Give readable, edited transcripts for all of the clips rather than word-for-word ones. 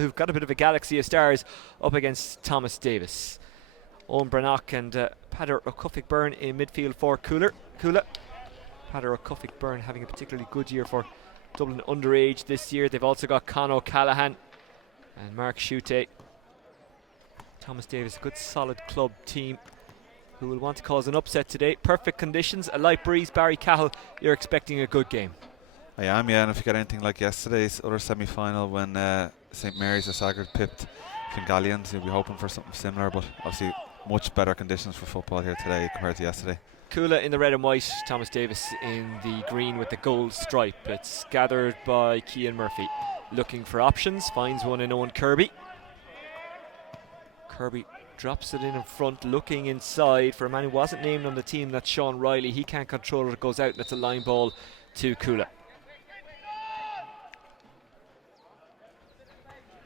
who've got a bit of a galaxy of stars up against Thomas Davis. Owen Brannock and Peadar O'Cuffik-Byrne in midfield for Cuala. Peadar O'Cuffik-Byrne having a particularly good year for Dublin underage this year. They've also got Con O'Callaghan and Mark Shute. Thomas Davis, a good solid club team who will want to cause an upset today. Perfect conditions, a light breeze. Barry Cahill, you're expecting a good game. I am, yeah, and if you get anything like yesterday's other semi-final when St Mary's of Saggart pipped Fingalians, you'll be hoping for something similar, but obviously much better conditions for football here today compared to yesterday. Cuala in the red and white, Thomas Davis in the green with the gold stripe. It's gathered by Cian Murphy. Looking for options, finds one in Owen Kirby. Kirby drops it in front, looking inside for a man who wasn't named on the team. That's Sean Riley. He can't control it, it goes out and it's a line ball to Cuala.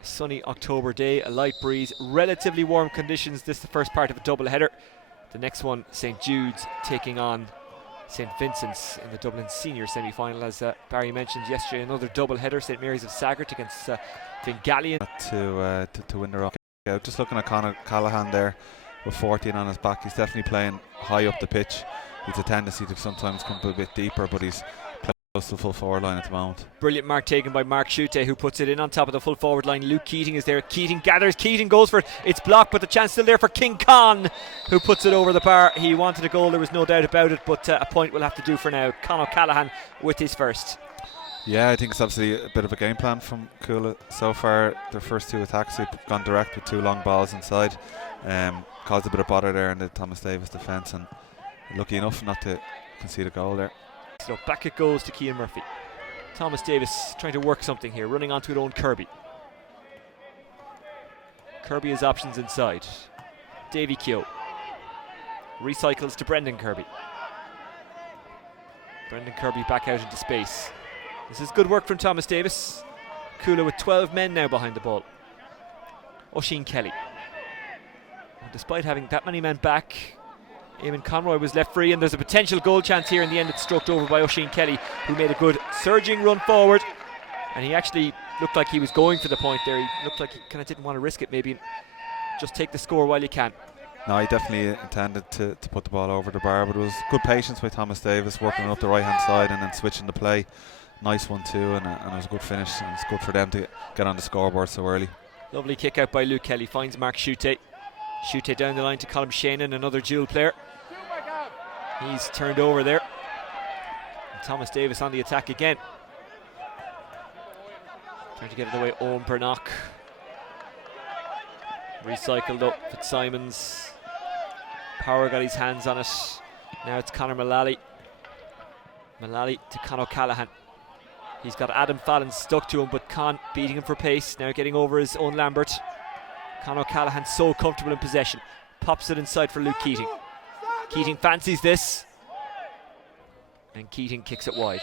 Sunny October day, a light breeze, relatively warm conditions. This is the first part of a double header. The next one, St Jude's taking on St Vincents in the Dublin senior semi-final. As Barry mentioned yesterday, another double header, St Mary's of Saggart against Fingalian. To win the rock. Yeah, just looking at Conor Callahan there with 14 on his back, he's definitely playing high up the pitch. He's a tendency to sometimes come a bit deeper, but he's playing close to the full forward line at the moment. Brilliant mark taken by Mark Shute, who puts it in on top of the full forward line. Luke Keating is there. Keating gathers, Keating goes for it. It's blocked, but the chance still there for King Khan, who puts it over the bar. He wanted a goal, there was no doubt about it, but a point will have to do for now. Con O'Callaghan with his first. Yeah, I think it's obviously a bit of a game plan from Cuala so far. Their first two attacks, they've gone direct with two long balls inside. Caused a bit of bother there in the Thomas Davis defence, and lucky enough not to concede a goal there. So back it goes to Cian Murphy. Thomas Davis trying to work something here, running onto it own Kirby. Kirby has options inside. Davy Keogh recycles to Brendan Kirby. Brendan Kirby back out into space. This is good work from Thomas Davis. Cuala with 12 men now behind the ball. Oisin Kelly. And despite having that many men back, Eamon Conroy was left free, and there's a potential goal chance here. In the end, it's stroked over by Oisin Kelly, who made a good surging run forward. And he actually looked like he was going for the point there. He looked like he kind of didn't want to risk it, maybe, and just take the score while you can. No, he definitely intended to put the ball over the bar, but it was good patience by Thomas Davis, working up the right-hand side and then switching the play. Nice one too, and it was a good finish, and it's good for them to get on the scoreboard so early. Lovely kick out by Luke Kelly, finds Mark Shute. Shute down the line to Colm Shannon, another dual player. He's turned over there. And Thomas Davis on the attack again. Trying to get it away, Owen Brannock. Recycled up Fitzsimons. Power got his hands on it. Now it's Conor Mullally. Mullally to Con O'Callaghan. He's got Adam Fallon stuck to him, but Con beating him for pace. Now getting over his own Lambert. Con O'Callaghan so comfortable in possession. Pops it inside for Luke Keating. Keating fancies this. And Keating kicks it wide.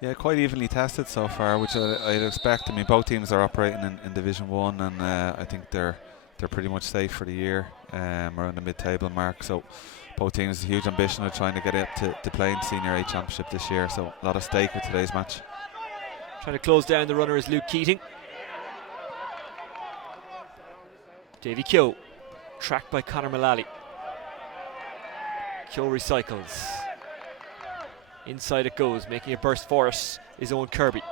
Yeah, quite evenly tested so far, which I'd expect. I mean, both teams are operating in Division 1, and I think they're pretty much safe for the year, around the mid-table mark. So both teams have a huge ambition of trying to get up to play in Senior A Championship this year, so a lot of stake with today's match. Trying to close down the runner is Luke Keating. Davy Keogh, tracked by Conor Mullally. Keogh recycles. Inside it goes, making a burst for us is Owen Kirby.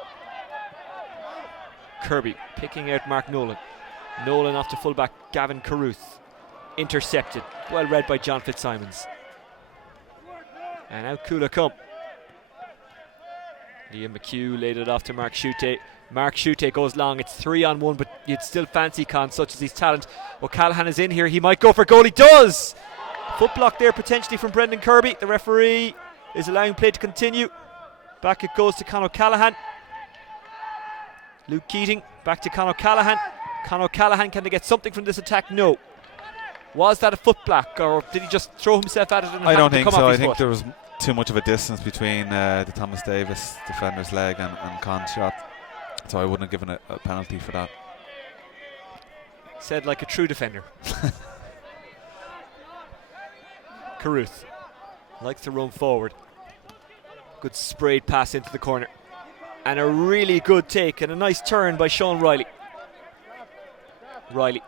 Kirby picking out Mark Nolan. Nolan off to fullback Gavin Carruth. Intercepted, well read by John Fitzsimons. And out Cuala come. Liam McHugh laid it off to Mark Shute. Mark Shute goes long, it's 3-on-1, but you'd still fancy Con, such as his talent. O'Callaghan is in here, he might go for goal, he does! Foot block there potentially from Brendan Kirby. The referee is allowing play to continue. Back it goes to Con O'Callaghan. Luke Keating, back to Con O'Callaghan. Con O'Callaghan, can they get something from this attack? No. Was that a foot block, or did he just throw himself at it and I don't think so. I think foot? there was too much of a distance between the Thomas Davis defender's leg and Con's shot, so I wouldn't have given a penalty for that. Said like a true defender. Carruth likes to run forward. Good sprayed pass into the corner. And a really good take and a nice turn by Sean Riley. Riley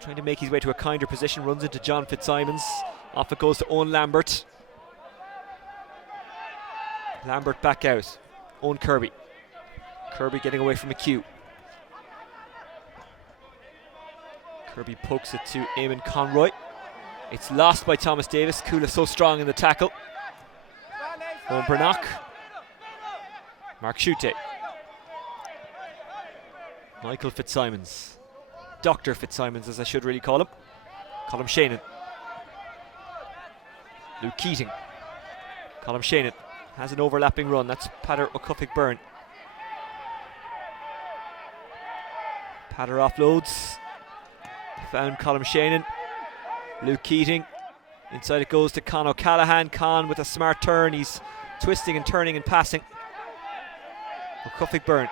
trying to make his way to a kinder position, runs into John Fitzsimons. Off it goes to Owen Lambert. Lambert back out. Owen Kirby. Kirby getting away from McHugh. Kirby pokes it to Eamon Conroy. It's lost by Thomas Davis. Cuala so strong in the tackle. Owen Brannock. Mark Shute. Michael Fitzsimons. Dr. Fitzsimons, as I should really call him. Colm Shannon. Luke Keating. Colm Shannon has an overlapping run. That's Peadar O'Cuffig Byrne. Peadar offloads. Found Colm Shannon. Luke Keating. Inside it goes to Con O'Callaghan. Con with a smart turn. He's twisting and turning and passing. O'Cuffig Byrne.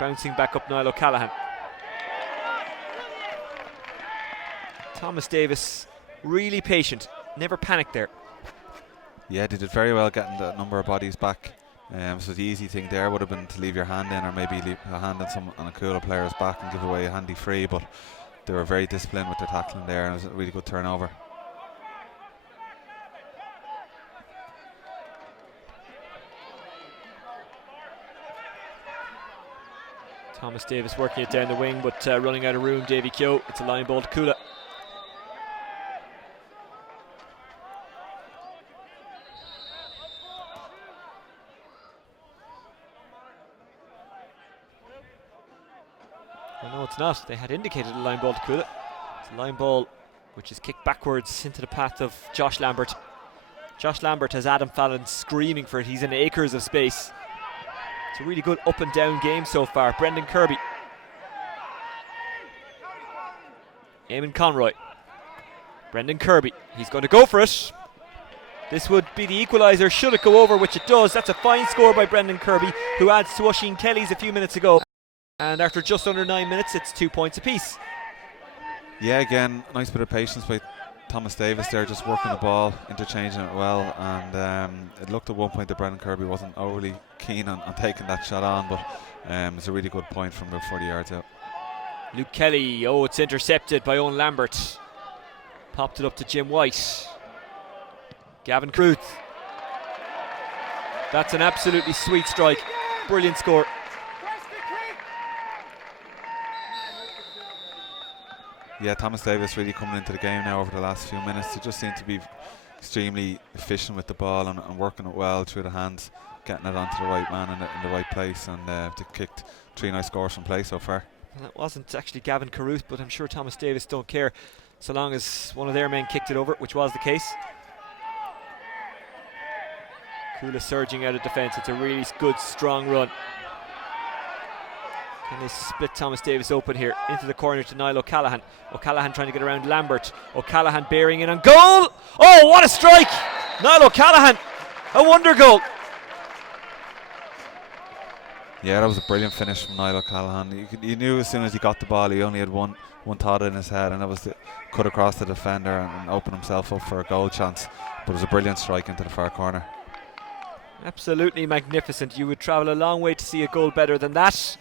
Bouncing back up Niall O'Callaghan. Thomas Davis really patient, never panicked there. Yeah, they did very well getting the number of bodies back. So the easy thing there would have been to leave your hand in, or maybe leave a hand on a Cuala player's back and give away a handy free, but they were very disciplined with their tackling there, and it was a really good turnover. Thomas Davis working it down the wing, but running out of room. Davy Keogh. It's a line ball to Cuala. Well, no, it's not. They had indicated a line ball to Cuala. It's a line ball which is kicked backwards into the path of Josh Lambert. Josh Lambert has Adam Fallon screaming for it. He's in acres of space. It's a really good up and down game so far. Brendan Kirby. Eamon Conroy. Brendan Kirby. He's going to go for it. This would be the equaliser should it go over, which it does. That's a fine score by Brendan Kirby, who adds to Oisín Kelly's a few minutes ago. And after just under 9 minutes, it's 2 points apiece. Yeah, again, nice bit of patience by Thomas Davis there, just working the ball, interchanging it well, and it looked at one point that Brendan Kirby wasn't overly keen on taking that shot on, but it's a really good point from about 40 yards out. Luke Kelly, it's intercepted by Owen Lambert. Popped it up to Jim White. Gavin Carruth. That's an absolutely sweet strike. Brilliant score. Yeah, Thomas Davis really coming into the game now over the last few minutes. He just seemed to be extremely efficient with the ball and working it well through the hands, getting it onto the right man in the right place, and they kicked 3 nice scores from play so far. Well, that wasn't actually Gavin Carruth, but I'm sure Thomas Davis don't care so long as one of their men kicked it over, which was the case. Cuala surging out of defence. It's a really good, strong run. Can they split Thomas Davis open here? Into the corner to Niall O'Callaghan. O'Callaghan trying to get around Lambert. O'Callaghan bearing in on goal! Oh, what a strike! Niall O'Callaghan, a wonder goal. Yeah, that was a brilliant finish from Niall O'Callaghan. You knew as soon as he got the ball, he only had one thought in his head, and that was to cut across the defender and open himself up for a goal chance. But it was a brilliant strike into the far corner. Absolutely magnificent. You would travel a long way to see a goal better than that.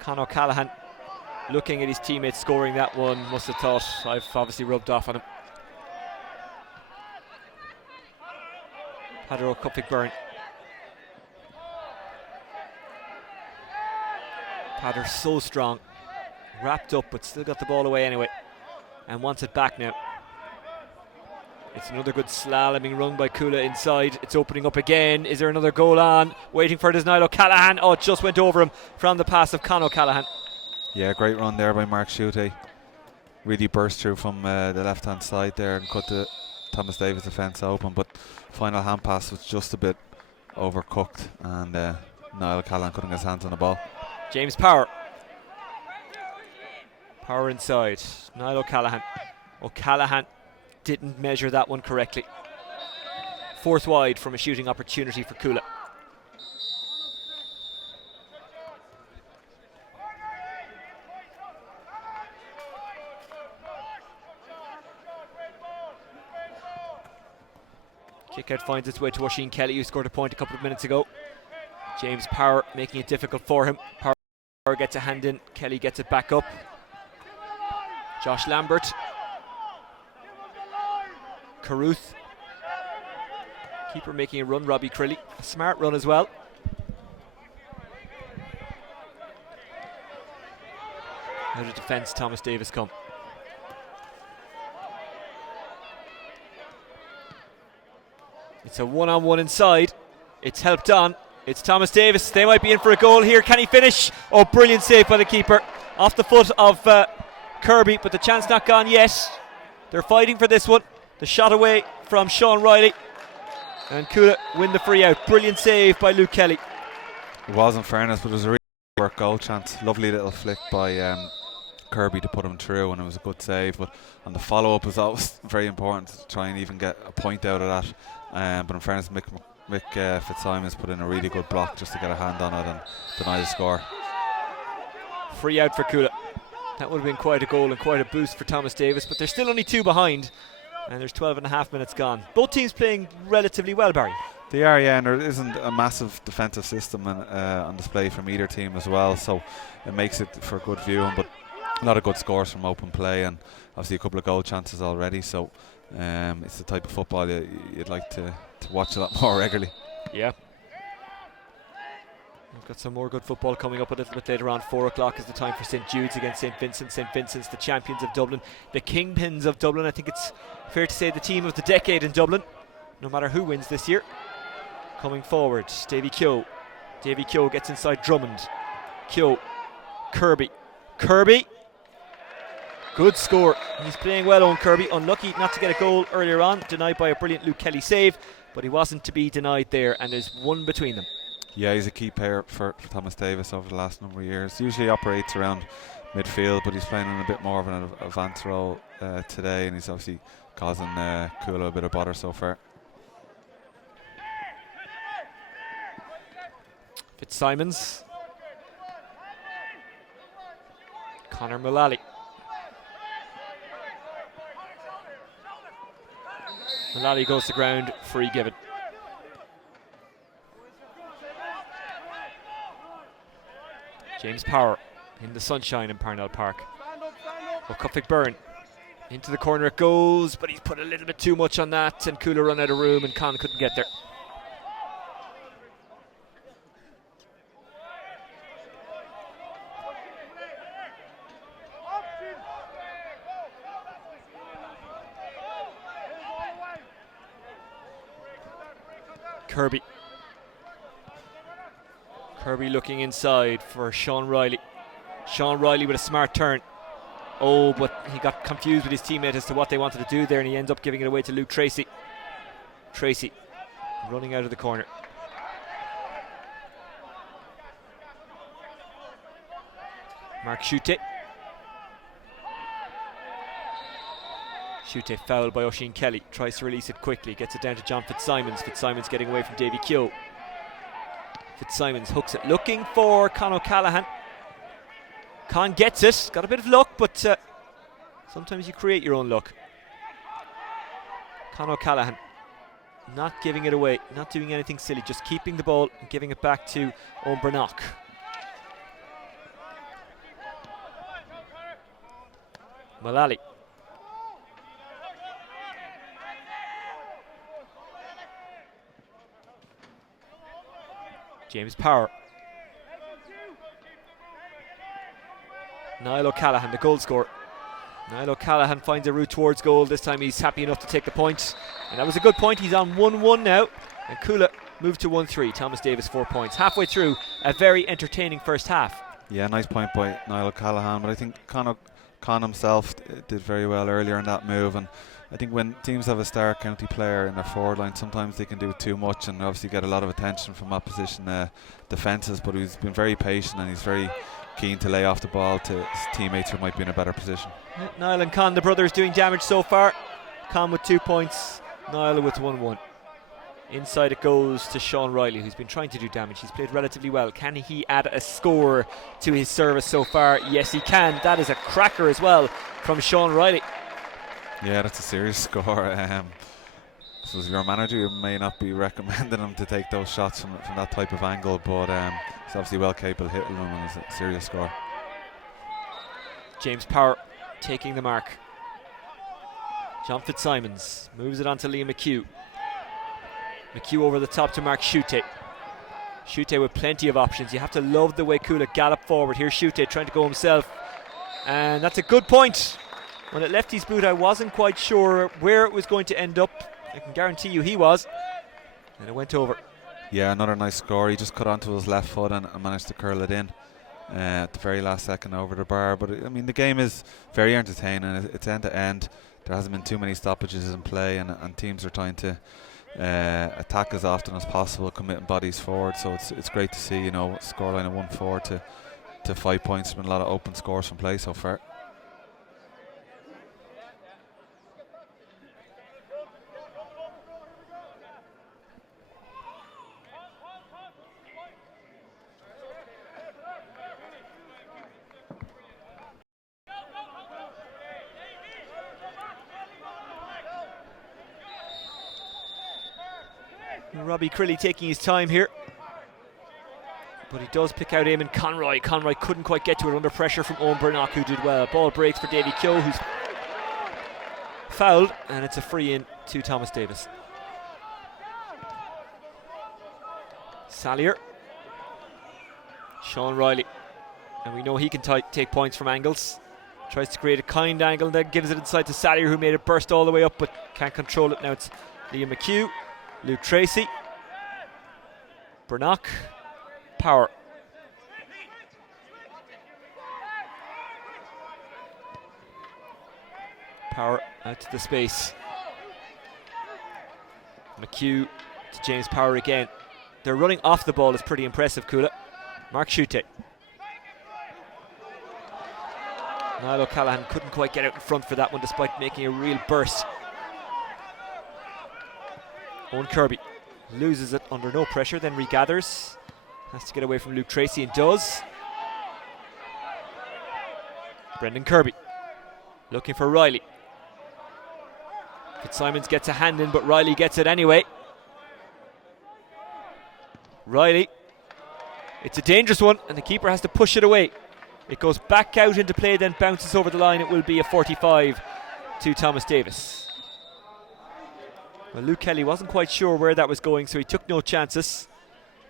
Con O'Callaghan, looking at his teammates scoring that one, must have thought, I've obviously rubbed off on him. Peadar O'Cuffig Byrne. Peadar so strong, wrapped up, but still got the ball away anyway, and wants it back now. It's another good slaloming run by Cuala inside. It's opening up again. Is there another goal on? Waiting for it is Niall O'Callaghan. Oh, it just went over him from the pass of Con O'Callaghan. Yeah, great run there by Mark Shute. Really burst through from the left-hand side there and cut the Thomas Davis defence open, but final hand pass was just a bit overcooked, and Niall O'Callaghan couldn't get his hands on the ball. James Power. Power inside. Niall O'Callaghan. O'Callaghan didn't measure that one correctly. Fourth wide from a shooting opportunity for Cuala. Knockout finds its way to Oisin Kelly, who scored a point a couple of minutes ago. James Power making it difficult for him. Power gets a hand in, Kelly gets it back up. Josh Lambert. Carruth. Keeper making a run, Robbie Crilly. A smart run as well. Out of defence, Thomas Davis come. It's a one-on-one inside. It's helped on. It's Thomas Davis. They might be in for a goal here. Can he finish? Oh, brilliant save by the keeper. Off the foot of Kirby, but the chance not gone yet. They're fighting for this one. The shot away from Sean Riley. And Cuala win the free out. Brilliant save by Luke Kelly. It was, in fairness, but it was a really work goal chance. Lovely little flick by Kirby to put him through, and it was a good save. But on the follow-up is always very important to try and even get a point out of that. But in fairness, Mick Fitzsimons put in a really good block just to get a hand on it and deny the score. Free out for Cuala. That would have been quite a goal and quite a boost for Thomas Davis, but they're still only 2 behind, and there's 12 and a half minutes gone. Both teams playing relatively well, Barry. They are, yeah, and there isn't a massive defensive system on display from either team as well, so it makes it for good viewing. But a lot of good scores from open play, and obviously a couple of goal chances already, so it's the type of football you'd like to watch a lot more regularly. Yeah. We've got some more good football coming up a little bit later on. 4 o'clock is the time for St Jude's against St Vincents. St Vincents, the champions of Dublin, the kingpins of Dublin. I think it's fair to say the team of the decade in Dublin, no matter who wins this year. Coming forward, Davy Keogh. Davy Keogh gets inside Drummond. Keogh, Kirby. Good score. He's playing well, Owen Kirby. Unlucky not to get a goal earlier on, denied by a brilliant Luke Kelly save, but he wasn't to be denied there, and there's one between them. Yeah, he's a key player for Thomas Davis over the last number of years. Usually operates around midfield, but he's playing in a bit more of an advanced role today, and he's obviously causing Cuala a bit of bother so far. Fitzsimons. Conor Mullally. Mullally goes to ground, free given. James Power in the sunshine in Parnell Park. O'Cuffig Byrne into the corner it goes, but he's put a little bit too much on that, and Cuala run out of room, and Con couldn't get there. Kirby looking inside for Sean Riley. Sean Riley with a smart turn. Oh, but he got confused with his teammate as to what they wanted to do there, and he ends up giving it away to Luke Tracy. Tracy running out of the corner. Mark Shute. Shute fouled by Oisin Kelly. Tries to release it quickly. Gets it down to John Fitzsimons. Fitzsimons getting away from Davy Keogh. Fitzsimons hooks it. Looking for Con O'Callaghan. Con gets it. Got a bit of luck, but sometimes you create your own luck. Con O'Callaghan not giving it away. Not doing anything silly. Just keeping the ball and giving it back to Owen Brannock. Mullally. James Power. Niall O'Callaghan, the goal scorer. Niall O'Callaghan finds a route towards goal. This time he's happy enough to take the point. And that was a good point. He's on 1-1 now. And Cuala moved to 1-3. Thomas Davis 4 points. Halfway through a very entertaining first half. Yeah, nice point by Niall O'Callaghan. But I think Con himself did very well earlier in that move. And I think when teams have a star county player in their forward line, sometimes they can do too much and obviously get a lot of attention from opposition defences. But he's been very patient and he's very keen to lay off the ball to his teammates who might be in a better position. Niall and Con, the brothers, doing damage so far. Con with 2 points, Niall with 1-1. Inside it goes to Sean Riley, who's been trying to do damage. He's played relatively well. Can he add a score to his service so far? Yes, he can. That is a cracker as well from Sean Riley. Yeah, that's a serious score. So if you're a manager, you may not be recommending him to take those shots from that type of angle, but he's obviously well capable of hitting them, and it's a serious score. James Power taking the mark. John Fitzsimons moves it on to Liam McHugh. McHugh over the top to Mark Schutte. Schutte with plenty of options. You have to love the way Cuala galloped forward. Here's Schutte trying to go himself, and that's a good point. When it left his boot, I wasn't quite sure where it was going to end up. I can guarantee you he was, and it went over. Yeah, another nice score. He just cut onto his left foot and managed to curl it in at the very last second over the bar. But I mean, the game is very entertaining. It's end to end. There hasn't been too many stoppages in play, and teams are trying to attack as often as possible, committing bodies forward. So it's great to see, you know, scoreline of 1-4 to 5 points. There's been a lot of open scores from play so far. Robbie Crilly taking his time here, but he does pick out Eamon Conroy. Conroy couldn't quite get to it under pressure from Owen Burnock, who did well. Ball breaks for Davy Keogh, who's fouled, and it's a free in to Thomas Davis. Sallier, Sean Riley, and we know he can take points from angles. Tries to create a kind angle, then gives it inside to Sallier, who made it burst all the way up but can't control it. Now it's Liam McHugh, Luke Tracy, Burnock, Power. Power out to the space. McHugh to James Power again. They're running off the ball is pretty impressive, Cuala. Mark Schutte. Niall O'Callaghan couldn't quite get out in front for that one despite making a real burst. Owen Kirby loses it under no pressure, then regathers. Has to get away from Luke Tracy and does. Brendan Kirby looking for Riley. Fitzsimons gets a hand in, but Riley gets it anyway. Riley, it's a dangerous one, and the keeper has to push it away. It goes back out into play, then bounces over the line. It will be a 45 to Thomas Davis. Well, Luke Kelly wasn't quite sure where that was going, so he took no chances.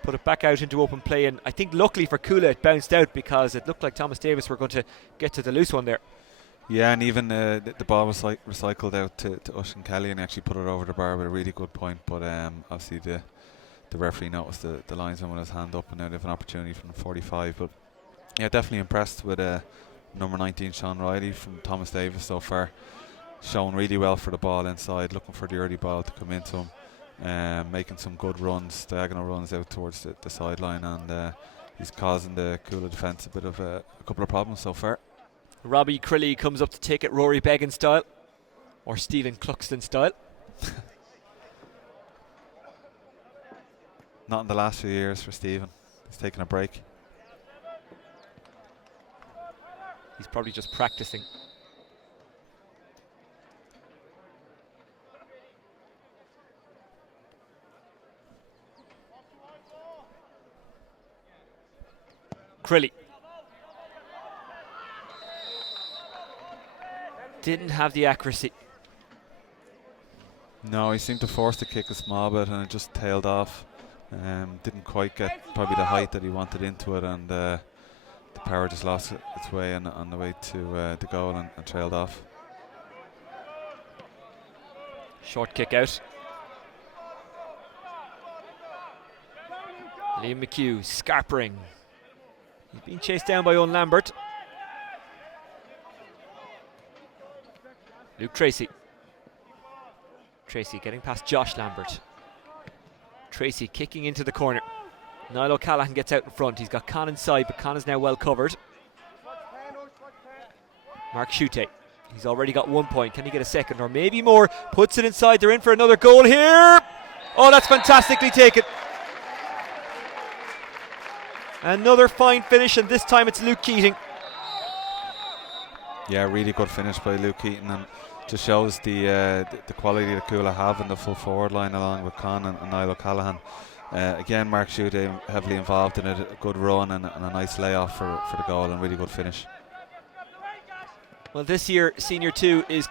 Put it back out into open play, and I think luckily for Cuala it bounced out because it looked like Thomas Davis were going to get to the loose one there. Yeah, and even the ball was recycled out to Ushin Kelly, and actually put it over the bar with a really good point. But obviously the referee noticed the linesman with his hand up, and now they have an opportunity from the 45. But yeah, definitely impressed with number 19 Sean Riley from Thomas Davis so far. Showing really well for the ball inside, looking for the early ball to come into him, making some good runs, diagonal runs out towards the sideline, and he's causing the Cuala defence a bit of a couple of problems so far. Robbie Crilly comes up to take it Rory Began style, or Stephen Cluxton style. Not in the last few years for Stephen. He's taking a break. He's probably just practicing. Crilly didn't have the accuracy. No, he seemed to force the kick a small bit, and it just tailed off. Didn't quite get probably the height that he wanted into it, and the power just lost its way on the way to the goal and trailed off. Short kick out. Liam McHugh scarpering. He's being chased down by Owen Lambert. Luke Tracy. Tracy getting past Josh Lambert. Tracy kicking into the corner. Niall O'Callaghan gets out in front. He's got Con inside, but Con is now well covered. Mark Schutte. He's already got 1 point. Can he get a second or maybe more? Puts it inside. They're in for another goal here. Oh, that's fantastically taken. Another fine finish, and this time it's Luke Keating. Yeah, really good finish by Luke Keating, and just shows the quality that Cuala have in the full forward line, along with Con and Niall O'Callaghan. Again, Mark Schutte heavily involved in it. A good run and a nice layoff for the goal, and really good finish. Well, this year Senior 2 is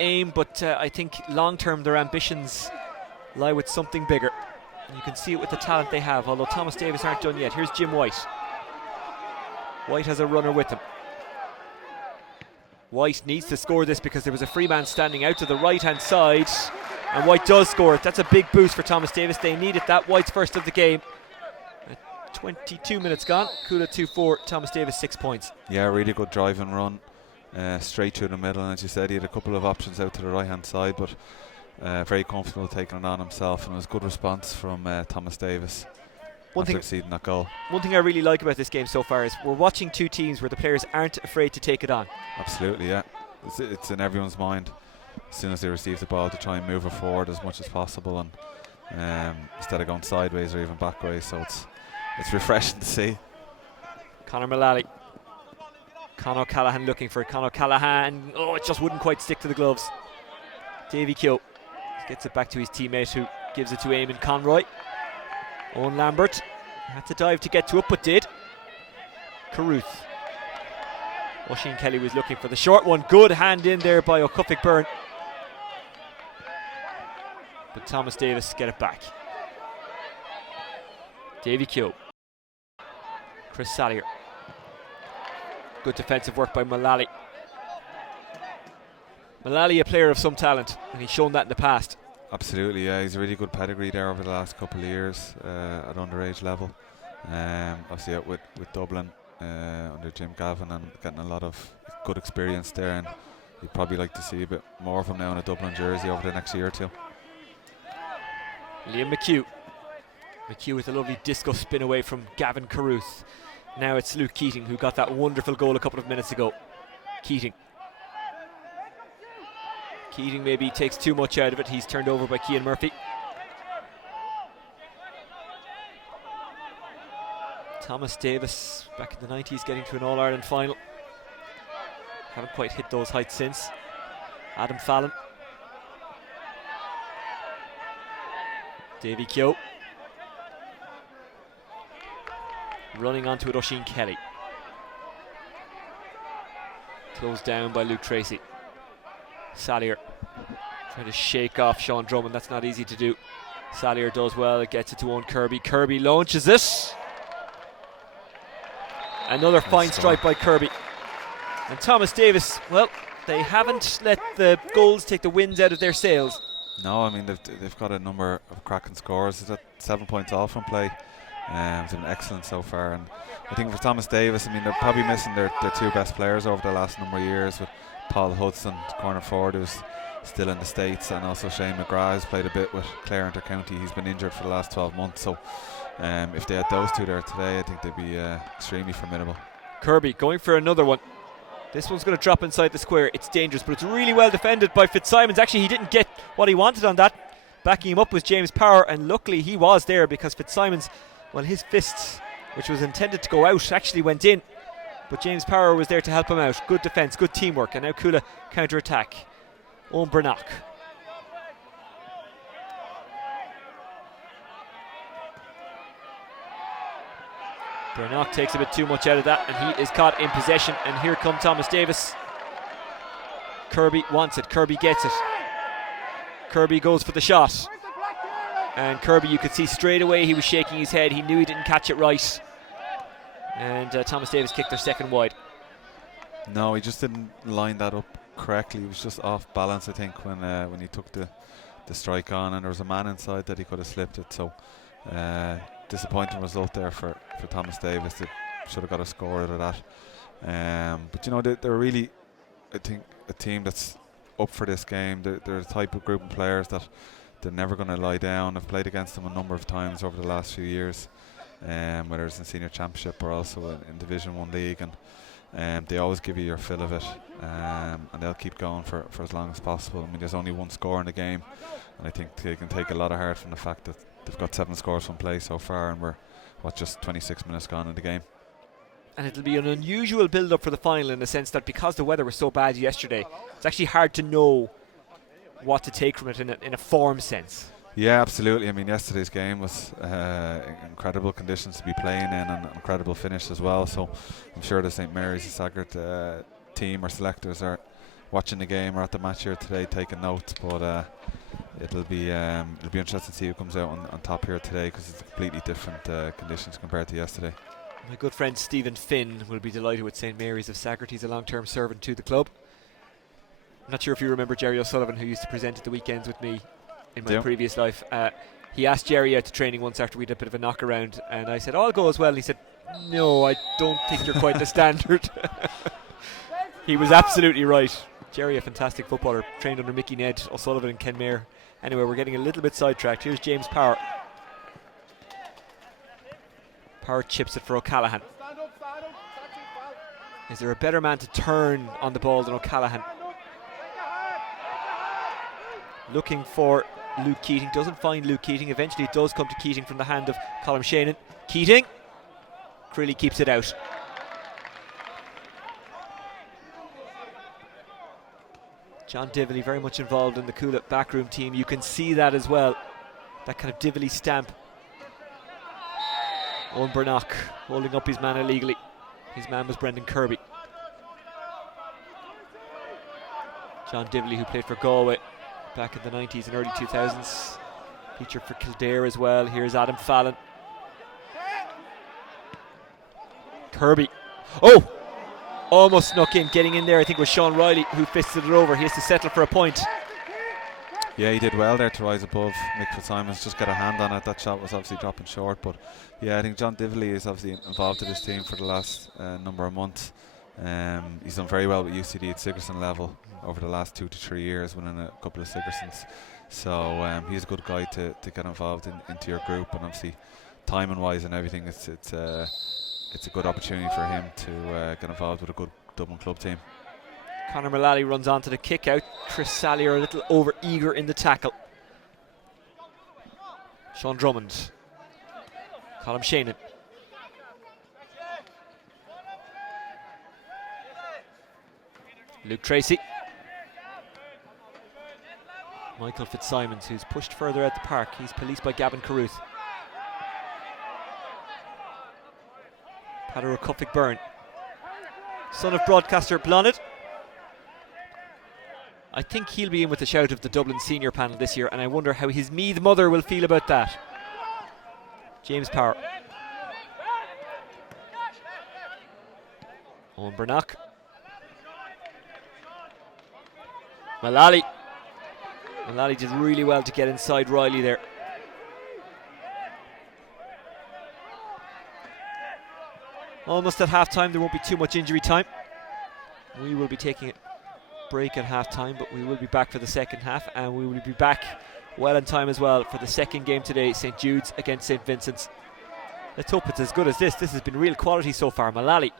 aim, but I think long term their ambitions lie with something bigger. And you can see it with the talent they have, although Thomas Davis aren't done yet. Here's Jim White. White has a runner with him. White needs to score this because there was a free man standing out to the right hand side, and White does score it. That's a big boost for Thomas Davis. They needed that. White's first of the game. 22 minutes gone. Cuala 2-4. Thomas Davis 6 points. Yeah, really good drive and run. Straight through the middle, and as you said, he had a couple of options out to the right hand side, but very comfortable taking it on himself, and it was a good response from Thomas Davis. One thing I really like about this game so far is we're watching two teams where the players aren't afraid to take it on. Absolutely, yeah. It's in everyone's mind as soon as they receive the ball to try and move it forward as much as possible, and instead of going sideways or even backways, so it's refreshing to see. Conor Mullally. Con O'Callaghan looking for it. Con O'Callaghan. Oh, it just wouldn't quite stick to the gloves. Davy Keogh gets it back to his teammate, who gives it to Eamon Conroy. Owen Lambert had to dive to get to it, but did. Carruth. Oisin Kelly was looking for the short one. Good hand in there by O'Cuffik Byrne. But Thomas Davis get it back. Davy Keogh. Chris Sallier. Good defensive work by Mullally. Mullally, a player of some talent, and he's shown that in the past. Absolutely, yeah. He's a really good pedigree there over the last couple of years at underage level. Obviously out with Dublin under Jim Gavin, and getting a lot of good experience there, and you'd probably like to see a bit more of him now in a Dublin jersey over the next year or two. Liam McHugh. McHugh with a lovely disco spin away from Gavin Carruth. Now it's Luke Keating, who got that wonderful goal a couple of minutes ago. Keating maybe takes too much out of it. He's turned over by Cian Murphy. Thomas Davis, back in the 90s, getting to an All-Ireland final. Haven't quite hit those heights since. Adam Fallon. Davy Keogh. Running onto it, Oisin Kelly. Closed down by Luke Tracy. Sallier trying to shake off Sean Drummond. That's not easy to do. Sallier does well. It gets it to Owen Kirby. Kirby launches it. Another fine strike by Kirby. And Thomas Davis, well, they haven't let the goals take the winds out of their sails. No, I mean, they've got a number of cracking scores. They've got 7 points off from play. It's been excellent so far, and I think for Thomas Davis, I mean, they're probably missing their two best players over the last number of years, with Paul Hudson, corner forward, who's still in the States, and also Shane McGrath has played a bit with Clare Inter-County. He's been injured for the last 12 months, so if they had those two there today, I think they'd be extremely formidable. Kirby going for another one. This one's going to drop inside the square. It's dangerous, but it's really well defended by Fitzsimons. Actually, he didn't get what he wanted on that. Backing him up was James Power, and luckily he was there, because Fitzsimons, well, his fist, which was intended to go out, actually went in. But James Power was there to help him out. Good defence, good teamwork, and now Cuala counter-attack. Owen Brannock. Brannock takes a bit too much out of that, and he is caught in possession. And here come Thomas Davis. Kirby wants it. Kirby gets it. Kirby goes for the shot. And Kirby, you could see straight away he was shaking his head. He knew he didn't catch it right. And Thomas Davis kicked their second wide. No, he just didn't line that up correctly. He was just off balance, I think, when he took the strike on, and there was a man inside that he could have slipped it. So disappointing result there for Thomas Davis. They should have got a score out of that. But you know, they're really, I think, a team that's up for this game. They're the type of group of players that they're never going to lie down. I've played against them a number of times over the last few years, whether it's in senior championship or also in Division 1 league, and they always give you your fill of it, and they'll keep going for as long as possible. I mean, there's only one score in the game, and I think they can take a lot of heart from the fact that they've got 7 scores from play so far, and we're just 26 minutes gone in the game. And it'll be an unusual build-up for the final in the sense that because the weather was so bad yesterday, it's actually hard to know what to take from it in a form sense. Yeah, absolutely. I mean, yesterday's game was incredible conditions to be playing in, and an incredible finish as well. So I'm sure the St Mary's Saggart team or selectors are watching the game or at the match here today taking notes. But it'll be interesting to see who comes out on top here today, because it's completely different conditions compared to yesterday. My good friend Stephen Finn will be delighted with St Mary's of Saggart. He's a long-term servant to the club. I'm not sure if you remember Jerry O'Sullivan, who used to present at the weekends with me in my previous life. He asked Jerry out to training once after we did a bit of a knock around, and I said, I'll go as well. And he said, no, I don't think you're quite the standard. He was absolutely right. Jerry, a fantastic footballer, trained under Mickey Ned, O'Sullivan and Ken Mayer. Anyway, we're getting a little bit sidetracked. Here's James Power. Power chips it for O'Callaghan. Is there a better man to turn on the ball than O'Callaghan? Looking for Luke Keating, doesn't find Luke Keating. Eventually it does come to Keating from the hand of Colm Shannon. Keating, Crilly keeps it out. John Dively very much involved in the Cuala backroom team. You can see that as well, that kind of Dively stamp. Owen Burnock holding up his man illegally. His man was Brendan Kirby. John Dively, who played for Galway back in the 90s and early 2000s. Featured for Kildare as well. Here's Adam Fallon. Kirby. Oh! Almost snuck in. Getting in there, I think, was Sean Riley, who fisted it over. He has to settle for a point. Yeah, he did well there to rise above Mick Fitzsimons. Just got a hand on it. That shot was obviously dropping short. But yeah, I think John Dively is obviously involved in this team for the last number of months. He's done very well with UCD at Sigerson level over the last 2 to 3 years, winning a couple of Sigersons. So he's a good guy to get involved into your group, and obviously timing wise and everything, it's a good opportunity for him to get involved with a good Dublin club team. Conor Mullally runs on to the kick out. Chris Sallier a little over eager in the tackle. Sean Drummond. Colm Shannon. Luke Tracy. Michael Fitzsimons, who's pushed further out the park. He's policed by Gavin Carruth. Padder O'Cuffig Byrne, son of broadcaster Blonid. I think he'll be in with the shout of the Dublin senior panel this year, and I wonder how his Meath mother will feel about that. James Power. Owen Burnock. Mullally. Mullally did really well to get inside Riley there. Almost at half time. There won't be too much injury time. We will be taking a break at half time, but we will be back for the second half, and we will be back well in time as well for the second game today, St Jude's against St Vincent's. Let's hope it's as good as this. This has been real quality so far. Mullally.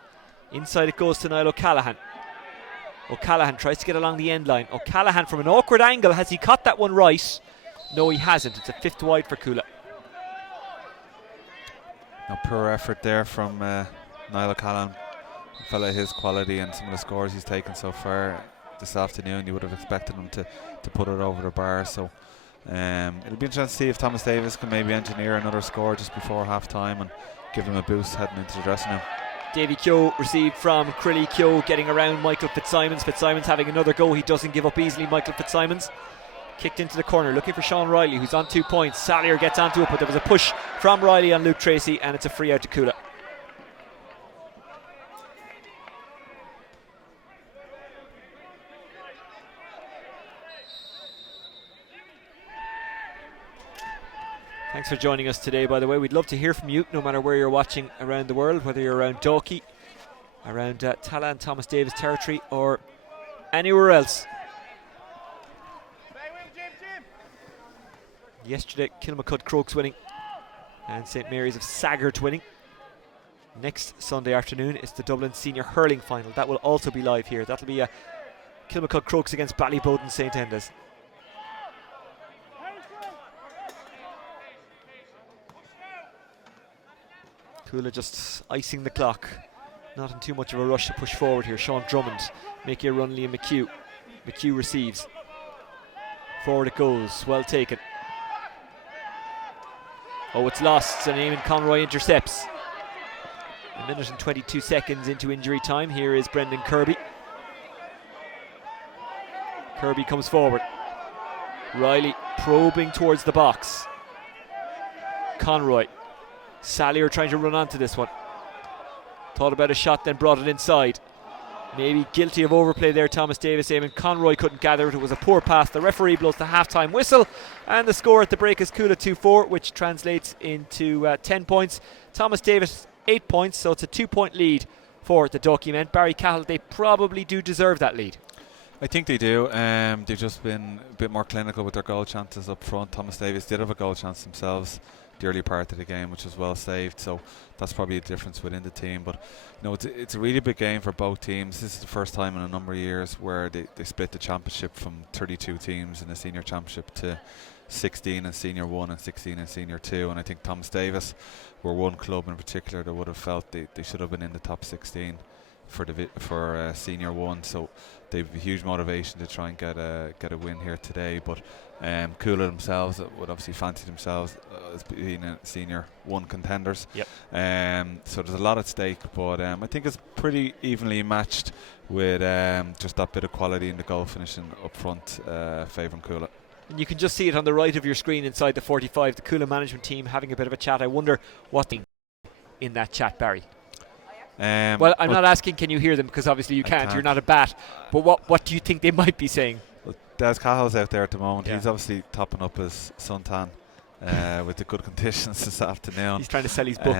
Inside it goes to Niall O'Callaghan. O'Callaghan tries to get along the end line. O'Callaghan from an awkward angle. Has he caught that one right? No, he hasn't. It's a fifth wide for Cuala. No, poor effort there from Niall O'Callaghan. A fella of his quality and some of the scores he's taken so far this afternoon, you would have expected him to put it over the bar. So it'll be interesting to see if Thomas Davis can maybe engineer another score just before half time and give him a boost heading into the dressing room. Davy Keogh received from Crilly. Keogh getting around Michael Fitzsimons. Fitzsimons having another go. He doesn't give up easily. Michael Fitzsimons kicked into the corner, looking for Sean Riley, who's on 2 points. Sallier gets onto it, but there was a push from Riley on Luke Tracy, and it's a free out to Cuala. Thanks for joining us today, by the way. We'd love to hear from you, no matter where you're watching around the world, whether you're around Dalkey, around Tala and Thomas Davis territory, or anywhere else. Yesterday, Kilmacud Crokes winning, and St Mary's of Saggart winning. Next Sunday afternoon is the Dublin Senior Hurling Final. That will also be live here. That'll be Kilmacud Crokes against Ballybowden St Enda's. Cuala just icing the clock Not in too much of a rush to push forward here. Sean Drummond making a run. Liam McHugh. McHugh receives. Forward it goes. Well taken. Oh, it's lost, and Eamon Conroy intercepts. A minute and 22 seconds into injury time. Here is Brendan Kirby. Kirby comes forward. Riley probing towards the box. Conroy. Sallier trying to run onto this one. Thought about a shot, then brought it inside. Maybe guilty of overplay there, Thomas Davis. Eamon Conroy couldn't gather it. It was a poor pass. The referee blows the half-time whistle, and the score at the break is Cuala 2-4, which translates into 10 points. Thomas Davis 8 points, so it's a 2-point lead for the Ducky men. Barry Cahill, they probably do deserve that lead. I think they do. They've just been a bit more clinical with their goal chances up front. Thomas Davis did have a goal chance themselves the early part of the game, which was well saved, so that's probably a difference within the team. But it's a really big game for both teams. This is the first time in a number of years where they split the championship from 32 teams in the senior championship to 16 in senior 1 and 16 in senior 2, and I think Thomas Davis were one club in particular that would have felt they should have been in the top 16 for senior 1, so they've a huge motivation to try and get a win here today. But Cuala themselves would obviously fancy themselves as being senior 1 contenders. Yep. So there's a lot at stake, but I think it's pretty evenly matched with just that bit of quality in the goal finishing up front favouring Cuala. And you can just see it on the right of your screen inside the 45, the Cuala management team having a bit of a chat. I wonder what in that chat, Barry. Well, I'm not asking can you hear them, because obviously you can't. You're not a bat. But what do you think they might be saying? Well, Des Cahill's out there at the moment. Yeah. He's obviously topping up his suntan with the good conditions this afternoon. He's trying to sell his book.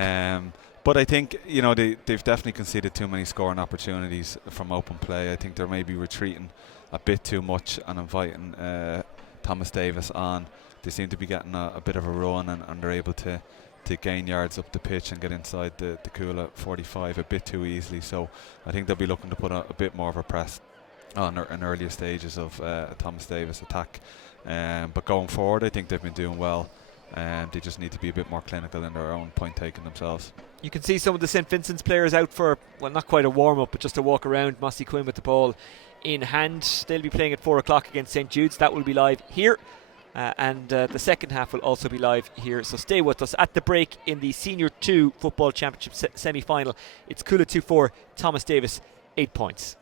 But I think they've definitely conceded too many scoring opportunities from open play. I think they're maybe retreating a bit too much and inviting Thomas Davis on. They seem to be getting a bit of a run, and they're able to gain yards up the pitch and get inside the Cuala 45 a bit too easily. So I think they'll be looking to put a bit more of a press on in earlier stages of Thomas Davis attack. But going forward, I think they've been doing well, and they just need to be a bit more clinical in their own point taking themselves. You can see some of the St Vincent's players out for, well, not quite a warm-up, but just a walk around. Mossy Quinn with the ball in hand. They'll be playing at 4 o'clock against St Jude's. That will be live here. And the second half will also be live here, so stay with us. At the break in the Senior 2 Football Championship semi-final, it's Cuala 2-4, Thomas Davis 8 points.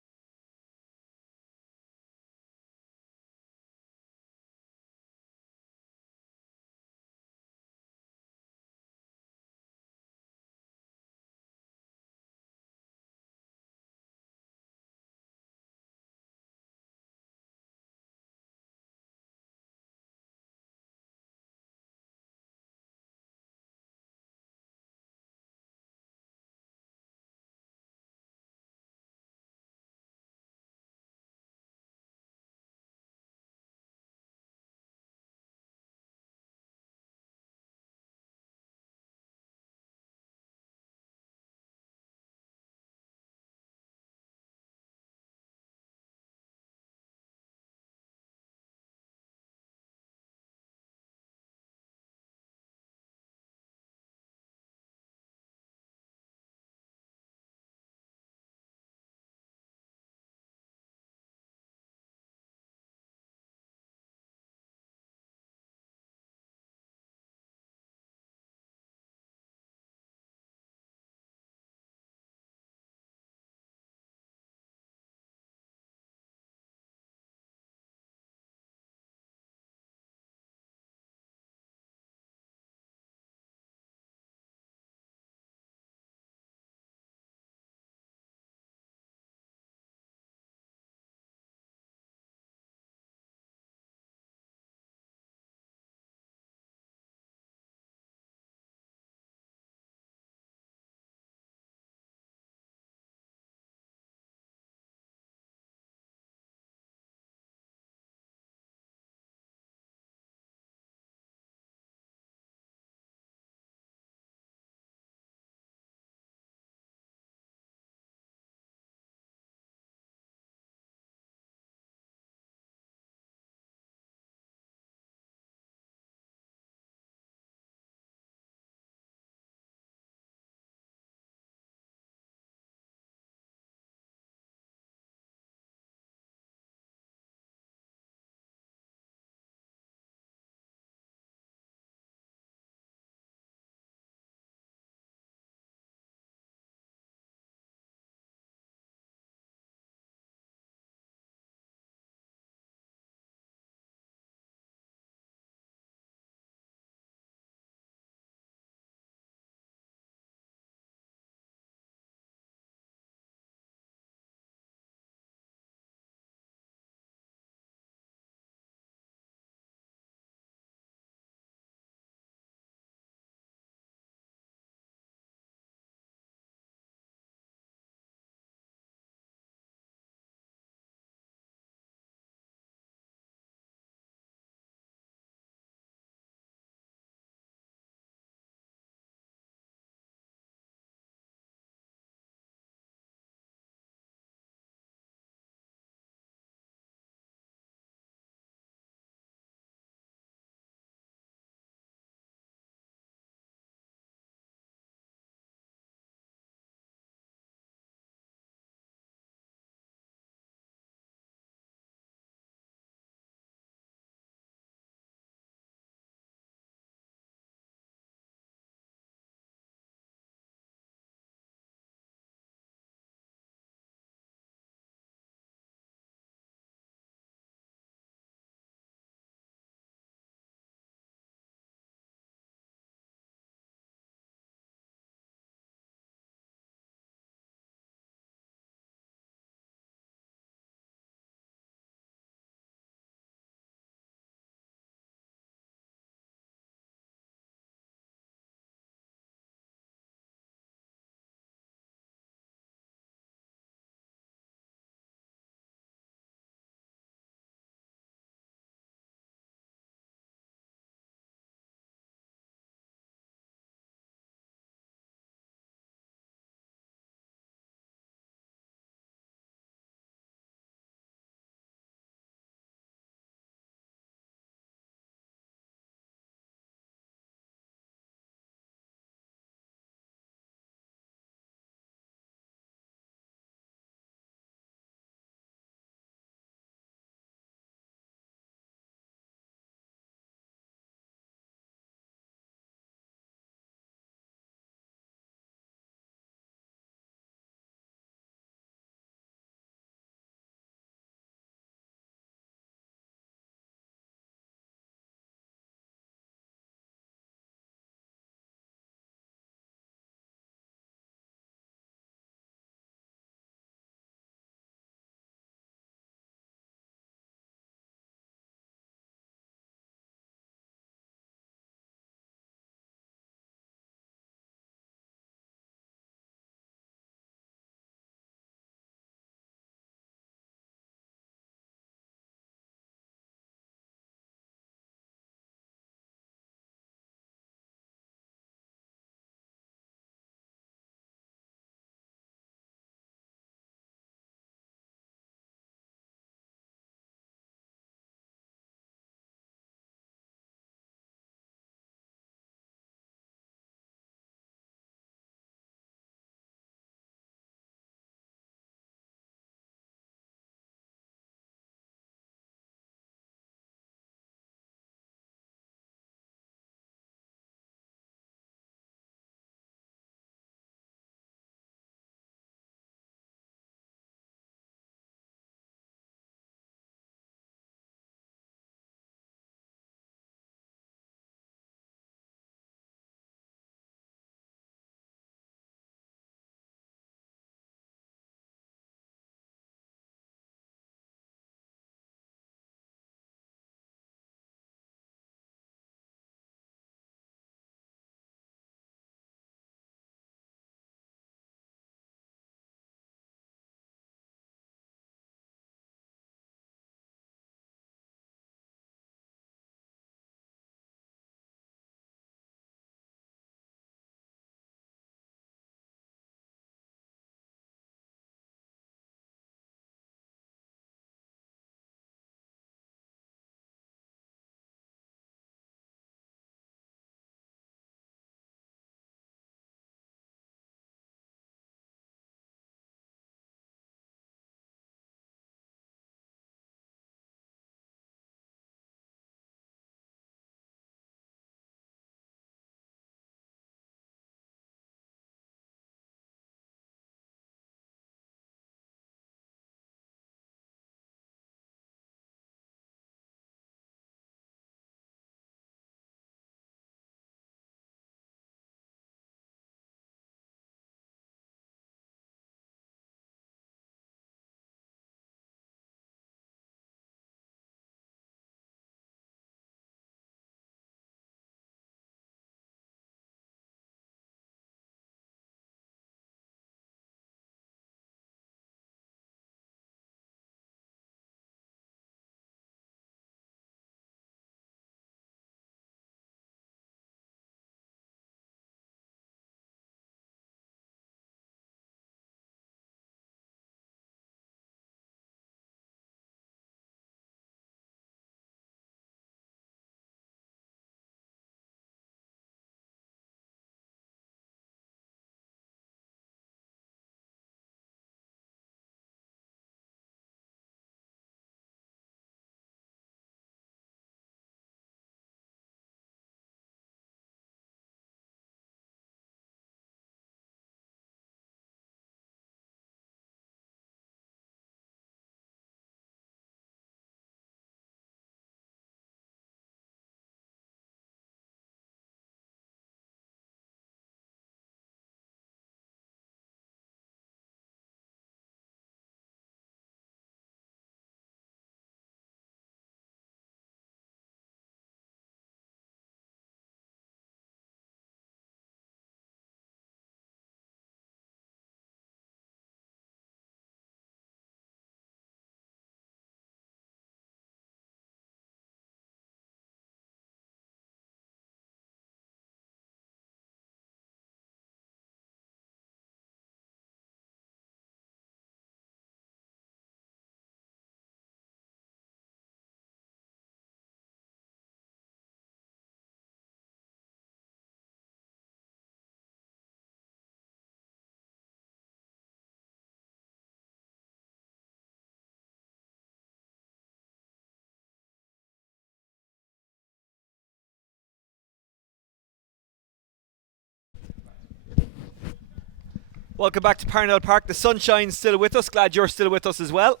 Welcome back to Parnell Park. The sunshine's still with us. Glad you're still with us as well.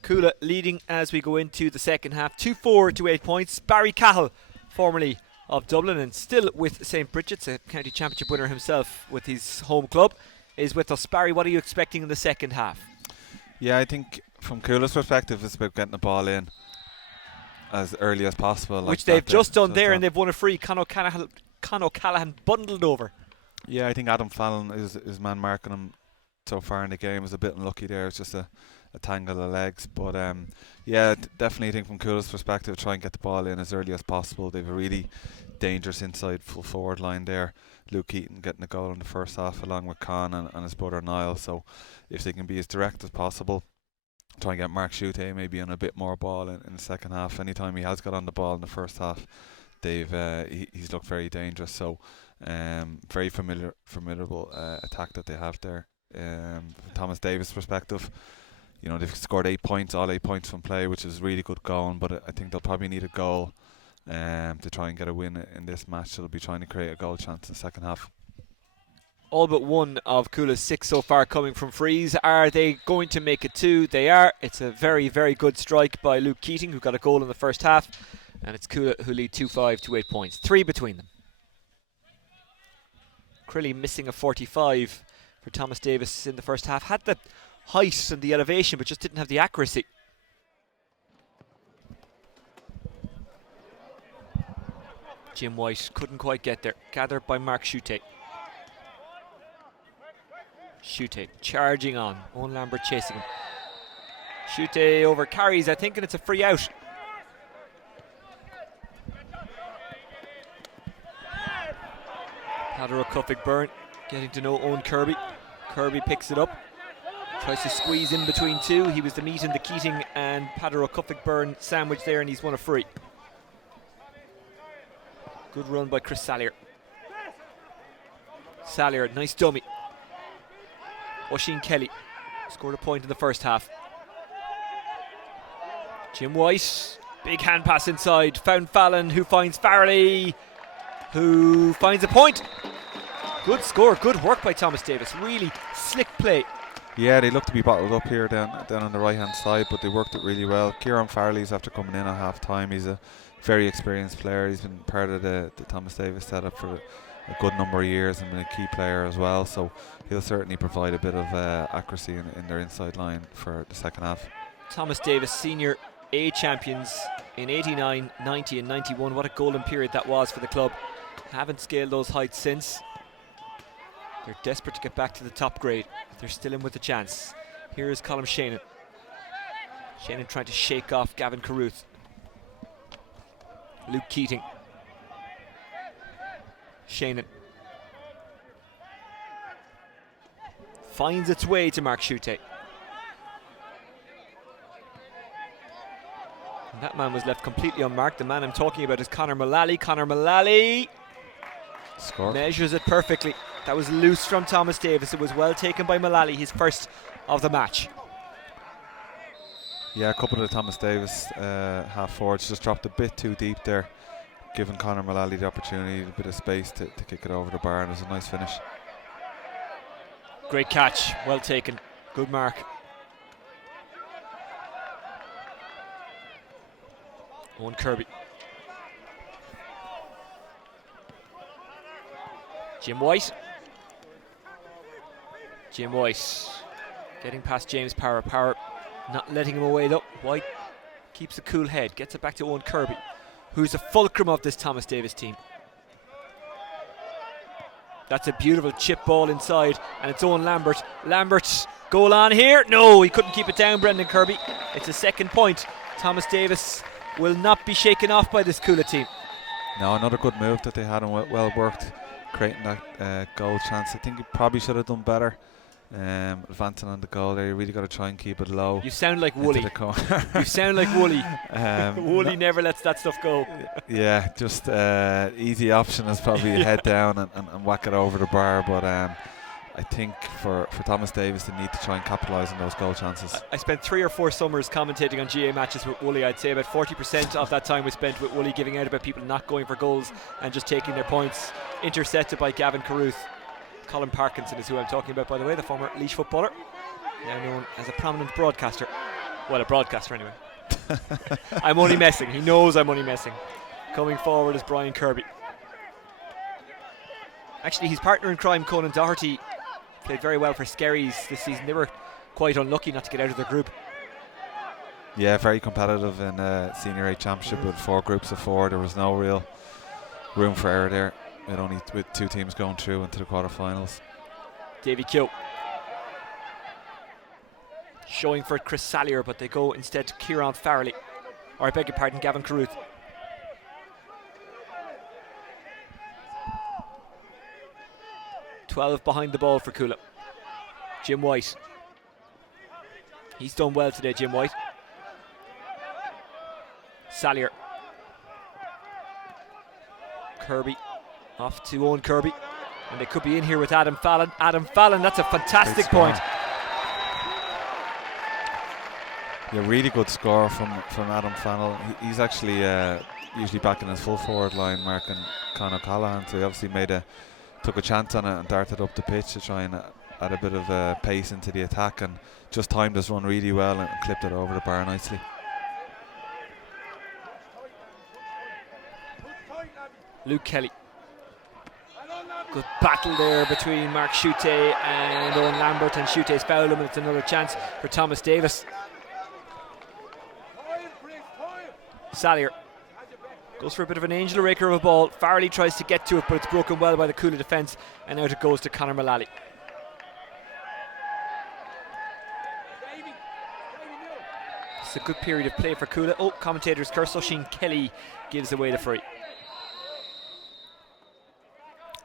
Cuala leading as we go into the second half. 2-4 to 8 points. Barry Cahill, formerly of Dublin and still with St Bridget's, a county championship winner himself with his home club, is with us. Barry, what are you expecting in the second half? Yeah, I think from Cuala's perspective, it's about getting the ball in as early as possible. Which they've just done there, and they've won a free. Con O'Callaghan bundled over. Yeah, I think Adam Fallon is man marking him so far in the game is a bit unlucky there. It's just a tangle of legs. But yeah, definitely think from Cuala's perspective, try and get the ball in as early as possible. They've a really dangerous inside full forward line there. Luke Keaton getting a goal in the first half along with Con and his brother Niall. So if they can be as direct as possible, try and get Mark Schutte maybe on a bit more ball in the second half. Anytime he has got on the ball in the first half, he's looked very dangerous. So very formidable attack that they have there. From Thomas Davis' perspective, you know, they've scored 8 points, all 8 points from play, which is really good going, but I think they'll probably need a goal to try and get a win in this match. So they'll be trying to create a goal chance in the second half. All but one of Cuala's 6 so far coming from frees. Are they going to make it 2? They are. It's a very, very good strike by Luke Keating, who got a goal in the first half, and it's Cuala who lead 2-5 to 8 points. 3 between them. Crilly missing a 45 for Thomas Davis in the first half. Had the height and the elevation, but just didn't have the accuracy. Jim White couldn't quite get there. Gathered by Mark Schutte. Schutte charging on. Owen Lambert chasing him. Schutte over carries, I think, and it's a free out. Padder O'Cuffig Byrne getting to know Owen Kirby. Kirby picks it up. Tries to squeeze in between two. He was the meat in the Keating and Padder O'Cuffig Byrne sandwich there, and he's won a free. Good run by Chris Sallier. Sallier, nice dummy. Oisin Kelly scored a point in the first half. Jim White, big hand pass inside. Found Fallon, who finds Farrelly, who finds a point. Good score, good work by Thomas Davis. Really slick play. Yeah, they look to be bottled up here down on the right hand side, but they worked it really well. Kieran Farrelly's after coming in at half time. He's a very experienced player. He's been part of the Thomas Davis setup for a good number of years and been a key player as well, so he'll certainly provide a bit of accuracy in their inside line for the second half. Thomas Davis, senior A champions in 89, 90 and 91. What a golden period that was for the club. Haven't scaled those heights since. They're desperate to get back to the top grade. They're still in with a chance. Here is Colm Shannon. Shannon trying to shake off Gavin Carruth. Luke Keating. Shannon finds its way to Mark Schutte. And that man was left completely unmarked. The man I'm talking about is Conor Mullally. Conor Mullally measures it perfectly. That was loose from Thomas Davis. It was well taken by Mullally, his first of the match. Yeah, a couple of the Thomas Davis half forwards just dropped a bit too deep there, giving Conor Mullally the opportunity, a bit of space to kick it over the bar, and it was a nice finish. Great catch, well taken, good mark. Owen Kirby. Jim White. Jim White getting past James Power. Power not letting him away though. White keeps a cool head, gets it back to Owen Kirby, who's the fulcrum of this Thomas Davis team. That's a beautiful chip ball inside, and it's Owen Lambert. Lambert, goal on here. No, he couldn't keep it down, Brendan Kirby. It's a second point. Thomas Davis will not be shaken off by this Cuala team. No, another good move that they had, and well worked, creating that goal chance. I think he probably should have done better. Advancing on the goal there, you really got to try and keep it low. You sound like Wooly. You sound like Wooly. Wooly never lets that stuff go. Yeah, just easy option is probably head down and whack it over the bar. But I think for Thomas Davis, they need to try and capitalise on those goal chances. I spent 3 or 4 summers commentating on GA matches with Wooly. I'd say about 40% of that time was spent with Wooly giving out about people not going for goals and just taking their points, intercepted by Gavin Carruth. Colin Parkinson is who I'm talking about, by the way, the former Laois footballer, now known as a prominent broadcaster. Well, a broadcaster anyway. I'm only messing. He knows I'm only messing. Coming forward is Brian Kirby. Actually, his partner in crime, Conan Doherty, played very well for Skerries this season. They were quite unlucky not to get out of their group. Yeah, very competitive in Senior A Championship with 4 groups of 4. There was no real room for error there. With 2 teams going through into the quarterfinals. Davy Keogh showing for Chris Sallier, but they go instead to Kieran Farrelly. Or I beg your pardon, Gavin Carruth. "12 behind the ball for Cuala. Jim White. He's done well today, Jim White. Sallier. Kirby. Off to Owen Kirby. And they could be in here with Adam Fallon. Adam Fallon, that's a fantastic point. Yeah, really good score from Adam Fallon. He's actually usually back in his full forward line marking Conor Callahan, so he obviously took a chance on it and darted up the pitch to try and add a bit of pace into the attack, and just timed his run really well and clipped it over the bar nicely. Luke Kelly. Good battle there between Mark Shute and Owen Lambert, and Shute's fouled him, and it's another chance for Thomas Davis. Sallier goes for a bit of an angel raker of a ball. Farrelly tries to get to it, but it's broken well by the Cuala defence, and out it goes to Conor Mullally. It's a good period of play for Cuala. Oh, commentator's curse. Oisin Kelly gives away the free.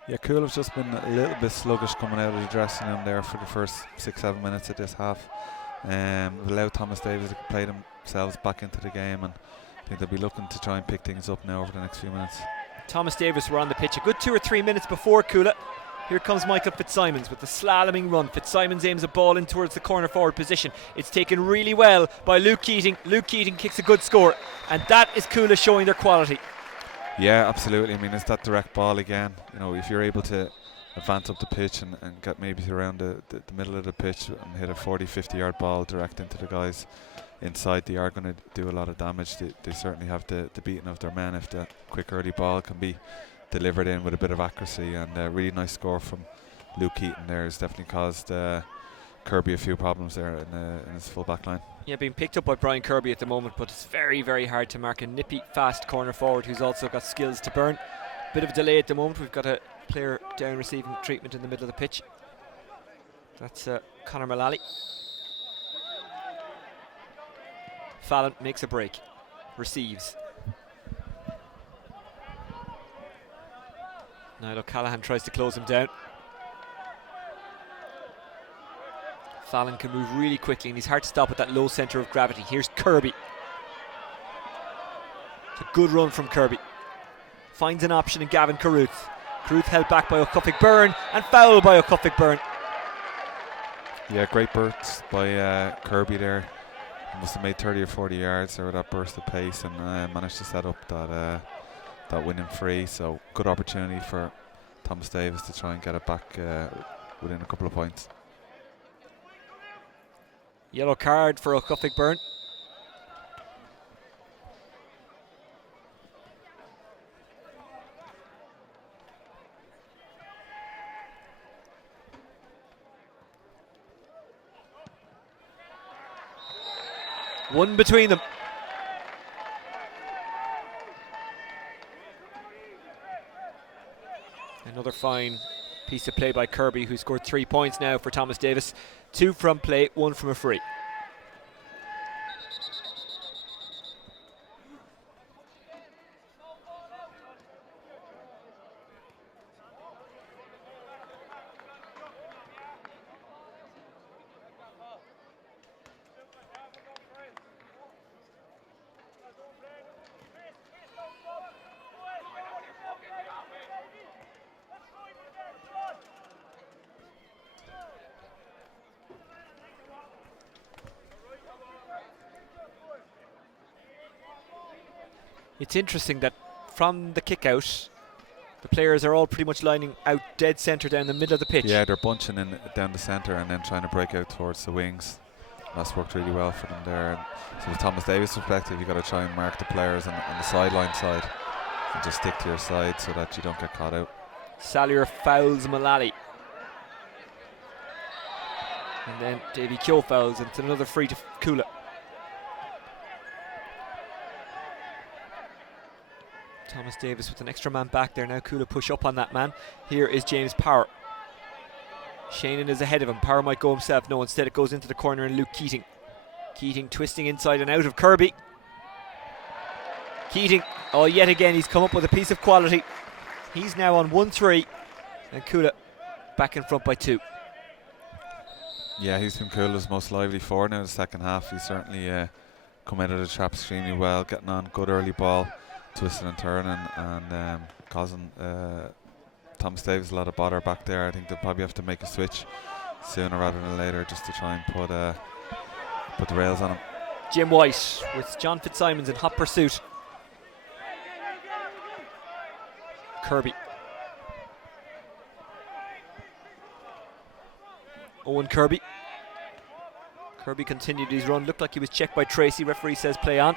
Yeah, Cuala have just been a little bit sluggish coming out of the dressing room there for the first 6-7 minutes of this half. Allowed Thomas Davis to play themselves back into the game, and I think they'll be looking to try and pick things up now over the next few minutes. Thomas Davis were on the pitch a good 2 or 3 minutes before Cuala. Here comes Michael Fitzsimons with the slaloming run. Fitzsimons aims a ball in towards the corner forward position. It's taken really well by Luke Keating. Luke Keating kicks a good score, and that is Cuala showing their quality. Yeah, absolutely. I mean, it's that direct ball again. If you're able to advance up the pitch and get maybe around the middle of the pitch and hit a 40-50 yard ball direct into the guys inside, they are going to do a lot of damage. They certainly have the beating of their men if the quick early ball can be delivered in with a bit of accuracy. And a really nice score from Luke Keating there has definitely caused Kirby a few problems there in his full back line. Yeah, being picked up by Brian Kirby at the moment, but it's very, very hard to mark a nippy, fast corner forward who's also got skills to burn. Bit of a delay at the moment. We've got a player down receiving treatment in the middle of the pitch. That's Conor Mullally. Fallon makes a break, receives. Niall O'Callaghan tries to close him down. Fallon can move really quickly, and he's hard to stop at that low centre of gravity. Here's Kirby. It's a good run from Kirby. Finds an option in Gavin Carruth. Carruth held back by O'Cuffig Byrne and fouled by O'Cuffig Byrne. Yeah, great bursts by Kirby there. He must have made 30 or 40 yards there with that burst of pace, and managed to set up that winning free. So good opportunity for Thomas Davis to try and get it back within a couple of points. Yellow card for O'Cuffig Byrne. One between them. Another fine piece of play by Kirby, who scored 3 points now for Thomas Davis. 2 from play, 1 from a free. It's interesting that from the kick out, The players are all pretty much lining out dead centre down the middle of the pitch. Yeah, they're bunching in down the centre and then trying to break out towards the wings. That's worked really well for them there. And so from Thomas Davis' perspective, you've got to try and mark the players on the sideline side and just stick to your side so that you don't get caught out. Salyer fouls Mullally. And then Davy Keogh fouls, and it's another free to Cuala. Thomas Davis with an extra man back there now. Cuala push up on that man. Here is James Power. Shannon is ahead of him. Power might go himself. No, instead it goes into the corner and Luke Keating. Keating twisting inside and out of Kirby. Keating, oh, yet again he's come up with a piece of quality. He's now on 1-3 and Cuala back in front by 2. Yeah, he's been Cuala's most lively forward now in the second half. He's certainly come out of the trap extremely well, getting on good early ball, twisting and turning, and causing Thomas Davis a lot of bother back there. I think they'll probably have to make a switch sooner rather than later just to try and put the rails on him. Jim White with John Fitzsimons in hot pursuit. Kirby. Owen Kirby. Kirby continued his run. Looked like he was checked by Tracy. Referee says play on.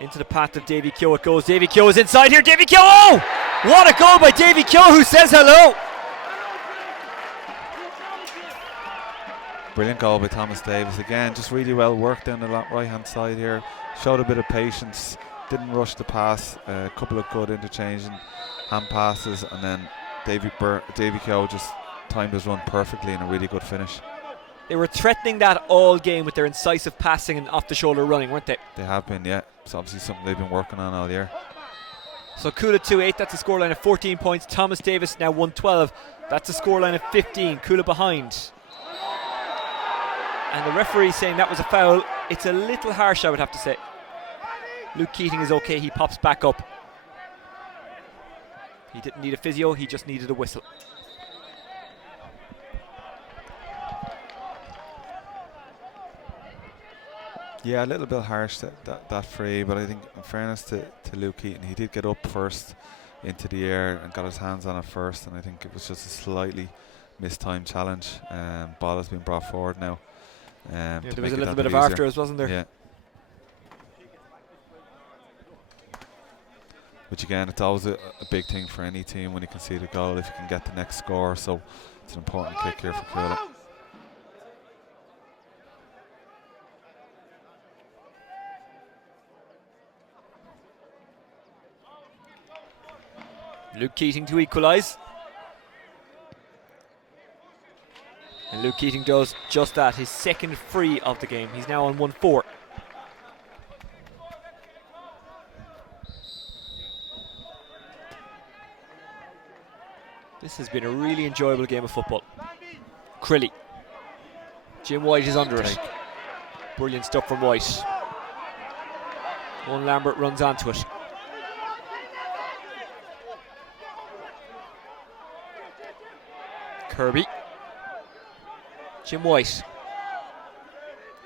Into the path of Davy Keogh it goes. Davy Keogh is inside here. Davy Keogh! Oh! What a goal by Davy Keogh, who says hello! Brilliant goal by Thomas Davis. Again, just really well worked down the right hand side here. Showed a bit of patience. Didn't rush the pass. A couple of good interchanging hand passes, and then Davy Keogh just timed his run perfectly and a really good finish. They were threatening that all game with their incisive passing and off the shoulder running, weren't they? They have been, yeah. It's obviously something they've been working on all year. So Cuala 2-8, that's a scoreline of 14 points. Thomas Davis now 1-12, that's a scoreline of 15. Cuala behind. And the referee saying that was a foul. It's a little harsh, I would have to say. Luke Keating is okay, he pops back up. He didn't need a physio, he just needed a whistle. Yeah, a little bit harsh that free, but I think in fairness to Luke Keating, he did get up first into the air and got his hands on it first, and I think it was just a slightly mistimed challenge. Ball has been brought forward now. Yeah, there was a little bit of afters, wasn't there? Yeah. Which again, it's always a big thing for any team when you concede a goal if you can get the next score, so it's an important kick here for Cuala. Luke Keating to equalise. And Luke Keating does just that, his second free of the game. He's now on 1-4. This has been a really enjoyable game of football. Crilly. Jim White is under it. Brilliant stuff from White. Owen Lambert runs onto it. Kirby. Jim White.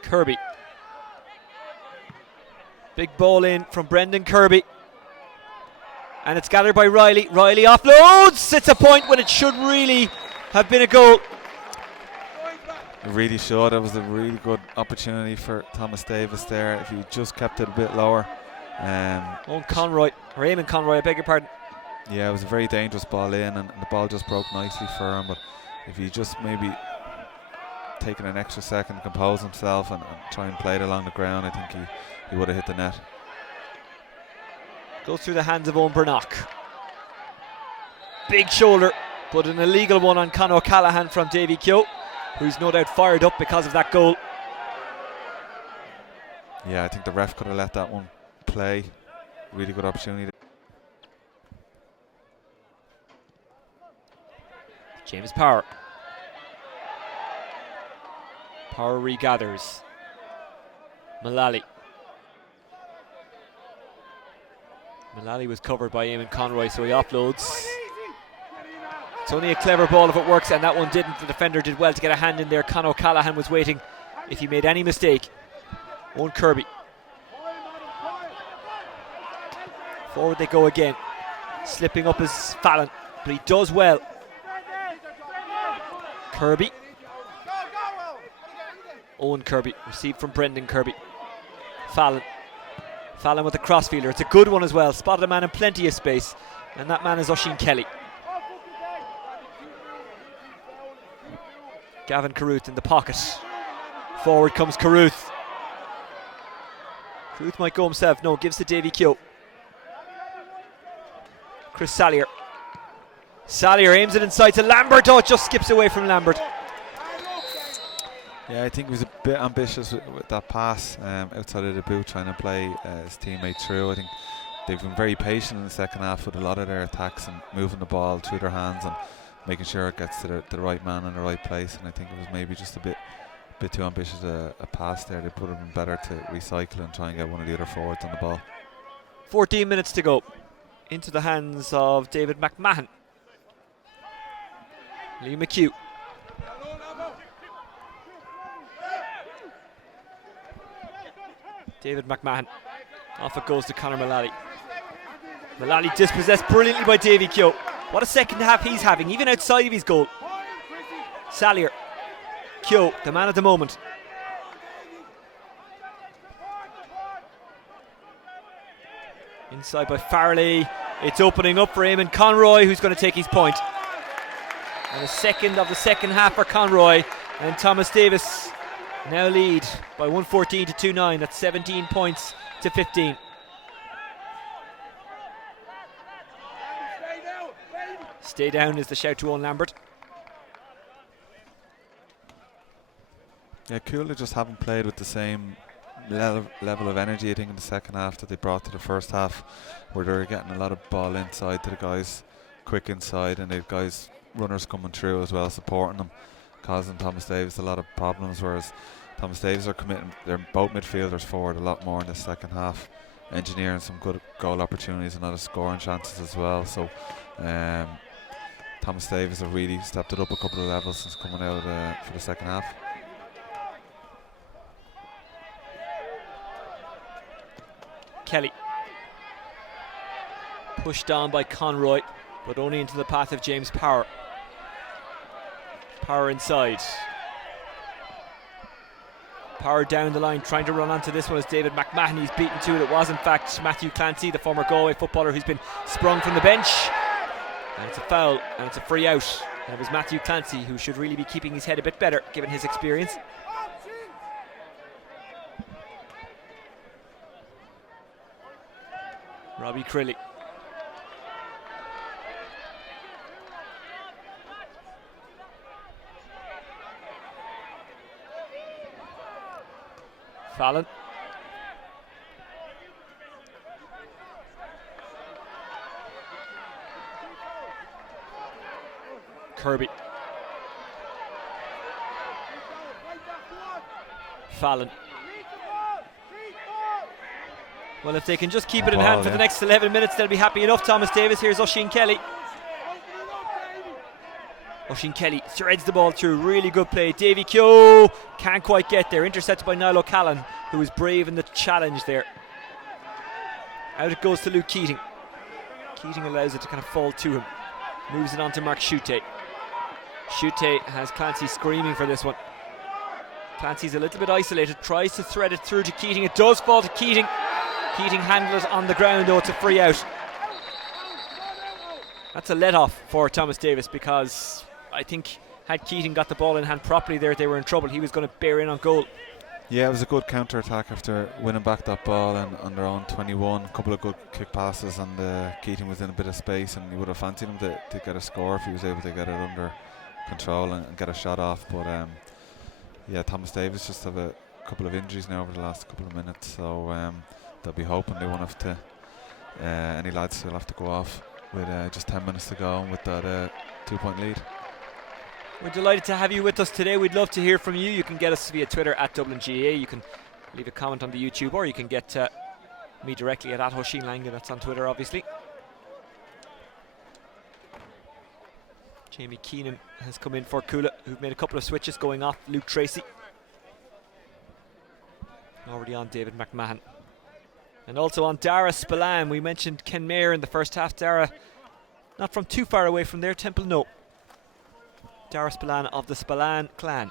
Kirby. Big ball in from Brendan Kirby. And it's gathered by Riley. Riley offloads. It's a point when it should really have been a goal. It really should. That was a really good opportunity for Thomas Davis there. If he just kept it a bit lower. Eamon Conroy, I beg your pardon. Yeah, it was a very dangerous ball in, and the ball just broke nicely for him. But if he just maybe taken an extra second to compose himself and try and play it along the ground, I think he would have hit the net. Goes through the hands of Owen Burnock. Big shoulder, but an illegal one on Conor Callahan from Davy Keogh, who's no doubt fired up because of that goal. Yeah, I think the ref could have let that one play. Really good opportunity. James Power. Power regathers. Mullally. Mullally was covered by Eamon Conroy, so he offloads. It's only a clever ball if it works, and that one didn't. The defender did well to get a hand in there. Conor Callahan was waiting if he made any mistake. Owen Kirby. Forward they go again. Slipping up is Fallon, but he does well. Kirby. Owen Kirby, received from Brendan Kirby. Fallon with the crossfielder. It's a good one as well. Spotted a man in plenty of space, and that man is Oisin Kelly. Gavin Carruth in the pocket. Forward comes Carruth. Carruth might go himself. No, gives to Davy Keogh. Chris Sallier. Sallier aims it inside to Lambert. Oh, it just skips away from Lambert. Yeah, I think he was a bit ambitious with that pass outside of the boot, trying to play his teammate through. I think they've been very patient in the second half with a lot of their attacks and moving the ball through their hands and making sure it gets to the right man in the right place. And I think it was maybe just a bit too ambitious a pass there. They would have been better to recycle and try and get one of the other forwards on the ball. 14 minutes to go. Into the hands of David McMahon. Lee McHugh. David McMahon. Off it goes to Conor Mullally. Mullally dispossessed brilliantly by Davy Keogh. What a second half he's having, even outside of his goal. Sallier. Keogh, the man at the moment. Inside by Farley. It's opening up for Eamon Conroy, who's going to take his point. And a second of the second half for Conroy. And Thomas Davis now lead by 114 to 2-9. That's 17 points to 15. Stay down is the shout to Owen Lambert. Yeah, Cuala just haven't played with the same level of energy, I think, in the second half that they brought to the first half, where they're getting a lot of ball inside to the guys, quick inside, and the guys, runners coming through as well, supporting them, causing Thomas Davis a lot of problems, whereas Thomas Davis are committing, they're both midfielders forward a lot more in the second half, engineering some good goal opportunities and other scoring chances as well. So Thomas Davis have really stepped it up a couple of levels since coming out for the second half. Kelly. Pushed down by Conroy, but only into the path of James Power. Power inside. Power down the line, trying to run onto this one is David McMahon. He's beaten to it. It was in fact Matthew Clancy, the former Galway footballer, who's been sprung from the bench. And it's a foul, and it's a free out. And it was Matthew Clancy, who should really be keeping his head a bit better, given his experience. Robbie Crilly. Fallon. Kirby. Fallon. Well, if they can just keep it in hand for the next 11 minutes, they'll be happy enough. Thomas Davis. Here's Oisin Kelly. Oisin Kelly threads the ball through. Really good play. Davy Keogh can't quite get there. Intercepted by Niall O'Callaghan, who was brave in the challenge there. Out it goes to Luke Keating. Keating allows it to kind of fall to him. Moves it on to Mark Shute. Shute has Clancy screaming for this one. Clancy's a little bit isolated. Tries to thread it through to Keating. It does fall to Keating. Keating handled it on the ground, though. It's a free out. That's a let-off for Thomas Davis, because I think had Keating got the ball in hand properly there, they were in trouble. He was going to bear in on goal. Yeah, it was a good counter-attack after winning back that ball and on their own 21. A couple of good kick passes, and Keating was in a bit of space, and you would have fancied him to get a score if he was able to get it under control and get a shot off. But yeah, Thomas Davis just have a couple of injuries now over the last couple of minutes, so they'll be hoping they won't have to, any lads will have to go off with just 10 minutes to go and with that 2-point lead. We're delighted to have you with us today. We'd love to hear from you. You can get us via Twitter at DublinGAA. You can leave a comment on the YouTube, or you can get me directly at Oisin Langan. That's on Twitter, obviously. Jamie Keenan has come in for Cuala, who've made a couple of switches, going off Luke Tracy. Already on David McMahon. And also on Dara Spillane. We mentioned Ken Mayer in the first half. Dara Not from too far away from there. Temple, no. Dara Spillane of the Spillane clan.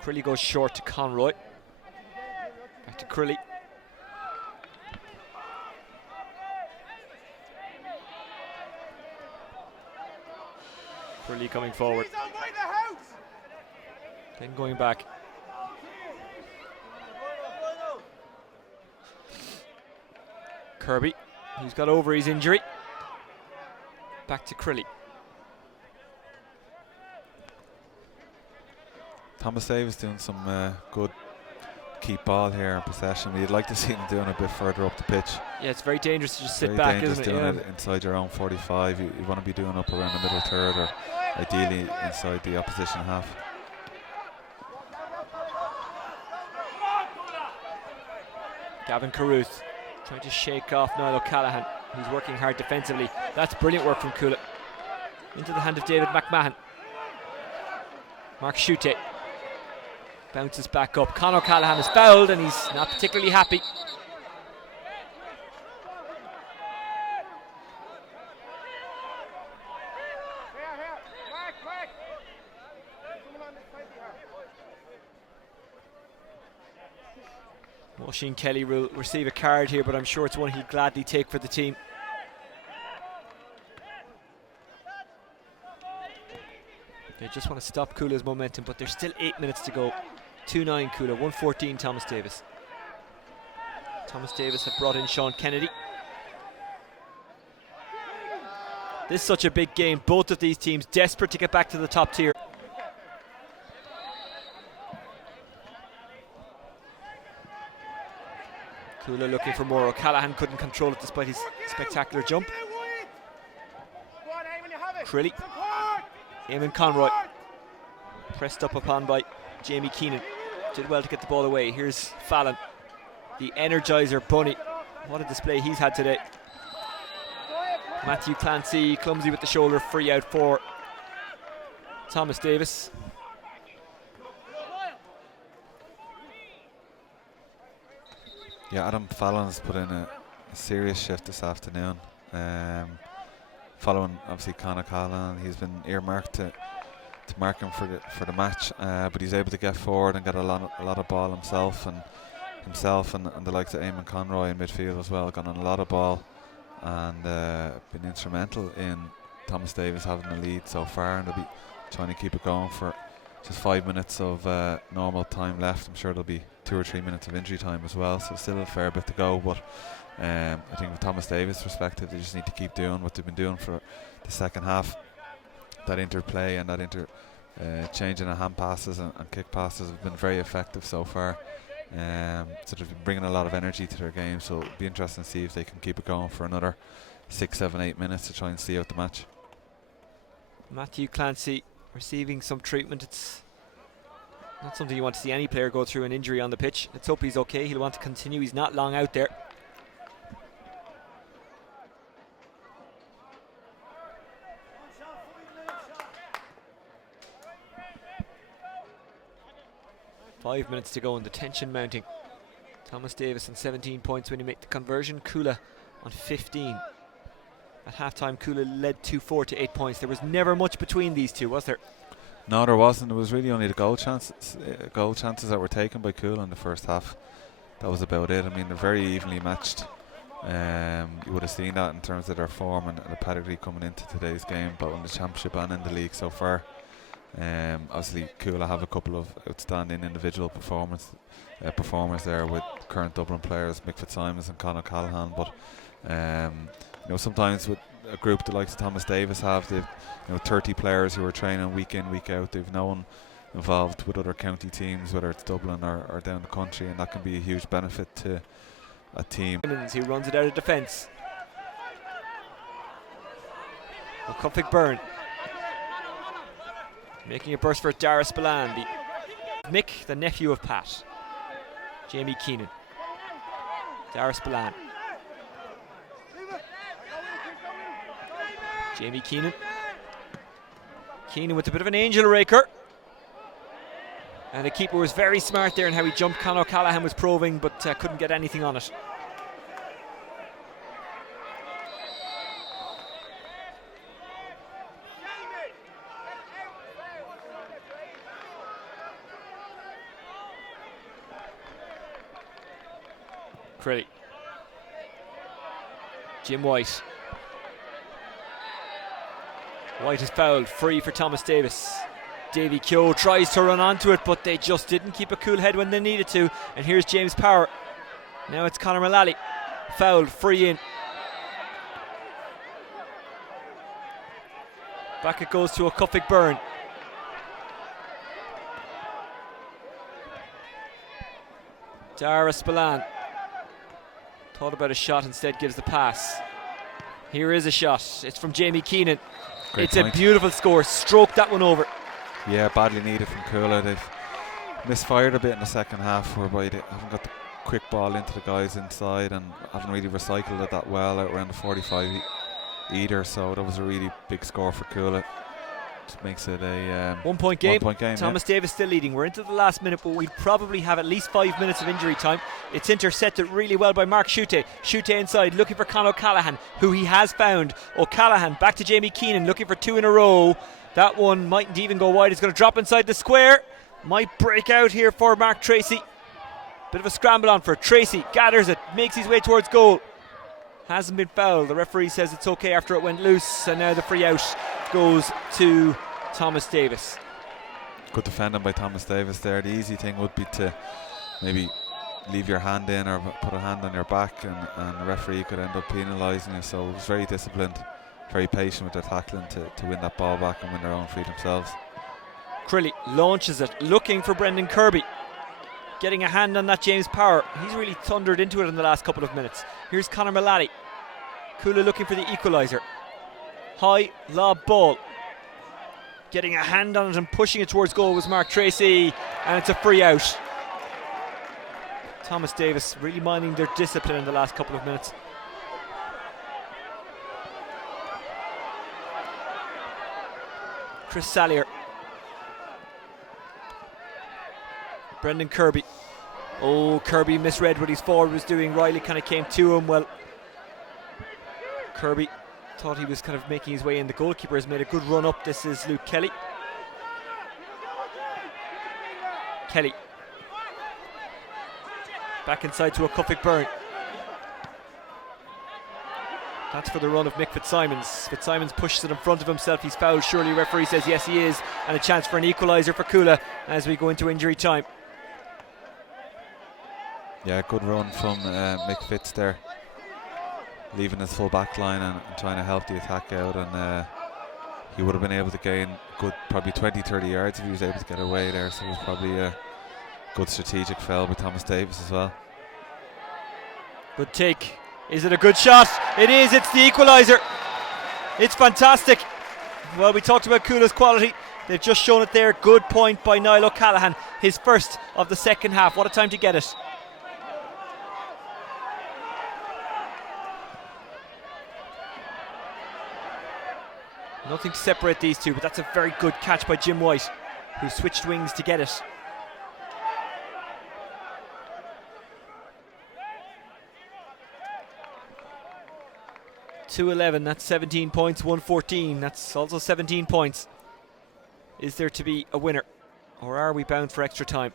Crilly goes short to Conroy. Back to Crilly. Crilly coming forward. Then going back. Kirby, who's got over his injury. Back to Crilly. Thomas Davis doing some good keep ball here in possession. We'd like to see him doing a bit further up the pitch. Yeah, it's very dangerous to just sit Very back, dangerous isn't it? doing it inside your own 45. You want to be doing up around the middle third, or ideally inside the opposition half. Gavin Carruth trying to shake off Niall O'Callaghan, who's working hard defensively. That's brilliant work from Cuala. Into the hand of David McMahon. Mark Shute bounces back up. Conor O'Callaghan is fouled and he's not particularly happy. Oisin Kelly will receive a card here, but I'm sure it's one he'll gladly take for the team. They just want to stop Cuala's momentum, but there's still 8 minutes to go. 2-9 Cuala, 114 Thomas Davis. Thomas Davis have brought in Sean Kennedy. This is such a big game. Both of these teams desperate to get back to the top tier. Cuala looking for more. O'Callaghan couldn't control it despite his spectacular jump. Crilly. Eamon Conroy. Pressed up upon by Jamie Keenan. Did well to get the ball away. Here's Fallon. The Energizer Bunny. What a display he's had today. Matthew Clancy clumsy with the shoulder. Free out for Thomas Davis. Yeah, Adam Fallon's put in a serious shift this afternoon. Following obviously Conor Callan, he's been earmarked to mark him for the match, but he's able to get forward and get a lot of ball himself and the likes of Eamon Conroy in midfield as well, got on a lot of ball and been instrumental in Thomas Davis having the lead so far, and they'll be trying to keep it going for just 5 minutes of normal time left. I'm sure there'll be 2 or 3 minutes of injury time as well, so still a fair bit to go, but I think from Thomas Davis' perspective, they just need to keep doing what they've been doing for the second half. That interplay and that changing of hand passes and kick passes have been very effective so far. So they've been bringing a lot of energy to their game, so it'll be interesting to see if they can keep it going for another 6, 7, 8 minutes to try and see out the match. Matthew Clancy receiving some treatment. It's not something you want to see any player go through, an injury on the pitch. Let's hope he's okay. He'll want to continue. He's not long out there. Five minutes to go and the tension mounting. Thomas Davis on 17 points when he made the conversion. Cuala on 15. At halftime, Cuala led 2-4 to 8 points. There was never much between these two, was there? No, there wasn't. It was really only the goal chances that were taken by Cuala in the first half. That was about it. I mean, they're very evenly matched. You would have seen that in terms of their form and the pedigree coming into today's game, both in the championship and in the league so far. Obviously, Cuala have a couple of outstanding individual performers there with current Dublin players, Mick Fitzsimons and Conor Callaghan. But sometimes with a group the likes of Thomas Davis have, they've 30 players who are training week in, week out. They've no one involved with other county teams, whether it's Dublin or down the country, and that can be a huge benefit to a team. He runs it out of defence. Cuffig Byrne making a burst for Dara Spillane. Mick, the nephew of Pat. Jamie Keenan. Dara Spillane. Jamie Keenan Keenan with a bit of an angel raker. And the keeper was very smart there in how he jumped. Conor O'Callaghan was probing, but couldn't get anything on it. Crilly. Jim White. White is fouled, free for Thomas Davis. Davy Keogh tries to run onto it, but they just didn't keep a cool head when they needed to. And here's James Power. Now it's Conor Mullally. Fouled, free in. Back it goes to a Cuffig Byrne. Dara Spillane. Thought about a shot, instead gives the pass. Here is a shot. It's from Jamie Keenan. Great it's point. A beautiful score. Stroke that one over. Yeah, badly needed from Cuala. They've misfired a bit in the second half, whereby they haven't got the quick ball into the guys inside and haven't really recycled it that well out around the 45 either. So that was a really big score for Cuala. Just makes it a 1 point game. 1 point game. Thomas Davis still leading. We're into the last minute, but we'll probably have at least 5 minutes of injury time. It's intercepted really well by Mark Shute. Shute inside, looking for Conor O'Callaghan, who he has found. O'Callaghan back to Jamie Keenan, looking for 2 in a row. That one mightn't even go wide. It's going to drop inside the square. Might break out here for Mark Tracy. Bit of a scramble on for it. Tracy gathers it, makes his way towards goal. Hasn't been fouled. The referee says it's okay after it went loose, and now the free out goes to Thomas Davis. Good defending by Thomas Davis there. The easy thing would be to maybe leave your hand in or put a hand on your back, and the referee could end up penalising you. So it was very disciplined, very patient with their tackling to win that ball back and win their own feet themselves. Crilly launches it, looking for Brendan Kirby. Getting a hand on that James Power. He's really thundered into it in the last couple of minutes. Here's Conor Mullally. Cuala looking for the equaliser. High lob ball. Getting a hand on it and pushing it towards goal was Mark Tracy, and it's a free out. Thomas Davis really minding their discipline in the last couple of minutes. Chris Sallier. Brendan Kirby. Oh, Kirby misread what his forward was doing. Riley kind of came to him. Well, Kirby thought he was kind of making his way in. The goalkeeper has made a good run up. This is Luke Kelly. Kelly. Back inside to a Cuffig Byrne. That's for the run of Mick Fitzsimons. Fitzsimons pushes it in front of himself. He's fouled. Surely referee says yes, he is. And a chance for an equaliser for Cuala as we go into injury time. Yeah, good run from Mick Fitz there, leaving his full back line and trying to help the attack out, and he would have been able to gain good, probably 20-30 yards if he was able to get away there. So it was probably a good strategic foul by Thomas Davis as well. Good take. Is it a good shot? It is. It's the equaliser. It's fantastic. Well, we talked about Cuala's quality. They've just shown it there. Good point by Niall O'Callaghan. His first of the second half. What a time to get it. Nothing to separate these two, but that's a very good catch by Jim White, who switched wings to get it. .211, that's 17 points, 114, that's also 17 points. Is there to be a winner, or are we bound for extra time?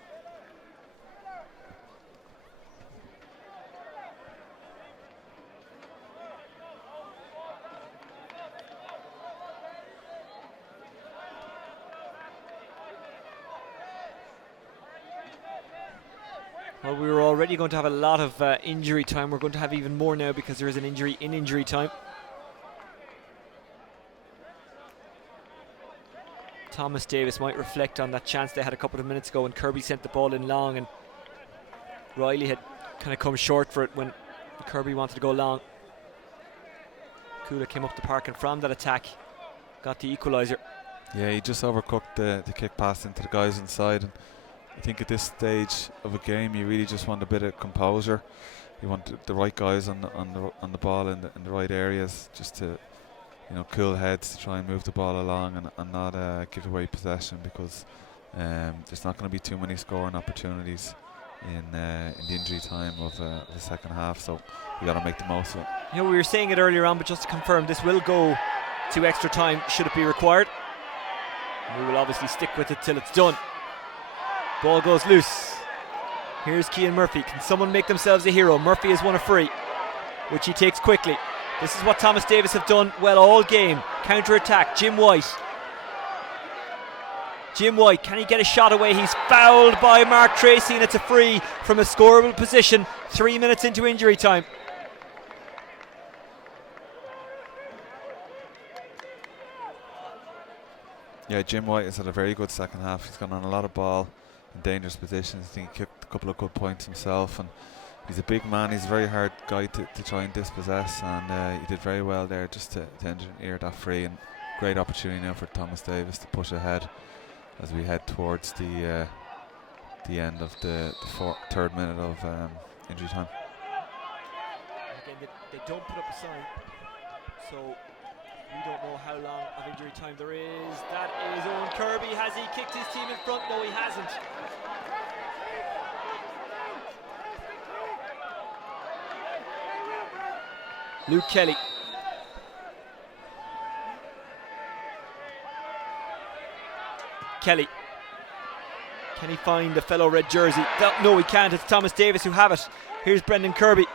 Well, we were already going to have a lot of injury time. We're going to have even more now because there is an injury in injury time. Thomas Davis might reflect on that chance they had a couple of minutes ago when Kirby sent the ball in long and Riley had kind of come short for it when Kirby wanted to go long. Cuala came up the park and from that attack got the equaliser. Yeah, he just overcooked the kick pass into the guys inside, and I think at this stage of a game you really just want a bit of composure. You want the right guys on the ball in the right areas, just to cool heads to try and move the ball along and not give away possession, because there's not going to be too many scoring opportunities in the injury time of the second half, so we got to make the most of it. We were saying it earlier on, but just to confirm, this will go to extra time should it be required. We will obviously stick with it till it's done. Ball goes loose. Here's Cian Murphy. Can someone make themselves a hero? Murphy has won a free, which he takes quickly. This is what Thomas Davis have done well all game. Counter-attack. Jim White, can he get a shot away? He's fouled by Mark Tracy, and it's a free from a scoreable position 3 minutes into injury time. Yeah, Jim White has had a very good second half. He's gone on a lot of ball in dangerous positions. I think he kicked a couple of good points himself, and he's a big man. He's a very hard guy to try and dispossess, and he did very well there just to engineer that free. And great opportunity now for Thomas Davis to push ahead as we head towards the end of the third minute of injury time. Again, they don't put up a sign, so we don't know how long of injury time there is. That is Owen Kirby. Has he kicked his team in front? No, he hasn't. Luke Kelly. Can he find the fellow red jersey? No, he can't. It's Thomas Davis who have it. Here's Brendan Kirby.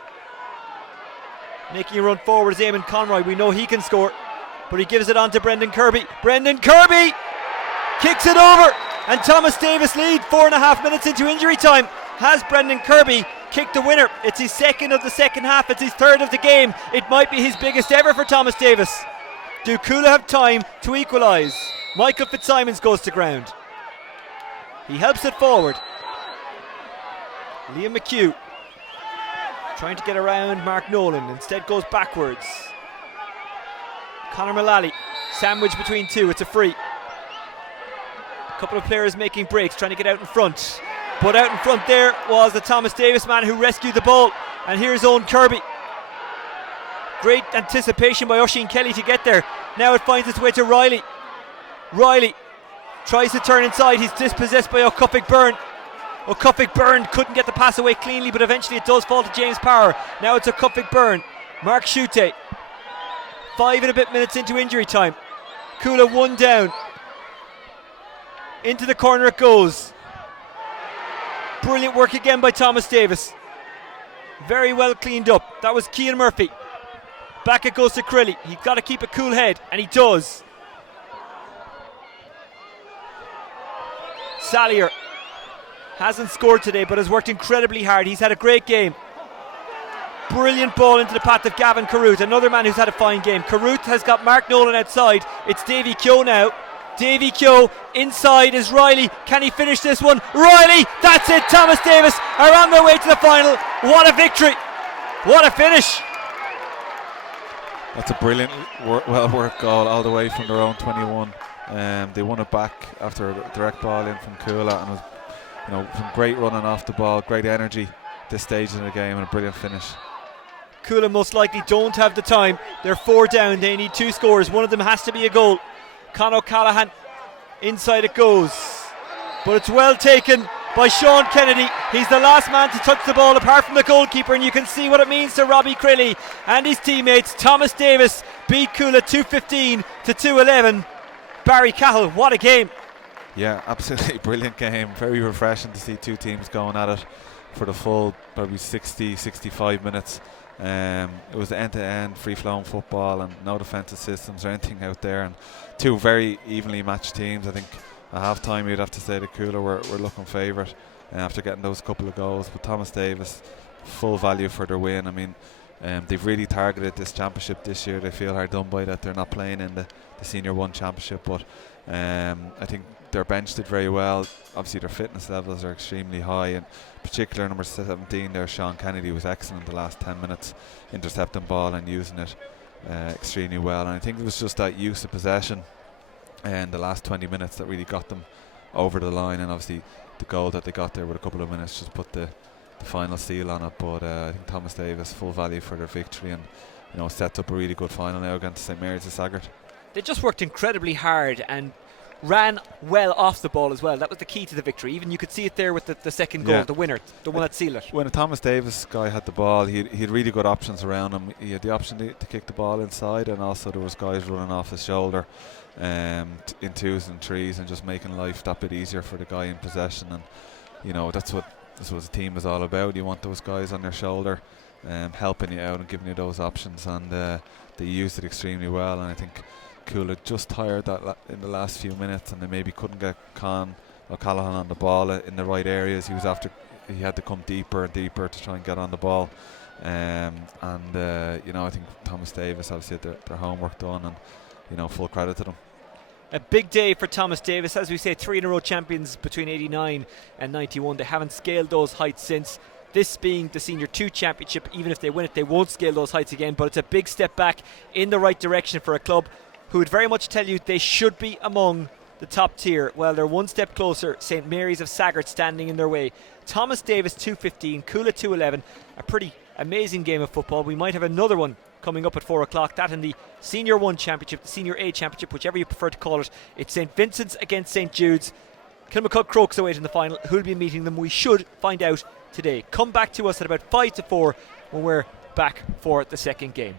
Making a run forward is Eamon Conroy. We know he can score, but he gives it on to Brendan Kirby. Brendan Kirby kicks it over, and Thomas Davis lead 4.5 minutes into injury time. Has Brendan Kirby kicked the winner? It's his second of the second half. It's his third of the game. It might be his biggest ever for Thomas Davis. Do Cuala have time to equalise? Michael Fitzsimons goes to ground. He helps it forward. Liam McHugh trying to get around Mark Nolan, instead goes backwards. Conor Mullally, sandwich between two, it's a free. A couple of players making breaks, trying to get out in front. But out in front there was the Thomas Davis man who rescued the ball. And here's Owen Kirby. Great anticipation by Oisin Kelly to get there. Now it finds its way to Riley. Riley tries to turn inside, he's dispossessed by O'Cuffig Byrne. O'Cuffig Byrne couldn't get the pass away cleanly, but eventually it does fall to James Power. Now it's O'Cuffig Byrne. Mark Shute. 5 and a bit minutes into injury time. Cuala one down. Into the corner it goes. Brilliant work again by Thomas Davis. Very well cleaned up. That was Cian Murphy. Back it goes to Crilly. He's got to keep a cool head, and he does. Sallier hasn't scored today, but has worked incredibly hard. He's had a great game. Brilliant ball into the path of Gavin Carruth, another man who's had a fine game. Carruth has got Mark Nolan outside. It's Davy Keogh now. Davy Keogh, inside is Riley. Can he finish this one? Riley, that's it. Thomas Davis are on their way to the final. What a victory. What a finish. That's a brilliant, well-worked goal all the way from their own 21. They won it back after a direct ball in from Cuala, and it was, some great running off the ball, great energy this stage in the game, and a brilliant finish. Cuala most likely don't have the time. They're 4 down. They need 2 scores. One of them has to be a goal. Con O'Callaghan, inside it goes, but it's well taken by Sean Kennedy. He's the last man to touch the ball apart from the goalkeeper, and you can see what it means to Robbie Crilly and his teammates. Thomas Davis beat Cuala 2-15 to 2-11. Barry Cahill, what a game. Yeah, absolutely brilliant game. Very refreshing to see two teams going at it for the full probably 60-65 minutes. It was end-to-end free-flowing football and no defensive systems or anything out there, and two very evenly matched teams. I think at half-time you'd have to say the Cuala were looking favourite after getting those couple of goals, but Thomas Davis, full value for their win. I mean, they've really targeted this championship this year. They feel hard done by that they're not playing in the Senior 1 championship, but I think their bench did very well. Obviously their fitness levels are extremely high, and particular number 17 there, Sean Kennedy, was excellent the last 10 minutes, intercepting ball and using it extremely well. And I think it was just that use of possession in the last 20 minutes that really got them over the line, and obviously the goal that they got there with a couple of minutes just put the final seal on it. But I think Thomas Davis, full value for their victory, and sets up a really good final now against St Mary's of Saggart. They just worked incredibly hard and ran well off the ball as well. That was the key to the victory. Even you could see it there with the second goal, the winner, the one that sealed it. When the Thomas Davis guy had the ball, he had really good options around him. He had the option to kick the ball inside, and also there was guys running off his shoulder in twos and threes and just making life that bit easier for the guy in possession. And that's what the team is all about. You want those guys on their shoulder helping you out and giving you those options, and they used it extremely well. And I think Cuala just tired that in the last few minutes, and they maybe couldn't get O'Callaghan on the ball in the right areas. He had to come deeper and deeper to try and get on the ball. I think Thomas Davis obviously had their homework done, and full credit to them. A big day for Thomas Davis. As we say, 3 in a row champions between 89 and 91. They haven't scaled those heights since. This being the Senior 2 Championship, even if they win it, they won't scale those heights again. But it's a big step back in the right direction for a club who would very much tell you they should be among the top tier. Well, they're one step closer. St Mary's of Saggart standing in their way. Thomas Davis 2:15, Cuala 2:11. A pretty amazing game of football. We might have another one coming up at 4 o'clock. That in the Senior 1 Championship, the Senior A Championship, whichever you prefer to call it. It's St Vincent's against St Jude's. Kilmacud Crokes await in the final. Who'll be meeting them? We should find out today. Come back to us at about 5 to 4 when we're back for the second game.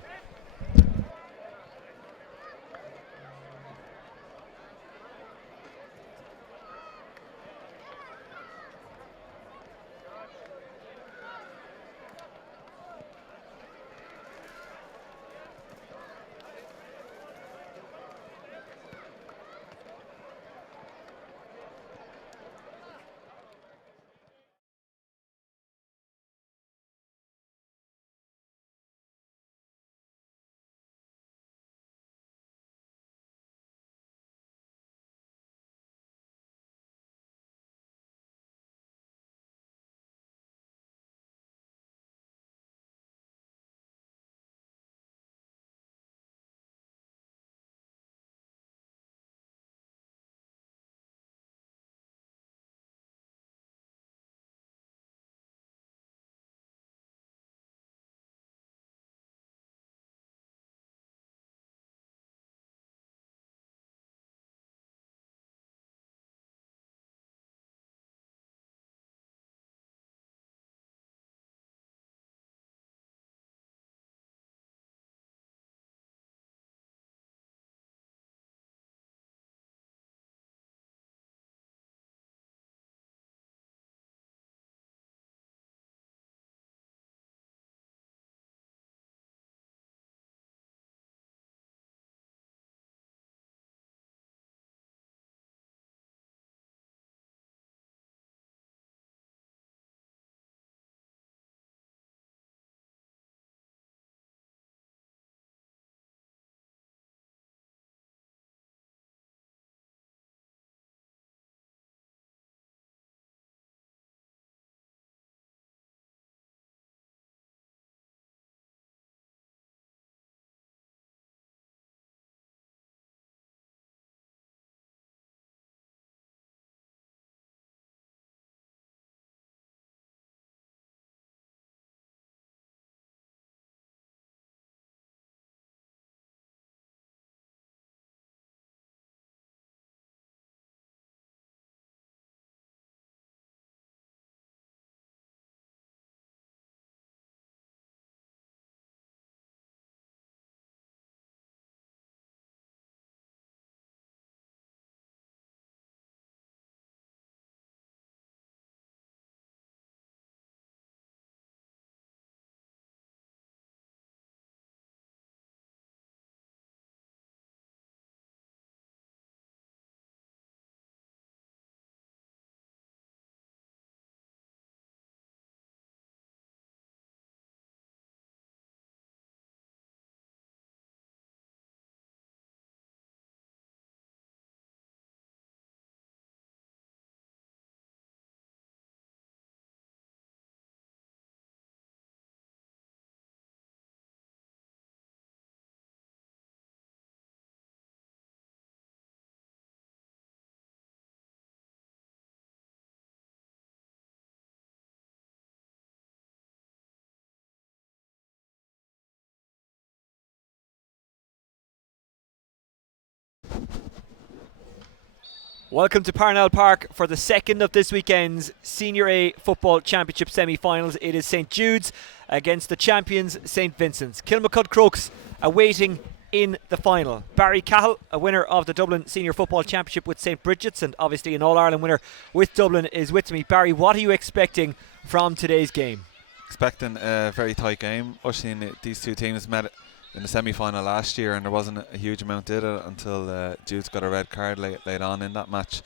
Welcome to Parnell Park for the second of this weekend's Senior A Football Championship semi-finals. It is St Jude's against the champions St Vincents. Kilmacud Crokes awaiting in the final. Barry Cahill, a winner of the Dublin Senior Football Championship with St Bridget's and obviously an All-Ireland winner with Dublin, is with me. Barry, what are you expecting from today's game? Expecting a very tight game. Obviously, these two teams met in the semi-final last year, and there wasn't a huge amount did it until Jude's got a red card late on in that match.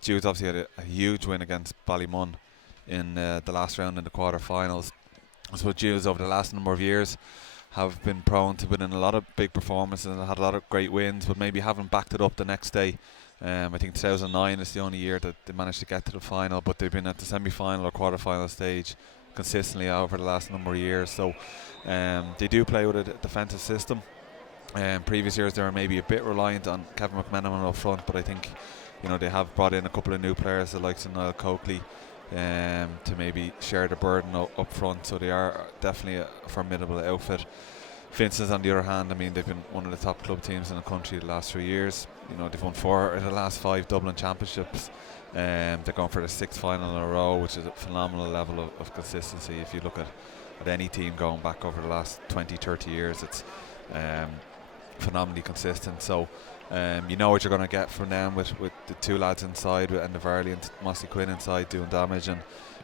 Jude's obviously had a huge win against Ballymun in the last round in the quarter-finals. So Jude's over the last number of years have been prone to winning a lot of big performances and had a lot of great wins, but maybe haven't backed it up the next day. I think 2009 is the only year that they managed to get to the final, but they've been at the semi-final or quarter-final stage consistently over the last number of years. So they do play with a defensive system. Previous years they were maybe a bit reliant on Kevin McMenamin up front, but I think they have brought in a couple of new players, the likes of Niall Coakley, to maybe share the burden up front. So they are definitely a formidable outfit. Vincent's, on the other hand, I mean, they've been one of the top club teams in the country the last 3 years. They've won 4 of the last 5 Dublin championships. They're going for the 6th final in a row, which is a phenomenal level of consistency. If you look at any team going back over the last 20-30 years, it's phenomenally consistent. So you know what you're going to get from them with the 2 lads inside, with Enda Varley and Mossy Quinn inside doing damage, and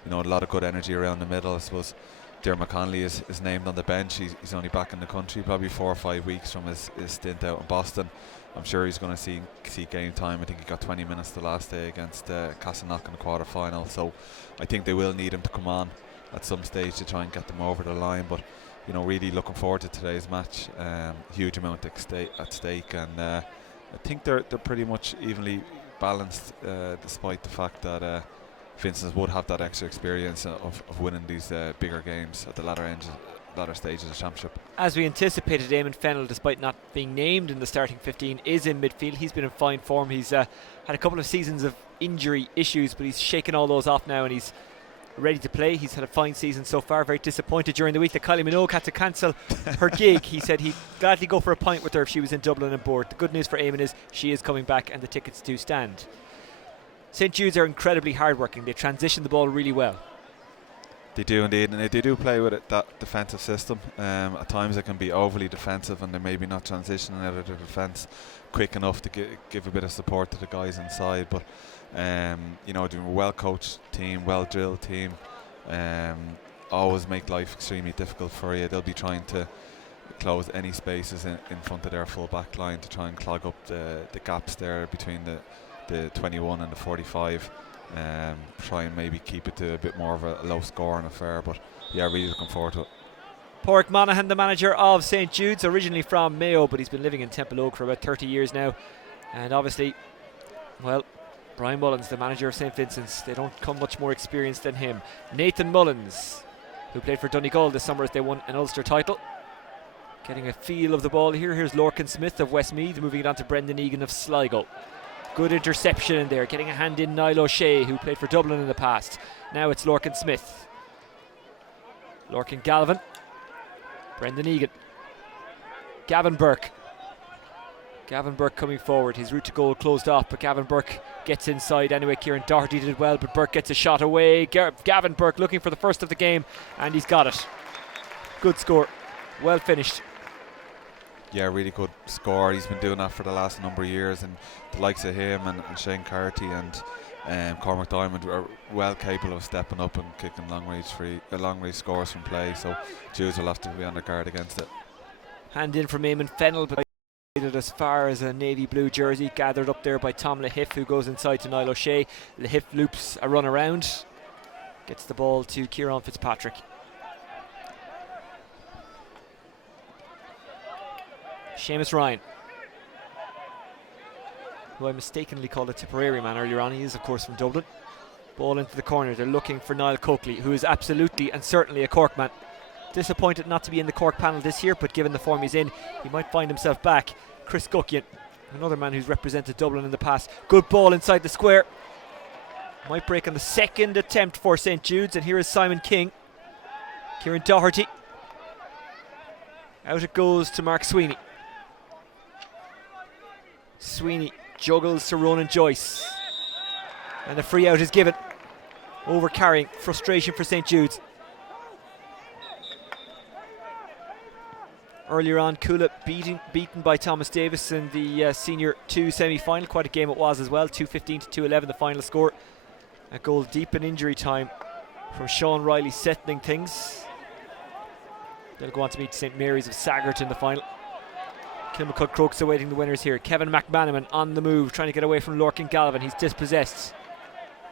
a lot of good energy around the middle. I suppose Dermot Connolly is named on the bench. He's only back in the country probably 4 or 5 weeks from his stint out in Boston. I'm sure he's going to see game time. I think he got 20 minutes the last day against Castleknock in the quarter-final. So I think they will need him to come on at some stage to try and get them over the line. But really looking forward to today's match. Huge amount at stake, and I think they're pretty much evenly balanced, despite the fact that Vincent's would have that extra experience of winning these bigger games at the latter stages of the championship. As we anticipated, Eamon Fennell, despite not being named in the starting 15, is in midfield. He's been in fine form. He's had a couple of seasons of injury issues, but he's shaken all those off now and he's ready to play. He's had a fine season so far. Very disappointed during the week that Kylie Minogue had to cancel her gig. He said he'd gladly go for a pint with her if she was in Dublin and board. The good news for Eamon is she is coming back and the tickets do stand. St Jude's are incredibly hard-working. They transition the ball really well. They do indeed, and they do play with that defensive system. At times it can be overly defensive, and they're maybe not transitioning out of the defence quick enough to give a bit of support to the guys inside. But they're a well-coached team, well-drilled team. Always make life extremely difficult for you. They'll be trying to close any spaces in front of their full back line to try and clog up the gaps there between the 21 and the 45. Try and maybe keep it to a bit more of a low scoring affair, but yeah, really looking forward to it. Pádraig Monaghan, the manager of St Jude's, originally from Mayo, but he's been living in Temple Oak for about 30 years now, and obviously, well, Brian Mullins, the manager of St Vincent's, they don't come much more experienced than him. Nathan Mullins, who played for Donegal this summer as they won an Ulster title, getting a feel of the ball here. Here's Lorcan Smith of Westmeath, moving it on to Brendan Egan of Sligo. Good interception in there, getting a hand in Niall O'Shea, who played for Dublin in the past. Now it's Lorcan Smith. Lorcan Galvin. Brendan Egan. Gavin Burke. Gavin Burke coming forward. His route to goal closed off, but Gavin Burke gets inside anyway. Kieran Doherty did well, but Burke gets a shot away. Gavin Burke looking for the first of the game, and he's got it. Good score. Well finished. Yeah, really good score. He's been doing that for the last number of years, and the likes of him and Shane Carty and Cormac Diamond are well capable of stepping up and kicking long range scores from play. So Judes will have to be on their guard against it. Hand in from Eamon Fennell, but as far as a navy blue jersey, gathered up there by Tom Lahiff, who goes inside to Niall O'Shea. Lahiff loops a run around, gets the ball to Kieran Fitzpatrick. Seamus Ryan, who I mistakenly called a Tipperary man earlier on. He is, of course, from Dublin. Ball into the corner. They're looking for Niall Coakley, who is absolutely and certainly a Cork man. Disappointed not to be in the Cork panel this year, but given the form he's in, he might find himself back. Chris Guckian, another man who's represented Dublin in the past. Good ball inside the square. Might break on the second attempt for St Jude's, and here is Simon King. Kieran Doherty. Out it goes to Mark Sweeney. Sweeney Juggles to Ronan Joyce. And the free out is given. Over carrying. Frustration for St Jude's. Earlier on, Cuala beaten by Thomas Davis in the Senior 2 semi-final. Quite a game it was as well. 2-15 to 2-11 the final score. A goal deep in injury time from Sean Riley settling things. They'll go on to meet St Mary's of Saggart in the final. Kilmacud Crokes awaiting the winners here. Kevin McManaman on the move, trying to get away from Lorcan Galvin. He's dispossessed.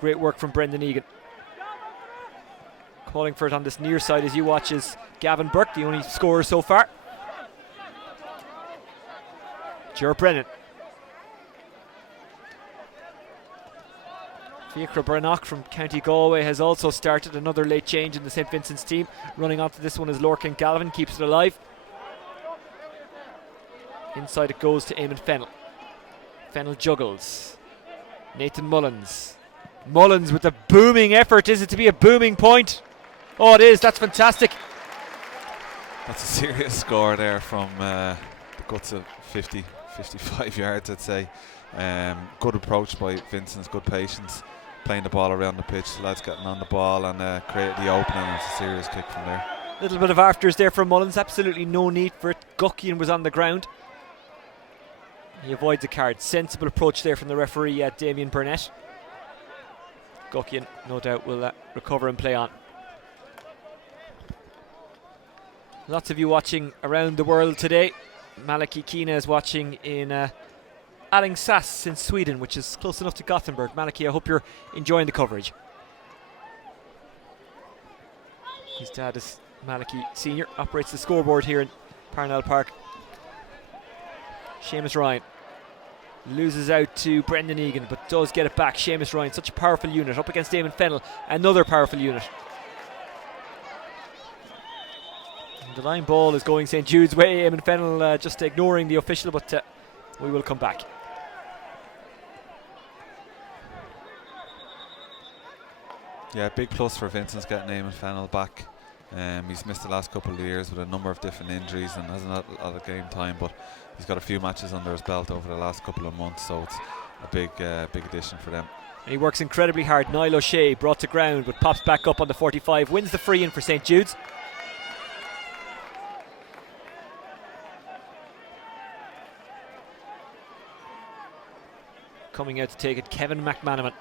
Great work from Brendan Egan. Calling for it on this near side as you watch is Gavin Burke, the only scorer so far. Ger Brennan. Fiachra Brannock from County Galway has also started. Another late change in the St Vincent's team. Running onto this one is Lorcan Galvin, keeps it alive. Inside it goes to Eamon Fennell. Fennell juggles. Nathan Mullins. Mullins with a booming effort. Is it to be a booming point? Oh, it is. That's fantastic. That's a serious score there from the guts of 55 yards, I'd say. Good approach by Vincent's, good patience. Playing the ball around the pitch, the lads getting on the ball and created the opening. It's a serious kick from there. Little bit of afters there from Mullins, absolutely no need for it. Guckian was on the ground. He avoids a card. Sensible approach there from the referee, Damien Burnett. Guckian, no doubt, will recover and play on. Lots of you watching around the world today. Malachy Kina is watching in Alingsås in Sweden, which is close enough to Gothenburg. Malachy, I hope you're enjoying the coverage. His dad is Malachy Senior, operates the scoreboard here in Parnell Park. Seamus Ryan loses out to Brendan Egan, but does get it back. Seamus Ryan, such a powerful unit, up against Eamon Fennell, another powerful unit. And the line ball is going St Jude's way. Eamon Fennell just ignoring the official, but we will come back. Yeah, big plus for Vincent's getting Eamon Fennell back. He's missed the last couple of years with a number of different injuries and hasn't had a lot of game time, but he's got a few matches under his belt over the last couple of months, so it's a big addition for them. And he works incredibly hard. Niall O'Shea brought to ground but pops back up on the 45, wins the free in for St Jude's. Coming out to take it, Kevin McManaman.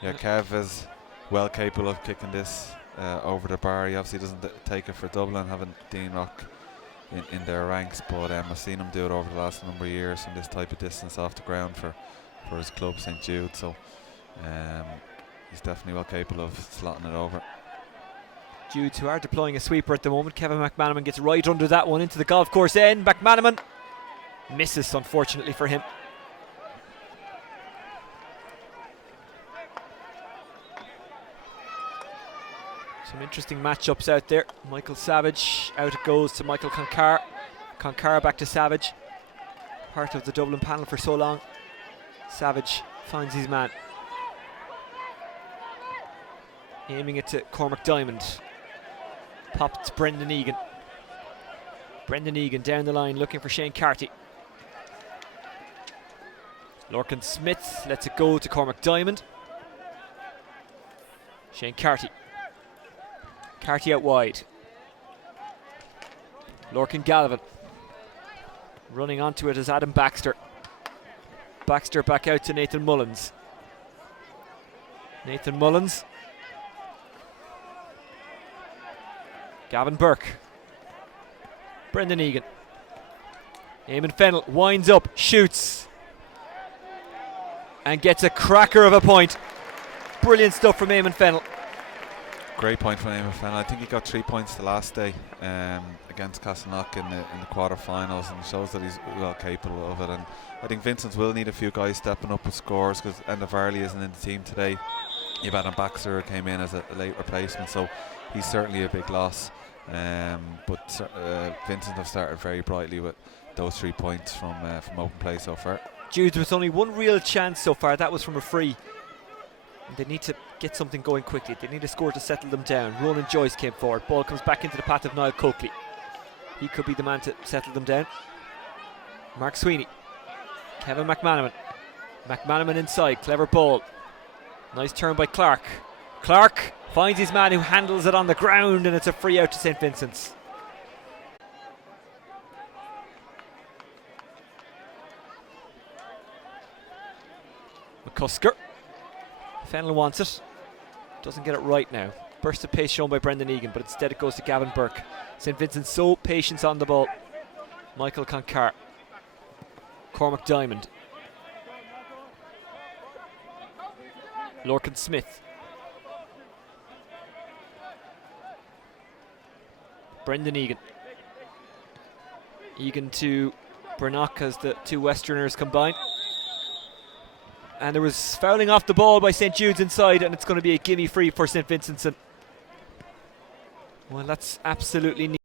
Yeah, Kev is well capable of kicking this over the bar. He obviously doesn't take it for Dublin, having Dean Rock in their ranks, but I've seen him do it over the last number of years from this type of distance off the ground for his club, St Jude, so he's definitely well capable of slotting it over. Judes, who are deploying a sweeper at the moment. Kevin McManaman gets right under that one into the golf course end. McManaman misses, unfortunately for him. Some interesting matchups out there. Michael Savage, out it goes to Michael Concar. Concar back to Savage. Part of the Dublin panel for so long. Savage finds his man. Aiming it to Cormac Diamond. Popped to Brendan Egan. Brendan Egan down the line looking for Shane Carty. Lorcan Smith lets it go to Cormac Diamond. Shane Carty. Carty out wide. Lorcan Galvin. Running onto it is Adam Baxter. Baxter back out to Nathan Mullins. Nathan Mullins. Gavin Burke. Brendan Egan. Eamon Fennell winds up, shoots, and gets a cracker of a point. Brilliant stuff from Eamon Fennell. Great point from Eamon Fennell. I think he got 3 points the last day against Castleknock in the quarter-finals, and shows that he's well capable of it. And I think Vincent's will need a few guys stepping up with scores, because Enda Varley isn't in the team today. You've Adam Baxter came in as a late replacement, so he's certainly a big loss. But Vincent have started very brightly with those 3 points from open play so far. Jude, with only one real chance so far, that was from a free. They need to get something going quickly. They need a score to settle them down. Ronan Joyce came forward. Ball comes back into the path of Niall Coakley. He could be the man to settle them down. Mark Sweeney. Kevin McManaman. McManaman inside. Clever ball. Nice turn by Clark. Clark finds his man who handles it on the ground, and it's a free out to St Vincent's. McCusker. Fennell wants it. Doesn't get it right now. Burst of pace shown by Brendan Egan, but instead it goes to Gavin Burke. St Vincent's so patience on the ball. Michael Concar. Cormac Diamond. Lorcan Smith. Brendan Egan. Egan to Brannock as the two Westerners combine. And there was fouling off the ball by St Jude's inside, and it's going to be a gimme free for St Vincent's. And well, that's absolutely neat.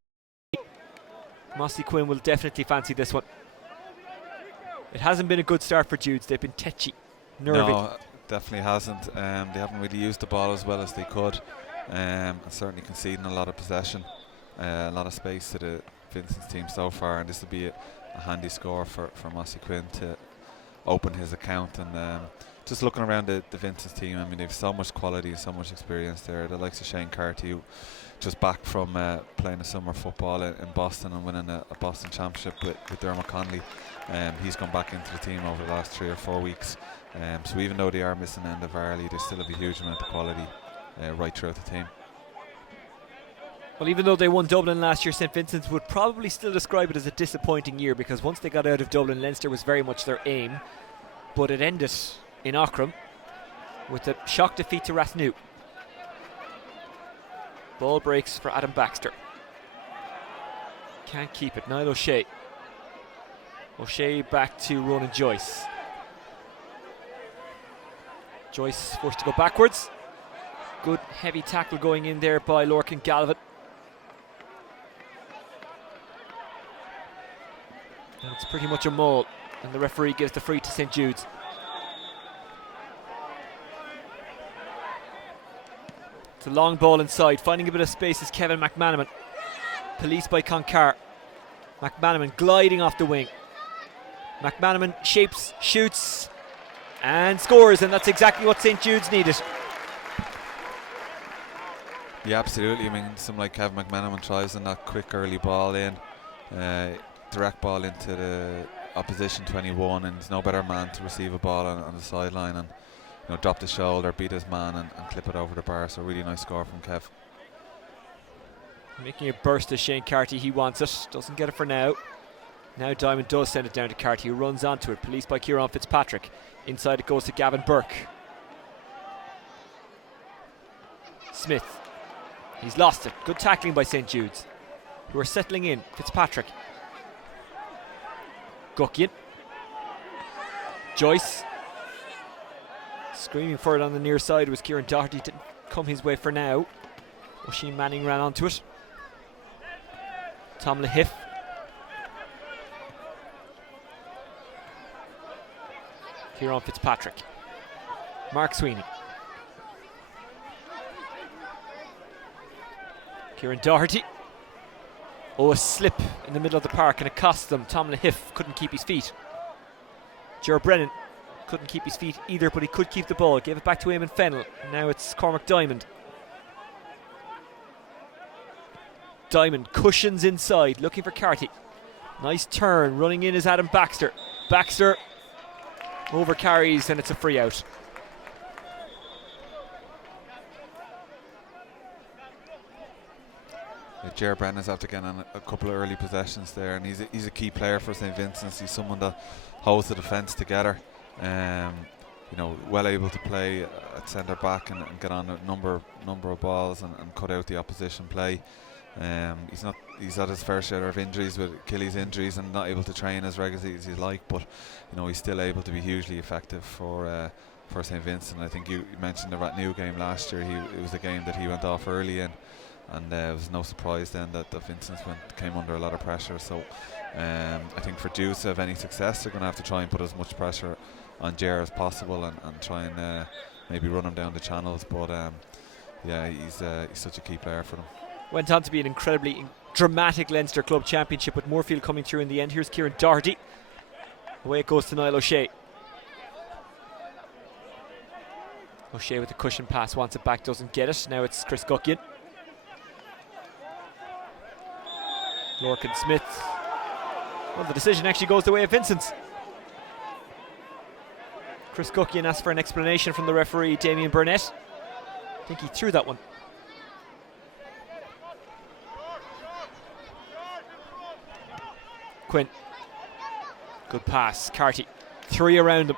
Mossy Quinn will definitely fancy this one. It hasn't been a good start for Jude's. They've been tetchy, nervy. No, definitely hasn't. They haven't really used the ball as well as they could, and certainly conceding a lot of possession, a lot of space to the Vincent's team so far, and this will be a handy score for Mossy Quinn to open his account. And just looking around the Vincent's team, I mean, they've so much quality and so much experience there. The likes of Shane Carty, who just back from playing a summer football in Boston and winning a Boston championship with Dermot Connolly. He's gone back into the team over the last 3 or 4 weeks. So even though they are missing Enda Varley, they still have a huge amount of quality right throughout the team. Well, even though they won Dublin last year, St Vincent's would probably still describe it as a disappointing year, because once they got out of Dublin, Leinster was very much their aim. But it ended in Aughrim with a shock defeat to Rathnew. Ball breaks for Adam Baxter. Can't keep it. Niall O'Shea. O'Shea back to Ronan Joyce. Joyce forced to go backwards. Good heavy tackle going in there by Lorcan Galvin. And it's pretty much a maul, and the referee gives the free to St Jude's. It's a long ball inside. Finding a bit of space is Kevin McManaman. Policed by Concar. McManaman gliding off the wing. McManaman shapes, shoots, and scores, and that's exactly what St Jude's needed. Yeah, absolutely. I mean, someone like Kevin McManaman tries on that quick early ball in, direct ball into the opposition 21, and he's no better man to receive a ball on the sideline and drop the shoulder, beat his man, and clip it over the bar. So really nice score from Kev. Making a burst to Shane Carty. He wants it, doesn't get it for now. Now Diamond does send it down to Carty, who runs onto it, policed by Kieran Fitzpatrick. Inside it goes to Gavin Burke. Smith. He's lost it. Good tackling by St Jude's, who are settling in. Fitzpatrick. Guckian. Joyce. Screaming for it on the near side was Kieran Doherty. Didn't come his way for now. Oisin Manning ran onto it. Tom Lahiff. Kieran Fitzpatrick. Mark Sweeney. Kieran Doherty. Oh, a slip in the middle of the park, and it cost them. Tom Lahiff couldn't keep his feet. Ger Brennan couldn't keep his feet either, but he could keep the ball. Gave it back to Eamon Fennell. Now it's Cormac Diamond. Diamond cushions inside, looking for Carty. Nice turn. Running in is Adam Baxter. Baxter over carries, and it's a free out. Ger Brennan's after getting on a couple of early possessions there, and he's a key player for St Vincent's. He's someone that holds the defence together. Well able to play at centre back and get on a number of balls and cut out the opposition play. He's had his fair share of injuries with Achilles injuries and not able to train as regularly as he'd like, but he's still able to be hugely effective for St Vincent. I think you mentioned the Rathnew game last year. It was a game that he went off early in, and it was no surprise then that the Vincents came under a lot of pressure. So I think for Judes to have any success, they're going to have to try and put as much pressure on Ger as possible and try and maybe run him down the channels. But yeah, he's such a key player for them. Went on to be an incredibly dramatic Leinster Club Championship, with Moorfield coming through in the end. Here's Kieran Doherty. Away it goes to Niall O'Shea. O'Shea with the cushion pass, wants it back, doesn't get it. Now it's Chris Guckian. Lorcan Smith. Well, the decision actually goes the way of Vincents. Chris Guckian asked for an explanation from the referee, Damien Burnett. I think he threw that one. Quinn. Good pass. Carty. 3 around him.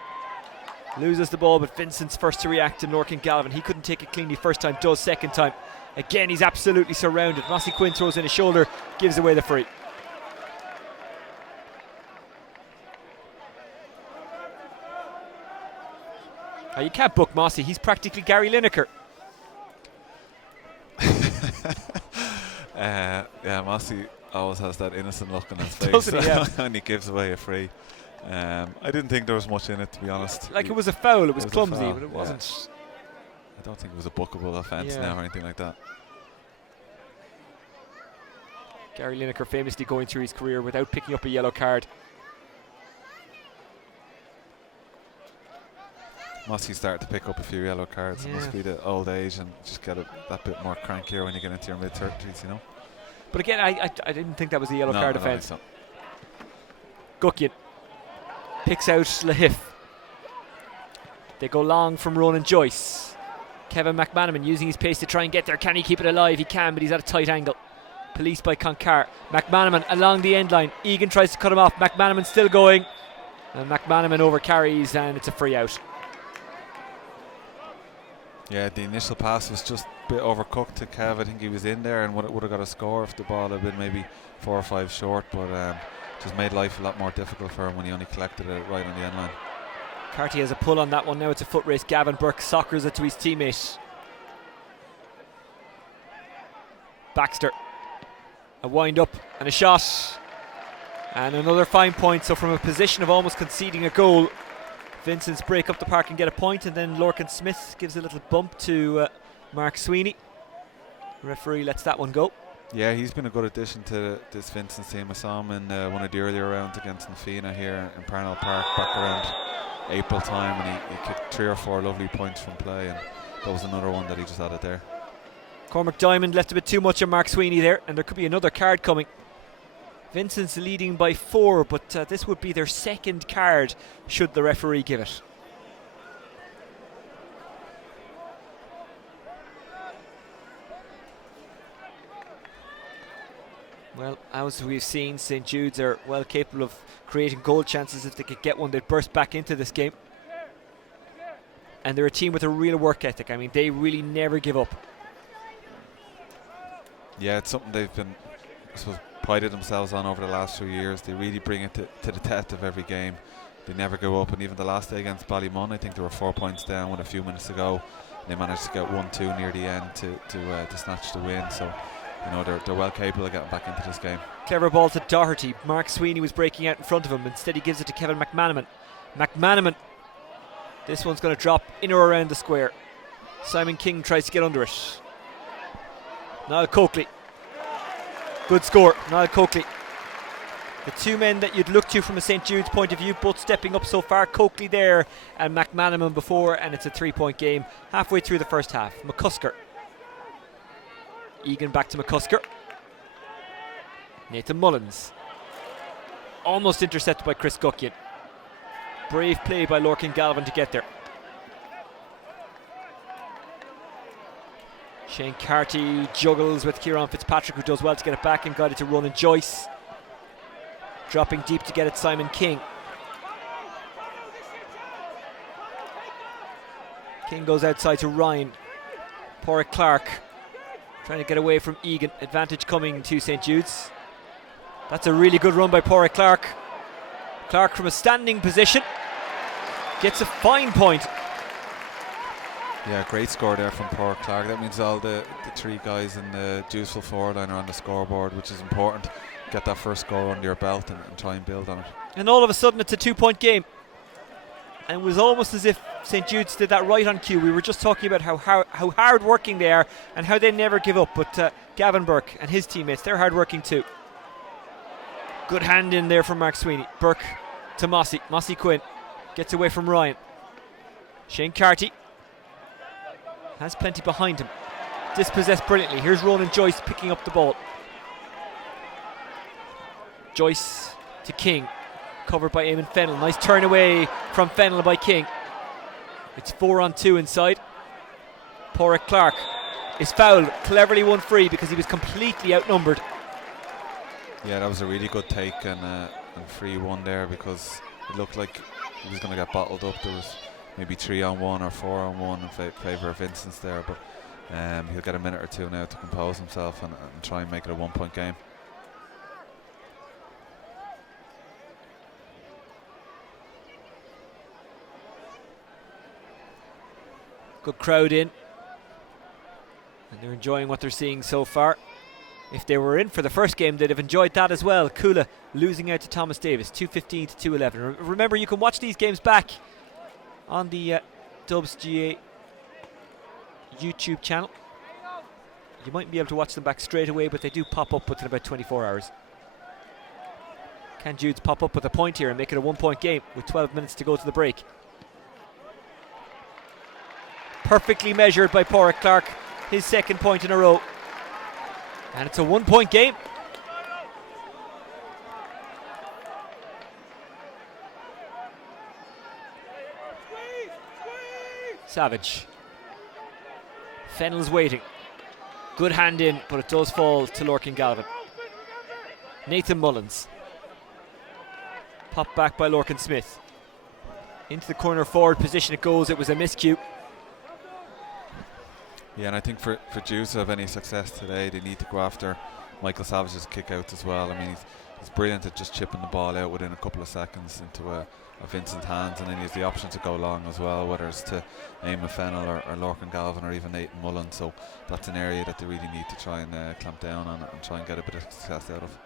Loses the ball, but Vincent's first to react to Lorcan Galvin. He couldn't take it cleanly first time, does second time. Again, he's absolutely surrounded. Mossy Quinn throws in a shoulder, gives away the free. Oh, you can't book Mossy. He's practically Gary Lineker. Yeah, Mossy always has that innocent look on his face Doesn't he? Yeah. when he gives away a free. I didn't think there was much in it, to be honest. Like, it was a foul, it was clumsy, foul, but it wasn't. I don't think it was a bookable offence now or anything like that. Gary Lineker famously going through his career without picking up a yellow card. Mossy started to pick up a few yellow cards. Yeah. It must be the old age and just get that bit more crankier when you get into your mid-30s, you know. But again, I didn't think that was a yellow card offence. No. Guckian picks out Lahif. They go long from Ronan Joyce. Kevin McManaman using his pace to try and get there. Can he keep it alive? He can, but he's at a tight angle. Police by Concar. McManaman along the end line. Egan tries to cut him off. McManaman still going. And McManaman overcarries, and it's a free out. Yeah, the initial pass was just a bit overcooked to Kev. I think he was in there and would have got a score if the ball had been maybe 4 or 5 short, but just made life a lot more difficult for him when he only collected it right on the end line. Carty has a pull on that one. Now it's a foot race. Gavin Burke soccers it to his teammate. Baxter. A wind up and a shot. And another fine point. So from a position of almost conceding a goal, Vincent's break up the park and get a point, and then Lorcan Smith gives a little bump to Mark Sweeney. The referee lets that one go. Yeah, he's been a good addition to this Vincent's team. I saw him in one of the earlier rounds against Nafina here in Parnell Park back around April time, and he kicked 3 or 4 lovely points from play, and that was another one that he just added there. Cormac Diamond left a bit too much on Mark Sweeney there, and there could be another card coming. Vincent's leading by 4, but this would be their second card should the referee give it. Well, as we've seen, St Jude's are well capable of creating goal chances. If they could get one, they'd burst back into this game. And they're a team with a real work ethic. I mean, they really never give up. Yeah, it's something they've been, I suppose, prided themselves on over the last few years. They really bring it to the test of every game. They never go up, and even the last day against Ballymun, I think they were 4 points down with a few minutes to go. They managed to get 1-2 near the end to snatch the win. So, you know, they're well capable of getting back into this game. Clever ball to Doherty. Mark Sweeney was breaking out in front of him. Instead, he gives it to Kevin McManaman. McManaman. This one's going to drop in or around the square. Simon King tries to get under it. Niall Coakley. Good score, Niall Coakley. The two men that you'd look to from a St Jude's point of view, both stepping up so far. Coakley there and McManaman before, and it's a 3-point game halfway through the first half. McCusker. Egan back to McCusker. Nathan Mullins. Almost intercepted by Chris Guckian. Brave play by Lorcan Galvin to get there. Shane Carty juggles with Kieran Fitzpatrick, who does well to get it back and got it to Ronan Joyce. Dropping deep to get it, Simon King. King goes outside to Ryan. Porrick Clark trying to get away from Egan. Advantage coming to St Jude's. That's a really good run by Porrick Clark. Clark from a standing position gets a fine point. Yeah, great score there from Porrick Clark. That means all the 3 guys in the Judes V forward line are on the scoreboard, which is important. Get that first score under your belt and try and build on it. And all of a sudden it's a 2-point game. And it was almost as if St Jude's did that right on cue. We were just talking about how hard working they are and how they never give up. But Gavin Burke and his teammates, they're hard working too. Good hand in there from Mark Sweeney. Burke to Mossy. Mossy Quinn gets away from Ryan. Shane Carty has plenty behind him. Dispossessed brilliantly. Here's Ronan Joyce picking up the ball. Joyce to King. Covered by Eamon Fennell. Nice turn away from Fennell by King. It's 4-on-2 inside. Porrick Clark is fouled. Cleverly won free because he was completely outnumbered. Yeah, that was a really good take and free one there, because it looked like he was going to get bottled up. There was maybe 3-on-1 or 4-on-1 in favour of Vincents there, but he'll get a minute or two now to compose himself and try and make it a 1-point game. Good crowd in, and they're enjoying what they're seeing so far. If they were in for the first game, they'd have enjoyed that as well. Cuala losing out to Thomas Davis, 2:15 to 2:11. Remember, you can watch these games back on the Dubs GA YouTube channel. You mightn't be able to watch them back straight away, but they do pop up within about 24 hours. Can Judes pop up with a point here and make it a 1-point game with 12 minutes to go to the break? Perfectly measured by Porrick Clark, his second point in a row. And it's a 1-point game. Savage. Fennell's waiting. Good hand in, but it does fall to Lorcan Galvin. Nathan Mullins. Popped back by Lorcan Smith. Into the corner forward position it goes. It was a miscue. Yeah, and I think for Judes to have any success today, they need to go after Michael Savage's kick out as well. I mean, he's brilliant at just chipping the ball out within a couple of seconds into a Vincent's hands, and then he has the option to go long as well, whether it's to Eamon Fennell or Lorcan Galvin or even Nathan Mullen. So that's an area that they really need to try and clamp down on and try and get a bit of success out of.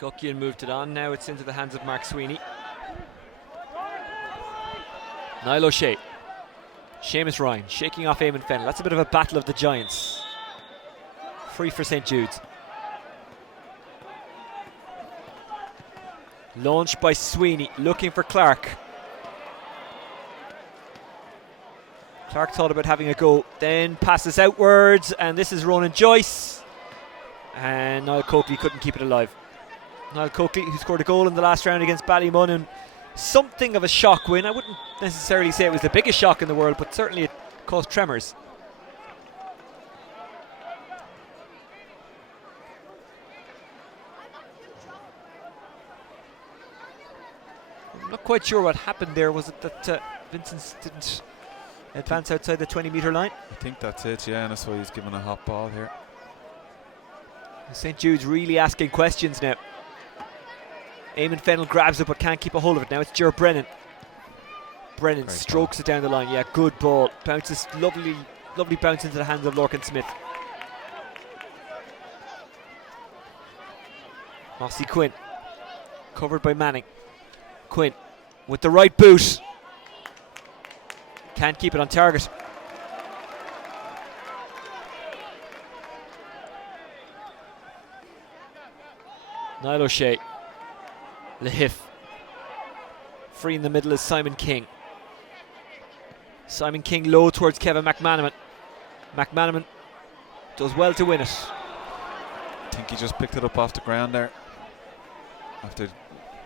Guckian moved it on. Now it's into the hands of Mark Sweeney. Niall O'Shea. Seamus Ryan shaking off Eamon Fennell. That's a bit of a battle of the giants. Free for St Jude's. Launched by Sweeney, looking for Clark. Clark thought about having a go, then passes outwards, and this is Ronan Joyce. And Niall Coakley couldn't keep it alive. Niall Coakley, who scored a goal in the last round against Ballymun, something of a shock win. I wouldn't necessarily say it was the biggest shock in the world, but certainly it caused tremors. I'm not quite sure what happened there. Was it that Vincent's didn't advance outside the 20-metre line? I think that's it, yeah, and that's why he's given a hot ball here. St Jude's really asking questions now. Eamon Fennell grabs it but can't keep a hold of it. Now it's Ger Brennan. Brennan Great strokes it down the line. Yeah, good ball. Bounces, lovely bounce into the hands of Lorcan Smith. Mossy Quinn. Covered by Manning. Quinn with the right boot. Can't keep it on target. Niall O'Shea. Lehif. Free in the middle is Simon King. Simon King low towards Kevin McManaman. McManaman does well to win it. I think he just picked it up off the ground there after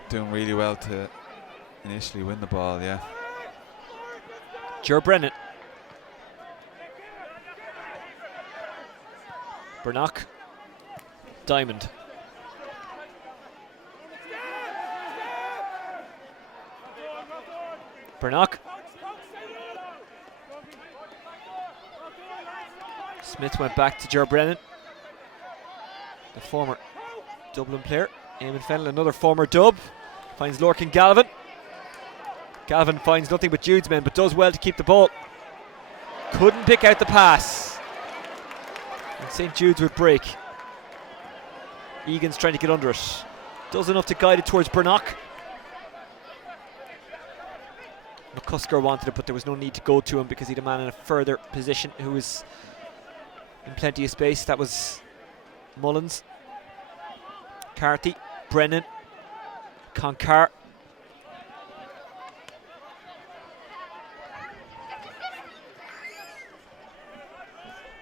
doing really well to initially win the ball, yeah. Ger Brennan. Bernock. Diamond. Bernock. Smith went back to Ger Brennan, the former Dublin player. Eamon Fennell, another former Dub, finds Lorcan Galvin. Galvin finds nothing but Jude's men, but does well to keep the ball. Couldn't pick out the pass. And St Jude's would break. Egan's trying to get under it. Does enough to guide it towards Bernock. McCusker wanted it, but there was no need to go to him because he had a man in a further position who was in plenty of space. That was Mullins, Carthy, Brennan, Concar.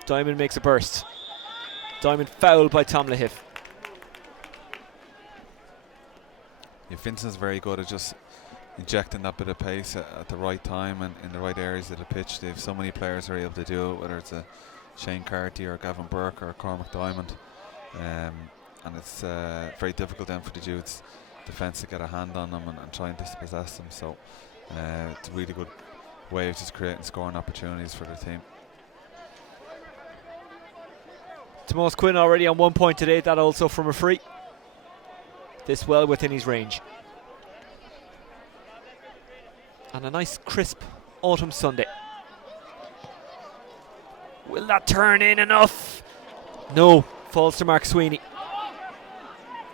Diamond makes a burst. Diamond fouled by Tom Lahiff. Yeah, Vincent's very good at just injecting that bit of pace at the right time and in the right areas of the pitch. They have so many players who are able to do it, whether it's a Shane Carty or Gavin Burke or Cormac Diamond. And it's very difficult then for the Judes defence to get a hand on them and try and dispossess them. So it's a really good way of just creating scoring opportunities for the team. Tomas Quinn already on 1 point today, that also from a free. This well within his range. On a nice crisp autumn Sunday. Will that turn in enough? No, falls to Mark Sweeney.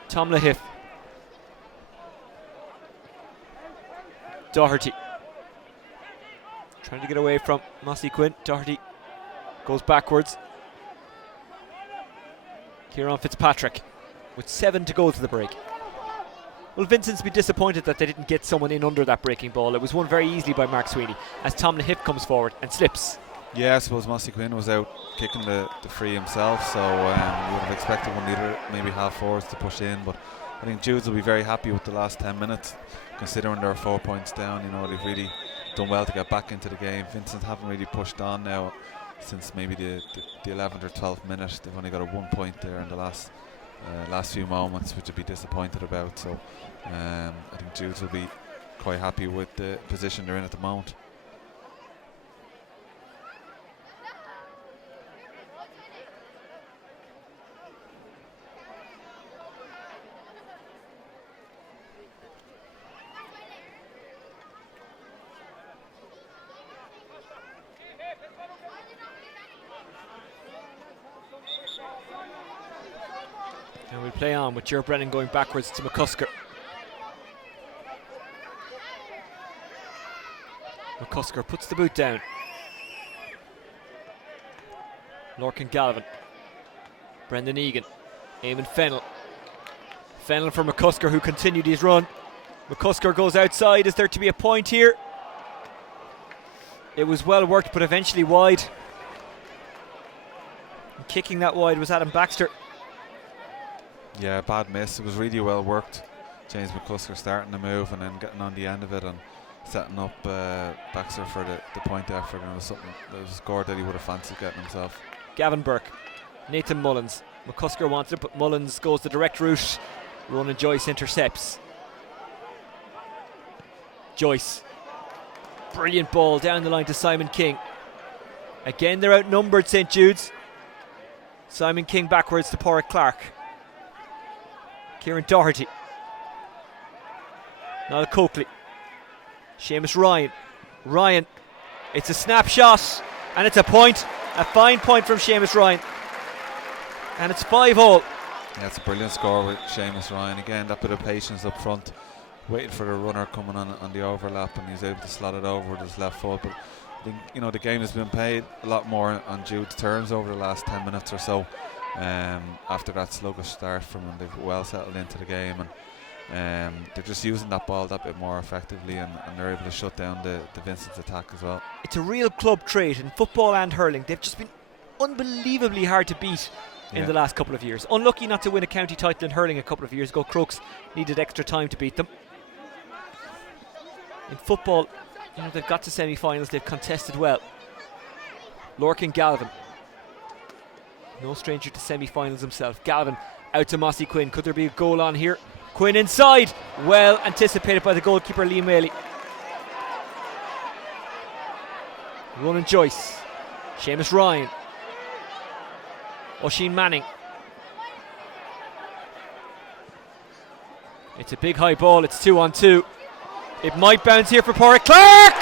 Tom Lahiff. Doherty. Trying to get away from Mossy Quinn. Doherty goes backwards. Kieran Fitzpatrick with 7 to go to the break. Will Vincent's be disappointed that they didn't get someone in under that breaking ball? It was won very easily by Mark Sweeney as Tom Lahiff comes forward and slips. Yeah, I suppose Mossy Quinn was out kicking the free himself, so we would have expected one leader, maybe half forwards, to push in. But I think Judes will be very happy with the last 10 minutes, considering they're 4 points down. You know, they've really done well to get back into the game. Vincent haven't really pushed on now since maybe the 11th or 12th minute. They've only got a 1 point there in the last few moments, which would be disappointed about. So I think Judes will be quite happy with the position they're in at the moment. And we play on with Ger Brennan going backwards to McCusker. McCusker puts the boot down. Lorcan Galvin. Brendan Egan. Eamon Fennell. Fennell for McCusker, who continued his run. McCusker goes outside. Is there to be a point here? It was well worked, but eventually wide. And kicking that wide was Adam Baxter. Yeah, bad miss. It was really well worked. James McCusker starting the move and then getting on the end of it and setting up Baxter for the point effort. And it was something, it was a score that he would have fancied getting himself. Gavin Burke, Nathan Mullins. McCusker wanted it, but Mullins goes the direct route. Ronan Joyce intercepts. Joyce. Brilliant ball down the line to Simon King. Again, they're outnumbered, St. Jude's. Simon King backwards to Porrick Clark. Kieran Doherty. Niall Coakley. Seamus Ryan. Ryan. It's a snapshot and it's a point. A fine point from Seamus Ryan. And it's 5-all. Yeah, it's a brilliant score with Seamus Ryan. Again, that bit of patience up front, waiting for the runner coming on the overlap, and he's able to slot it over with his left foot. But I think, you know, the game has been played a lot more on Jude's terms over the last 10 minutes or so. After that sluggish start from them, they've well settled into the game, and they're just using that ball that bit more effectively, and they're able to shut down the Vincent's attack as well. It's a real club trait in football and hurling. They've just been unbelievably hard to beat in the last couple of years. Unlucky not to win a county title in hurling a couple of years ago. Crooks needed extra time to beat them. In football, you know, they've got to semi-finals, they've contested well. Lorcan Galvin, no stranger to semi-finals himself. Galvin out to Mossy Quinn. Could there be a goal on here? Quinn inside, well anticipated by the goalkeeper Liam Maley. Ronan Joyce, Seamus Ryan, Oisin Manning. It's a big high ball, it's 2-on-2. It might bounce here for Porrick Clark!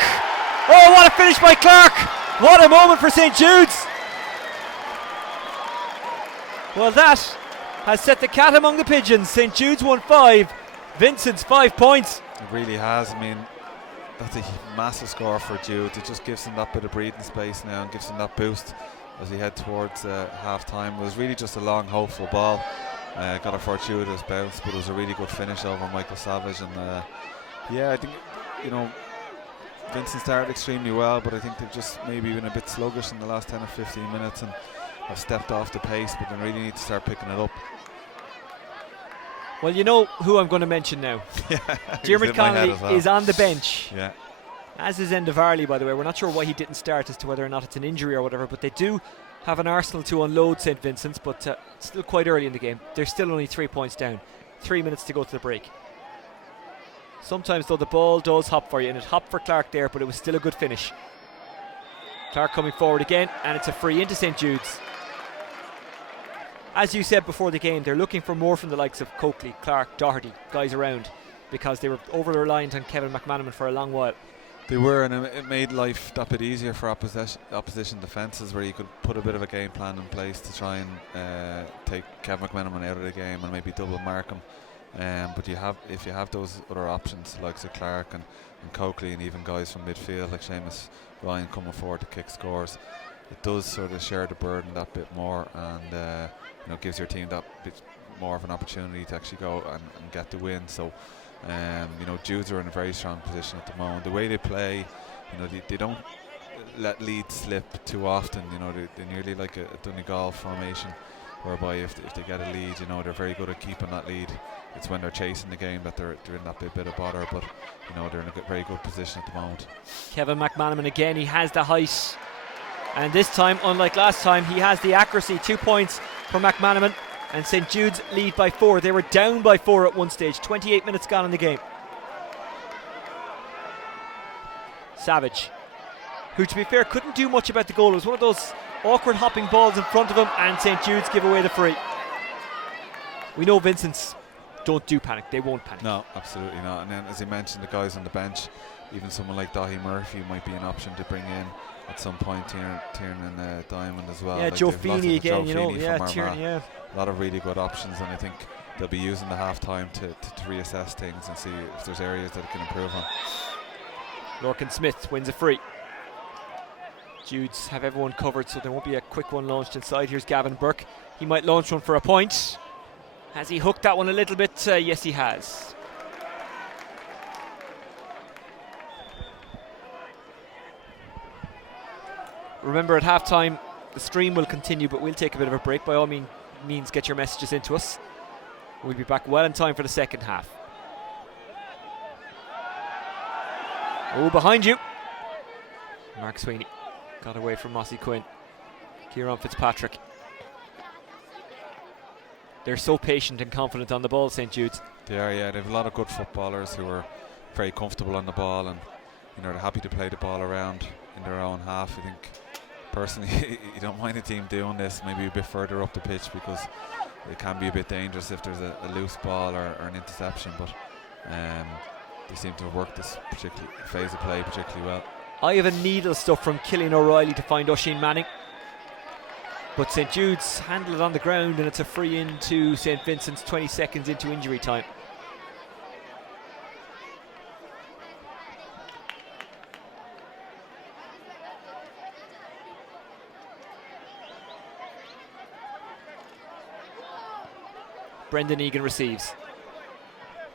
Oh, what a finish by Clark! What a moment for St. Jude's! Well, that has set the cat among the pigeons. St. Jude's won 5, Vincent's 5 points. It really has. I mean, that's a massive score for Jude. It just gives him that bit of breathing space now and gives him that boost as he head towards half time. It was really just a long, hopeful ball. Got a fortuitous bounce, but it was a really good finish over Michael Savage. And I think, Vincent started extremely well, but I think they've just maybe been a bit sluggish in the last 10 or 15 minutes and have stepped off the pace, but they really need to start picking it up. Well, you know who I'm going to mention now. Diarmuid Connolly is on the bench. Yeah. As is Enda Varley, by the way. We're not sure why he didn't start as to whether or not it's an injury or whatever, but they do have an Arsenal to unload St Vincent's, but still quite early in the game. They're still only 3 points down. 3 minutes to go to the break. Sometimes, though, the ball does hop for you, and it hopped for Clark there, but it was still a good finish. Clark coming forward again, and it's a free into St Jude's. As you said before the game, they're looking for more from the likes of Coakley, Clark, Doherty, guys around, because they were over-reliant on Kevin McManaman for a long while. They were, and it made life that bit easier for opposition defences, where you could put a bit of a game plan in place to try and take Kevin McManaman out of the game and maybe double mark him. But if you have those other options, like Clark and Coakley, and even guys from midfield like Seamus Ryan coming forward to kick scores, it does sort of share the burden that bit more, and gives your team that bit more of an opportunity to actually go and get the win. So Judes are in a very strong position at the moment. The way they play, they don't let leads slip too often. They're nearly like a Donegal formation, whereby if they get a lead, they're very good at keeping that lead. It's when they're chasing the game that they're in that bit of bother, but they're in a very good position at the moment. Kevin McManaman again, he has the height, and this time, unlike last time, he has the accuracy. 2 points for McManaman, and St Jude's lead by 4. They were down by 4 at one stage. 28 minutes gone in the game. Savage, who to be fair couldn't do much about the goal. It was one of those awkward hopping balls in front of him, and St Jude's give away the free. We know Vincent's don't do panic. They won't panic. No, absolutely not. And then, as you mentioned, the guys on the bench, even someone like Dahi Murphy might be an option to bring in at some point. Tiernan Diamond as well. Yeah, Joe Feeney again, A lot of really good options, and I think they'll be using the half time to reassess things and see if there's areas that it can improve on. Lorcan Smith wins a free. Judes have everyone covered, so there won't be a quick one launched inside. Here's Gavin Burke. He might launch one for a point. Has he hooked that one a little bit? Yes, he has. Remember, at half-time, the stream will continue, but we'll take a bit of a break. By all means, get your messages into us. We'll be back well in time for the second half. Oh, behind you. Mark Sweeney got away from Mossy Quinn. Kieran Fitzpatrick. They're so patient and confident on the ball, St Jude's. They are, yeah. They have a lot of good footballers who are very comfortable on the ball, and they're happy to play the ball around in their own half. I think personally you don't mind a team doing this maybe a bit further up the pitch, because it can be a bit dangerous if there's a loose ball or an interception, but they seem to have worked this particular phase of play particularly well. I have a needle stuff from Killian O'Reilly to find Oisin Manning, but St Jude's handle it on the ground, and it's a free into St Vincent's 20 seconds into injury time. Brendan Egan receives.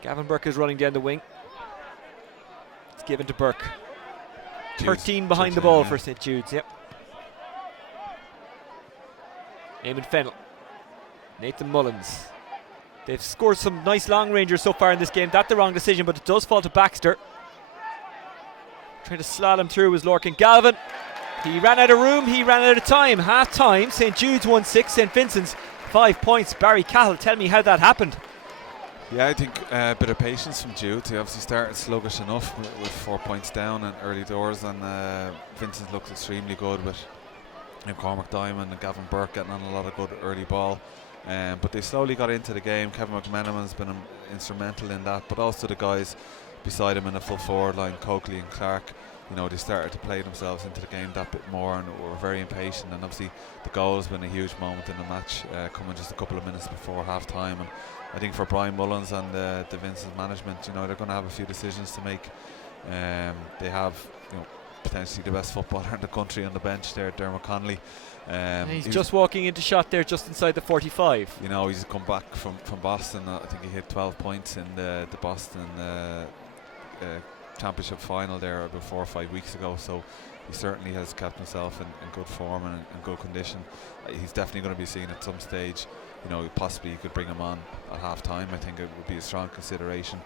Gavin Burke is running down the wing. It's given to Burke. 13 behind the ball for St Jude's, yep. Eamon Fennell. Nathan Mullins. They've scored some nice long rangers so far in this game. That's the wrong decision, but it does fall to Baxter. Trying to slalom through was Lorcan Galvin. He ran out of room, he ran out of time. Half time, St Jude's 1-6, St Vincent's 5 points. Barry Cahill, tell me how that happened. Yeah, I think a bit of patience from Jude. He obviously started sluggish enough with 4 points down and early doors, and Vincent looks extremely good with Cormac Diamond and Gavin Burke getting on a lot of good early ball. But they slowly got into the game. Kevin McManaman's been instrumental in that, but also the guys beside him in the full forward line, Coakley and Clark. They started to play themselves into the game that bit more and were very impatient. And obviously the goal has been a huge moment in the match, coming just a couple of minutes before half time. And I think for Brian Mullins and the Vincent management, they're going to have a few decisions to make They have, potentially the best footballer in the country on the bench there, Dermot Connolly. He's just walking into shot there, just inside the 45. He's come back from Boston. I think he hit 12 points in the Boston championship final there about 4 or 5 weeks ago. So he certainly has kept himself in good form and in good condition. He's definitely going to be seen at some stage. Possibly you could bring him on at half time. I think it would be a strong consideration.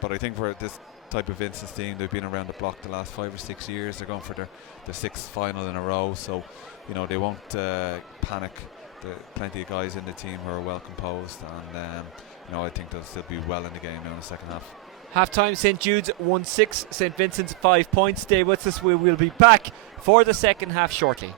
But I think for this type of Vincents team, they've been around the block the last 5 or 6 years. They're going for their 6th final in a row, so they won't panic. There are plenty of guys in the team who are well composed, and I think they'll still be well in the game now in the second half. Half time, St Jude's 1-6, St Vincent's 5 points. Stay with us, we will be back for the second half shortly.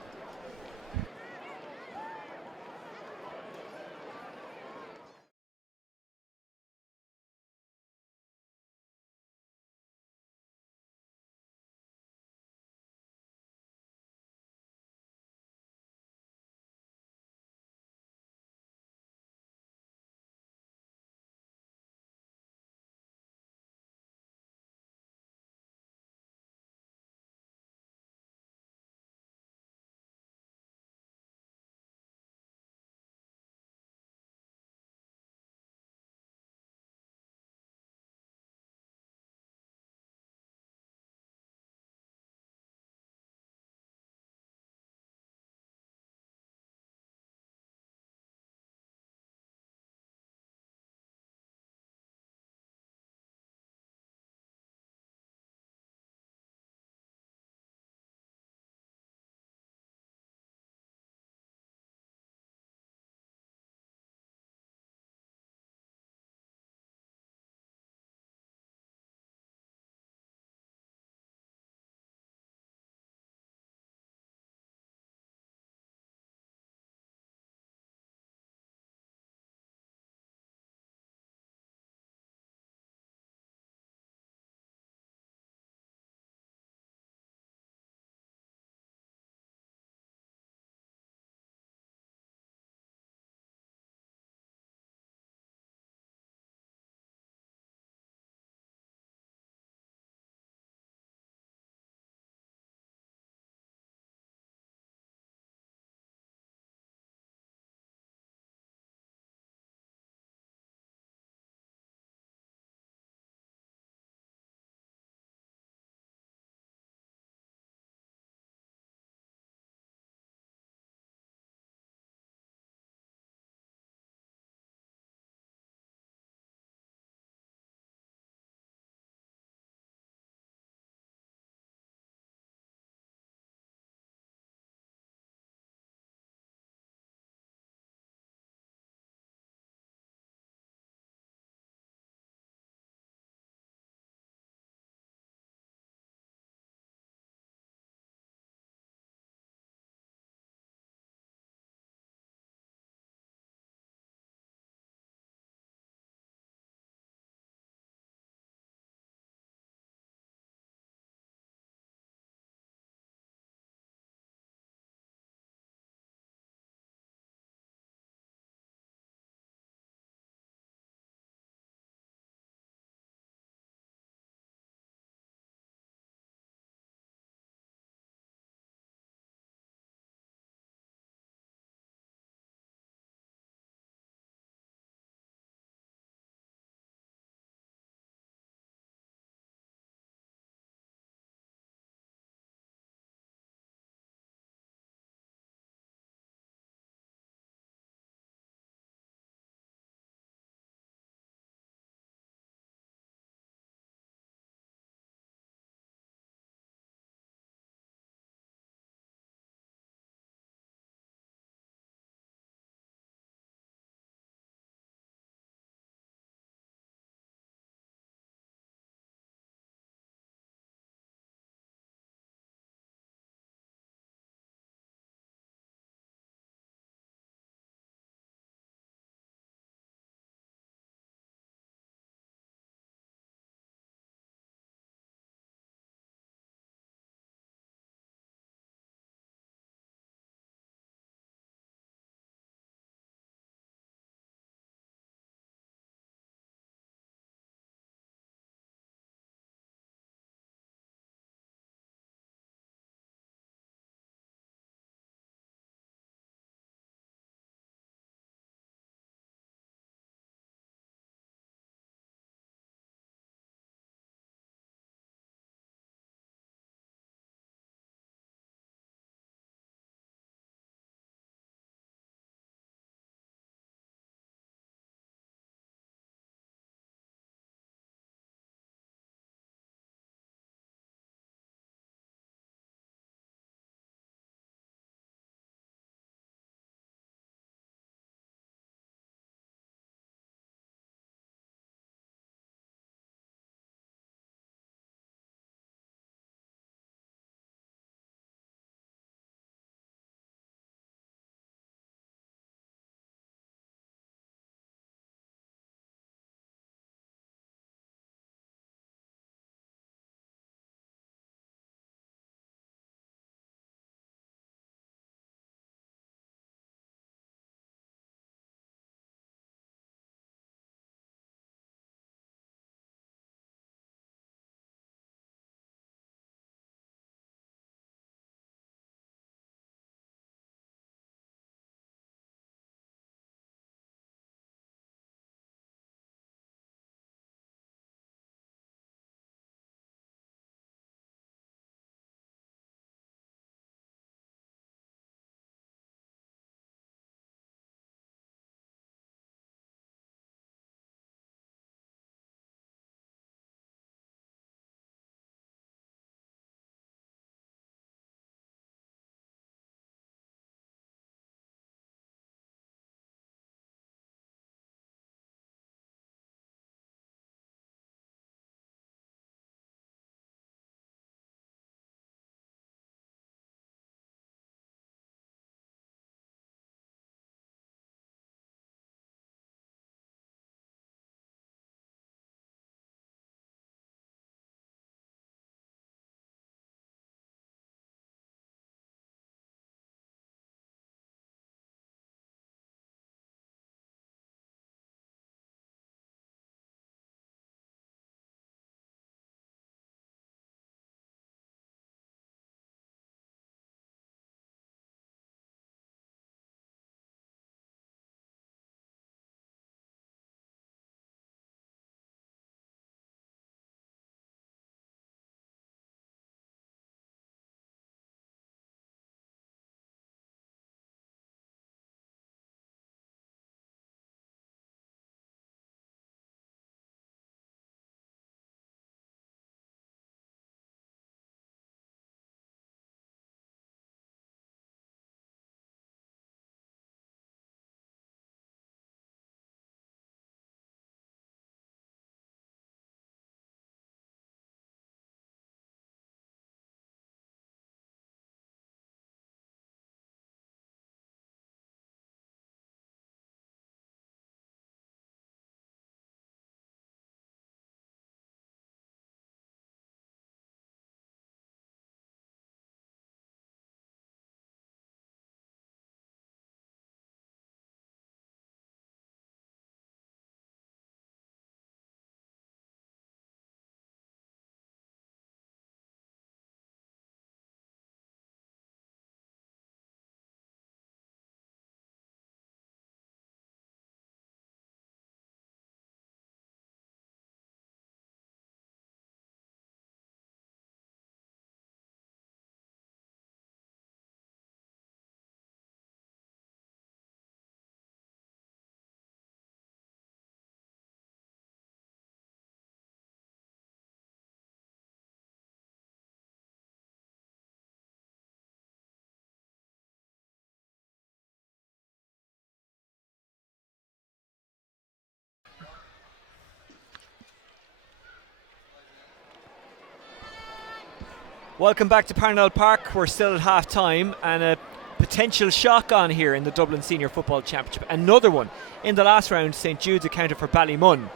Welcome back to Parnell Park. We're still at half time and a potential shock on here in the Dublin Senior Football Championship. Another one. In the last round, St Jude's accounted for Ballymun.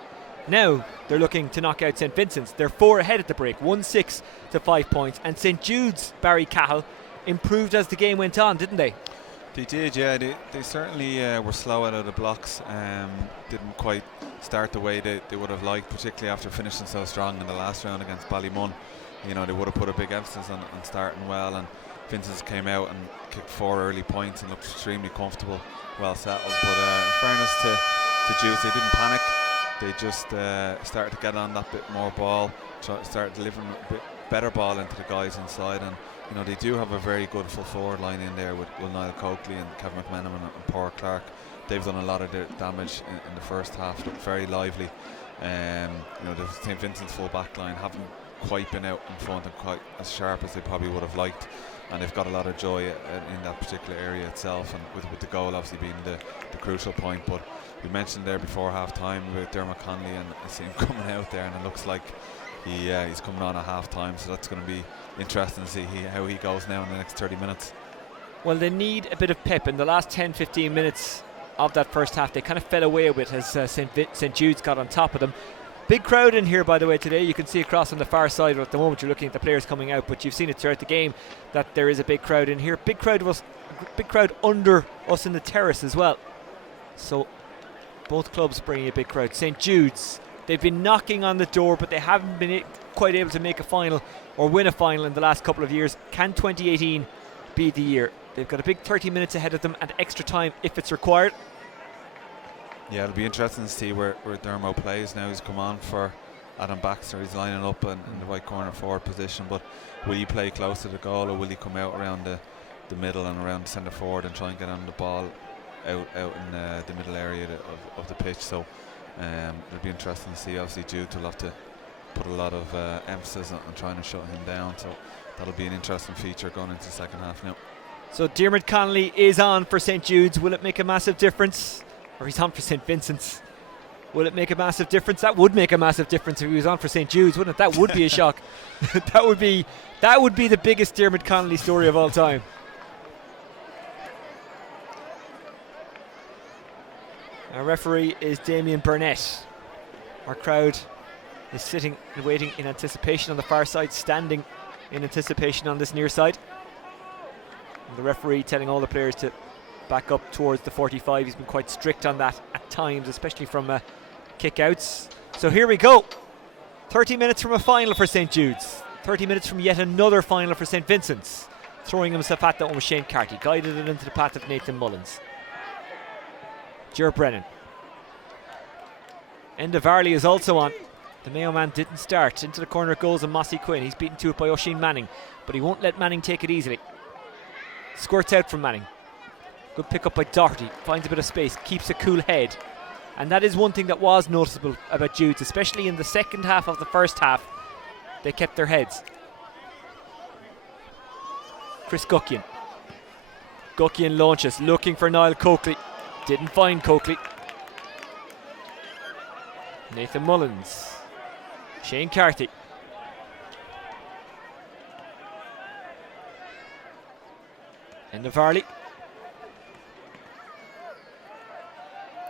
Now they're looking to knock out St Vincent's. They're 4 ahead at the break, 1-6 to 5 points. And St Jude's, Barry Cahill, improved as the game went on, didn't they? They did, yeah. They certainly were slow out of the blocks. Didn't quite start the way they would have liked, particularly after finishing so strong in the last round against Ballymun. You know, they would have put a big emphasis on starting well, and Vincent's came out and kicked 4 early points and looked extremely comfortable, well settled. But in fairness to Judes, they didn't panic. They just started to get on that bit more ball, started delivering a bit better ball into the guys inside, and you know they do have a very good full forward line in there with Niall Coakley and Kevin McMenamin and Paul Clark. They've done a lot of the damage in the first half, looked very lively. You know, the St Vincent's full back line haven't quite been out in front and quite as sharp as they probably would have liked, and they've got a lot of joy in that particular area itself, and with the goal obviously being the crucial point. But we mentioned there before half time with Dermot Connolly, and I see him coming out there, and it looks like he's coming on at half time, so that's going to be interesting to see how he goes now in the next 30 minutes. Well, they need a bit of pep. In the last 10-15 minutes of that first half, they kind of fell away with as St Jude's got on top of them. Big crowd in here, by the way, today. You can see across on the far side at the moment. You're looking at the players coming out, but you've seen it throughout the game that there is a big crowd in here. Big crowd under us in the terrace as well. So both clubs bringing a big crowd. St Jude's, they've been knocking on the door, but they haven't been quite able to make a final or win a final in the last couple of years. Can 2018 be the year? They've got a big 30 minutes ahead of them and extra time if it's required. Yeah, it'll be interesting to see where Dermo plays now. He's come on for Adam Baxter. He's lining up in the right corner forward position, but will he play close to the goal, or will he come out around the middle and around centre forward and try and get on the ball out in the middle area of the pitch? So it'll be interesting to see. Obviously Jude will have to put a lot of emphasis on trying to shut him down, so that'll be an interesting feature going into the second half now. So Dermot Connolly is on for St Jude's. Will it make a massive difference? Or he's on for St Vincent's. Will it make a massive difference? That would make a massive difference if he was on for St Jude's, wouldn't it? That would be a shock. That would be the biggest Dermot Connolly story of all time. Our referee is Damien Burnett. Our crowd is sitting and waiting in anticipation on the far side, standing in anticipation on this near side. And the referee telling all the players to back up towards the 45. He's been quite strict on that at times, especially from kick-outs. So here we go. 30 minutes from a final for St Jude's. 30 minutes from yet another final for St Vincent's. Throwing himself at that one with Shane Carty. Guided it into the path of Nathan Mullins. Ger Brennan. Enda Varley is also on. The Mayo man didn't start. Into the corner it goes and Mossy Quinn. He's beaten to it by Oisin Manning, but he won't let Manning take it easily. Squirts out from Manning. Good pick up by Doherty. Finds a bit of space. Keeps a cool head. And that is one thing that was noticeable about Jude's, especially in the second half of the first half. They kept their heads. Chris Guckian. Guckian launches, looking for Niall Coakley. Didn't find Coakley. Nathan Mullins. Shane Carty. Enda Varley.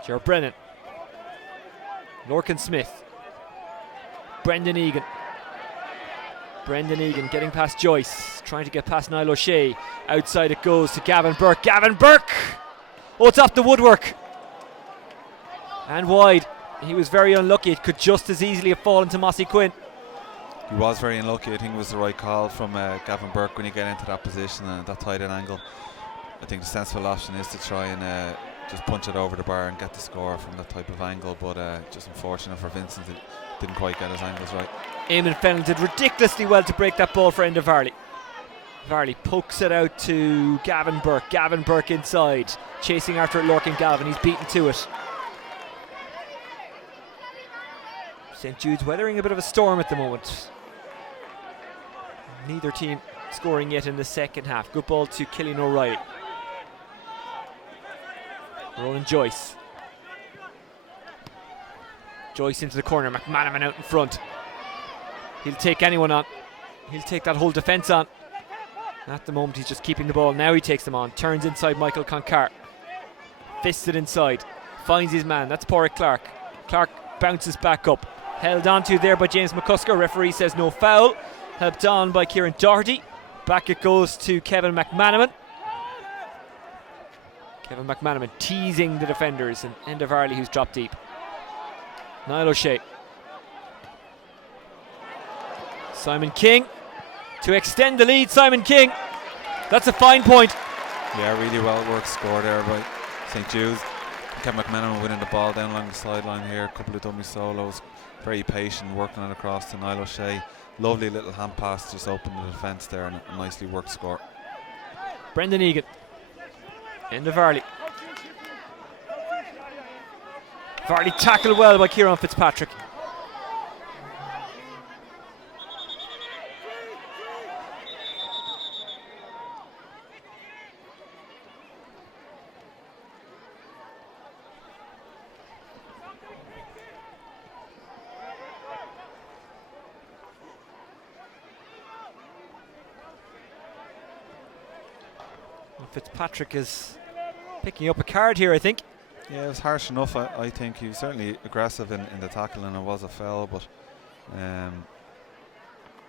Ger Brennan. Lorcan Smith. Brendan Egan. Brendan Egan getting past Joyce. Trying to get past Niall O'Shea. Outside it goes to Gavin Burke. Gavin Burke! Oh, it's off the woodwork. And wide. He was very unlucky. It could just as easily have fallen to Mossy Quinn. He was very unlucky. I think it was the right call from Gavin Burke when you get into that position and that tight end angle. I think the sensible option is to try and just punch it over the bar and get the score from that type of angle, but just unfortunate for Vincent, it didn't quite get his angles right. Eamon Fennell did ridiculously well to break that ball for Enda Varley. Varley pokes it out to Gavin Burke. Gavin Burke inside, chasing after it, Lorcan Galvin. He's beaten to it. St Jude's weathering a bit of a storm at the moment. Neither team scoring yet in the second half. Good ball to Killian O'Reilly. Ronan Joyce. Joyce into the corner. McManaman out in front. He'll take anyone on. He'll take that whole defence on. At the moment he's just keeping the ball. Now he takes them on. Turns inside Michael Concar. Fisted inside. Finds his man. That's Porrick Clark. Clark bounces back up. Held onto there by James McCusker. Referee says no foul. Helped on by Kieran Doherty. Back it goes to Kevin McManaman. Kevin McManaman teasing the defenders, and Enda Varley who's dropped deep. Niall O'Shea. Simon King to extend the lead. Simon King. That's a fine point. Yeah, really well worked score there by St Jude's. Kevin McManaman winning the ball down along the sideline here. A couple of dummy solos. Very patient, working it across to Niall O'Shea. Lovely little hand pass, just opened the defence there, and a nicely worked score. Brendan Egan. Enda Varley. Varley tackled well by Kieran Fitzpatrick. Fitzpatrick is picking up a card here, I think. Yeah, it was harsh enough. I think he was certainly aggressive in the tackle, and it was a foul, but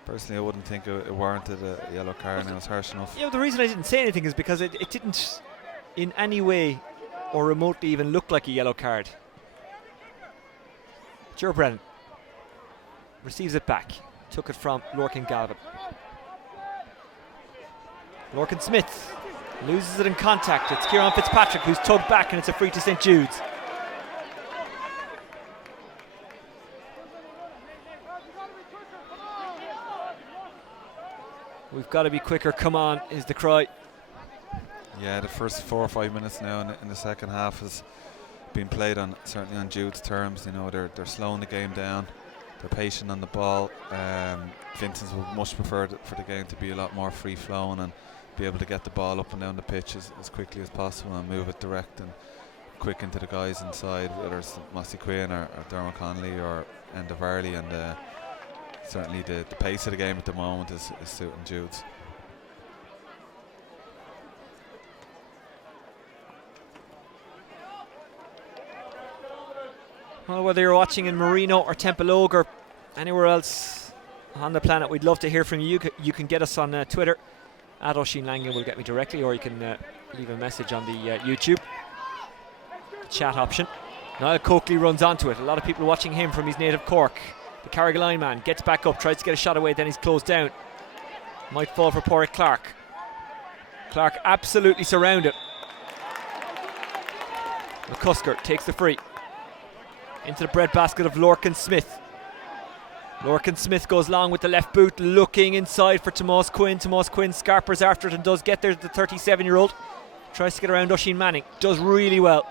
personally I wouldn't think it warranted a yellow card, and it was harsh enough. Yeah, the reason I didn't say anything is because it didn't in any way or remotely even look like a yellow card. Joe Brennan receives it back. Took it from Lorcan Galvin. Lorcan Smith loses it in contact. It's Kieran Fitzpatrick who's tugged back, and it's a free to St Jude's. We've got to be quicker, come on, is the cry. Yeah, the first 4 or 5 minutes now in the second half has been played on, certainly on Jude's terms. You know, they're slowing the game down. They're patient on the ball. Vincents would much prefer for the game to be a lot more free flowing and be able to get the ball up and down the pitch as quickly as possible and move it direct and quick into the guys inside, whether it's Mossy Quinn or Dermot Connolly or Enda Varley, and certainly the pace of the game at the moment is suiting Jude's. Well, whether you're watching in Marino or Templeogue or anywhere else on the planet, we'd love to hear from you. You can get us on Twitter. @Oisin Langan will get me directly, or you can leave a message on the YouTube chat option. Niall Coakley runs onto it. A lot of people watching him from his native Cork. The Carrigaline man gets back up, tries to get a shot away, then he's closed down. Might fall for Porrick Clark. Clark absolutely surrounded. McCusker takes the free. Into the breadbasket of Lorcan Smith. Lorcan Smith goes long with the left boot, looking inside for Tomás Quinn. Tomás Quinn scarpers after it and does get there. The 37-year-old tries to get around Oisin Manning, does really well.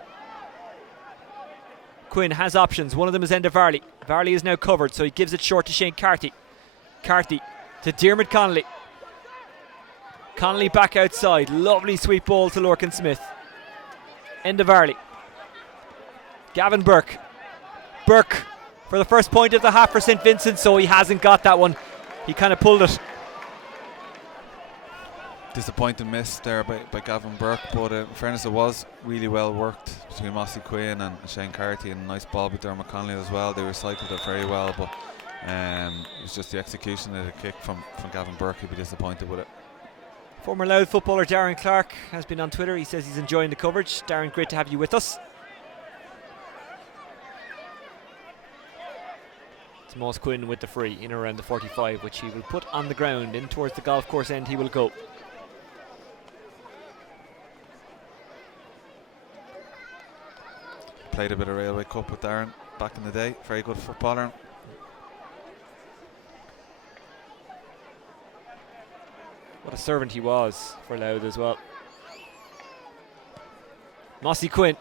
Quinn has options. One of them is Enda Varley. Varley is now covered, so he gives it short to Shane Carthy. Carthy to Diarmuid Connolly. Connolly back outside. Lovely sweet ball to Lorcan Smith. Enda Varley. Gavin Burke. Burke for the first point of the half for St Vincent, so he hasn't got that one. He kind of pulled it. Disappointing miss there by Gavin Burke, but in fairness, it was really well worked between Mossy Quinn and Shane Carthy, and a nice ball by Dermot Connolly as well. They recycled it very well, but it was just the execution of the kick from Gavin Burke. He'd be disappointed with it. Former Louth footballer Darren Clark has been on Twitter. He says he's enjoying the coverage. Darren, great to have you with us. Tomás Quinn with the free in around the 45, which he will put on the ground. In towards the golf course end he will go. Played a bit of Railway Cup with Darren back in the day. Very good footballer. What a servant he was for Louth as well. Mossy Quinn.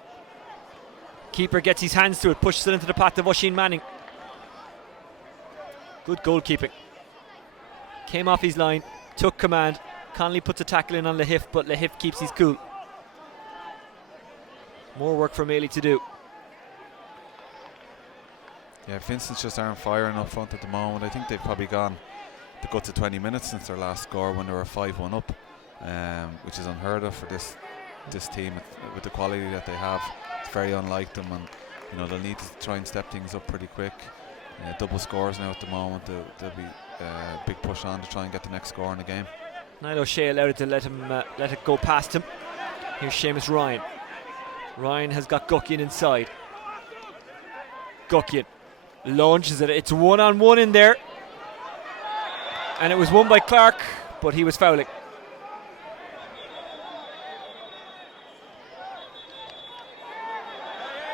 Keeper gets his hands to it, pushes it into the path of Oisin Manning. Good goalkeeping. Came off his line, took command. Connolly puts a tackle in on Lahif, but Lahif keeps his cool. More work for Maley to do. Yeah, Vincent's just aren't firing up front at the moment. I think they've probably gone the guts of 20 minutes since their last score when they were 5-1 up, which is unheard of for this team with the quality that they have. It's very unlike them, and they'll need to try and step things up pretty quick. Double scores now at the moment. There'll be a big push on to try and get the next score in the game. Niall O'Shea allowed it to let it go past him. Here's Seamus Ryan. Ryan has got Guckian inside. Guckian launches it. It's 1-on-1 in there, and it was won by Clark, but he was fouling.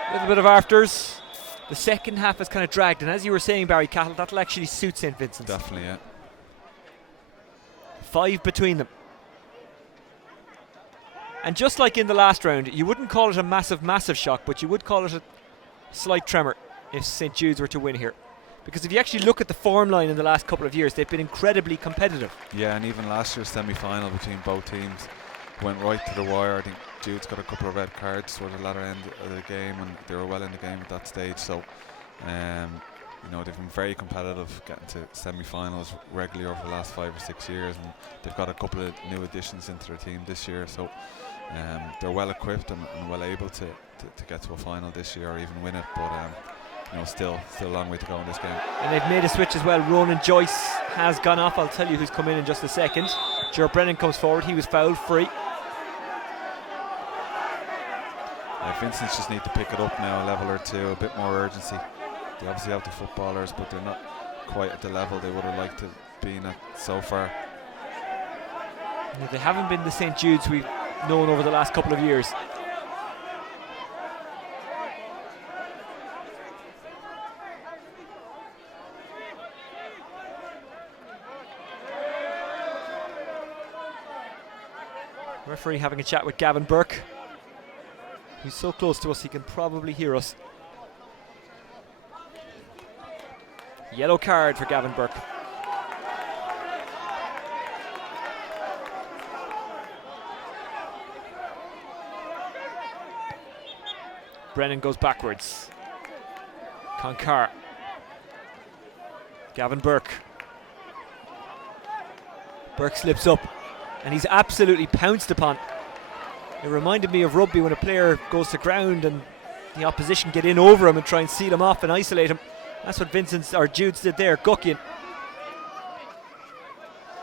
A little bit of afters. The second half has kind of dragged, and as you were saying, Barry Cahill, that'll actually suit St Vincent's. Definitely, yeah. 5 between them. And just like in the last round, you wouldn't call it a massive shock, but you would call it a slight tremor if St Jude's were to win here. Because if you actually look at the form line in the last couple of years, they've been incredibly competitive. Yeah, and even last year's semi-final between both teams went right to the wire. I think Jude's got a couple of red cards toward the latter end of the game, and they were well in the game at that stage. So, they've been very competitive, getting to semi-finals regularly over the last 5 or 6 years, and they've got a couple of new additions into their team this year. So, they're well equipped and well able to get to a final this year or even win it. But still a long way to go in this game. And they've made a switch as well. Ronan Joyce has gone off. I'll tell you who's come in just a second. Ger Brennan comes forward. He was fouled free. Vincent's just need to pick it up now a level or two, a bit more urgency. They obviously have the footballers, but they're not quite at the level they would have liked to be at so far. They haven't been the St Jude's we've known over the last couple of years. Referee having a chat with Gavin Burke. He's so close to us he can probably hear us. Yellow card for Gavin Burke. Brennan goes backwards. Concar. Gavin Burke. Burke slips up and he's absolutely pounced upon. It reminded me of rugby when a player goes to ground and the opposition get in over him and try and seal him off and isolate him. That's what Jude's did there. Guckian.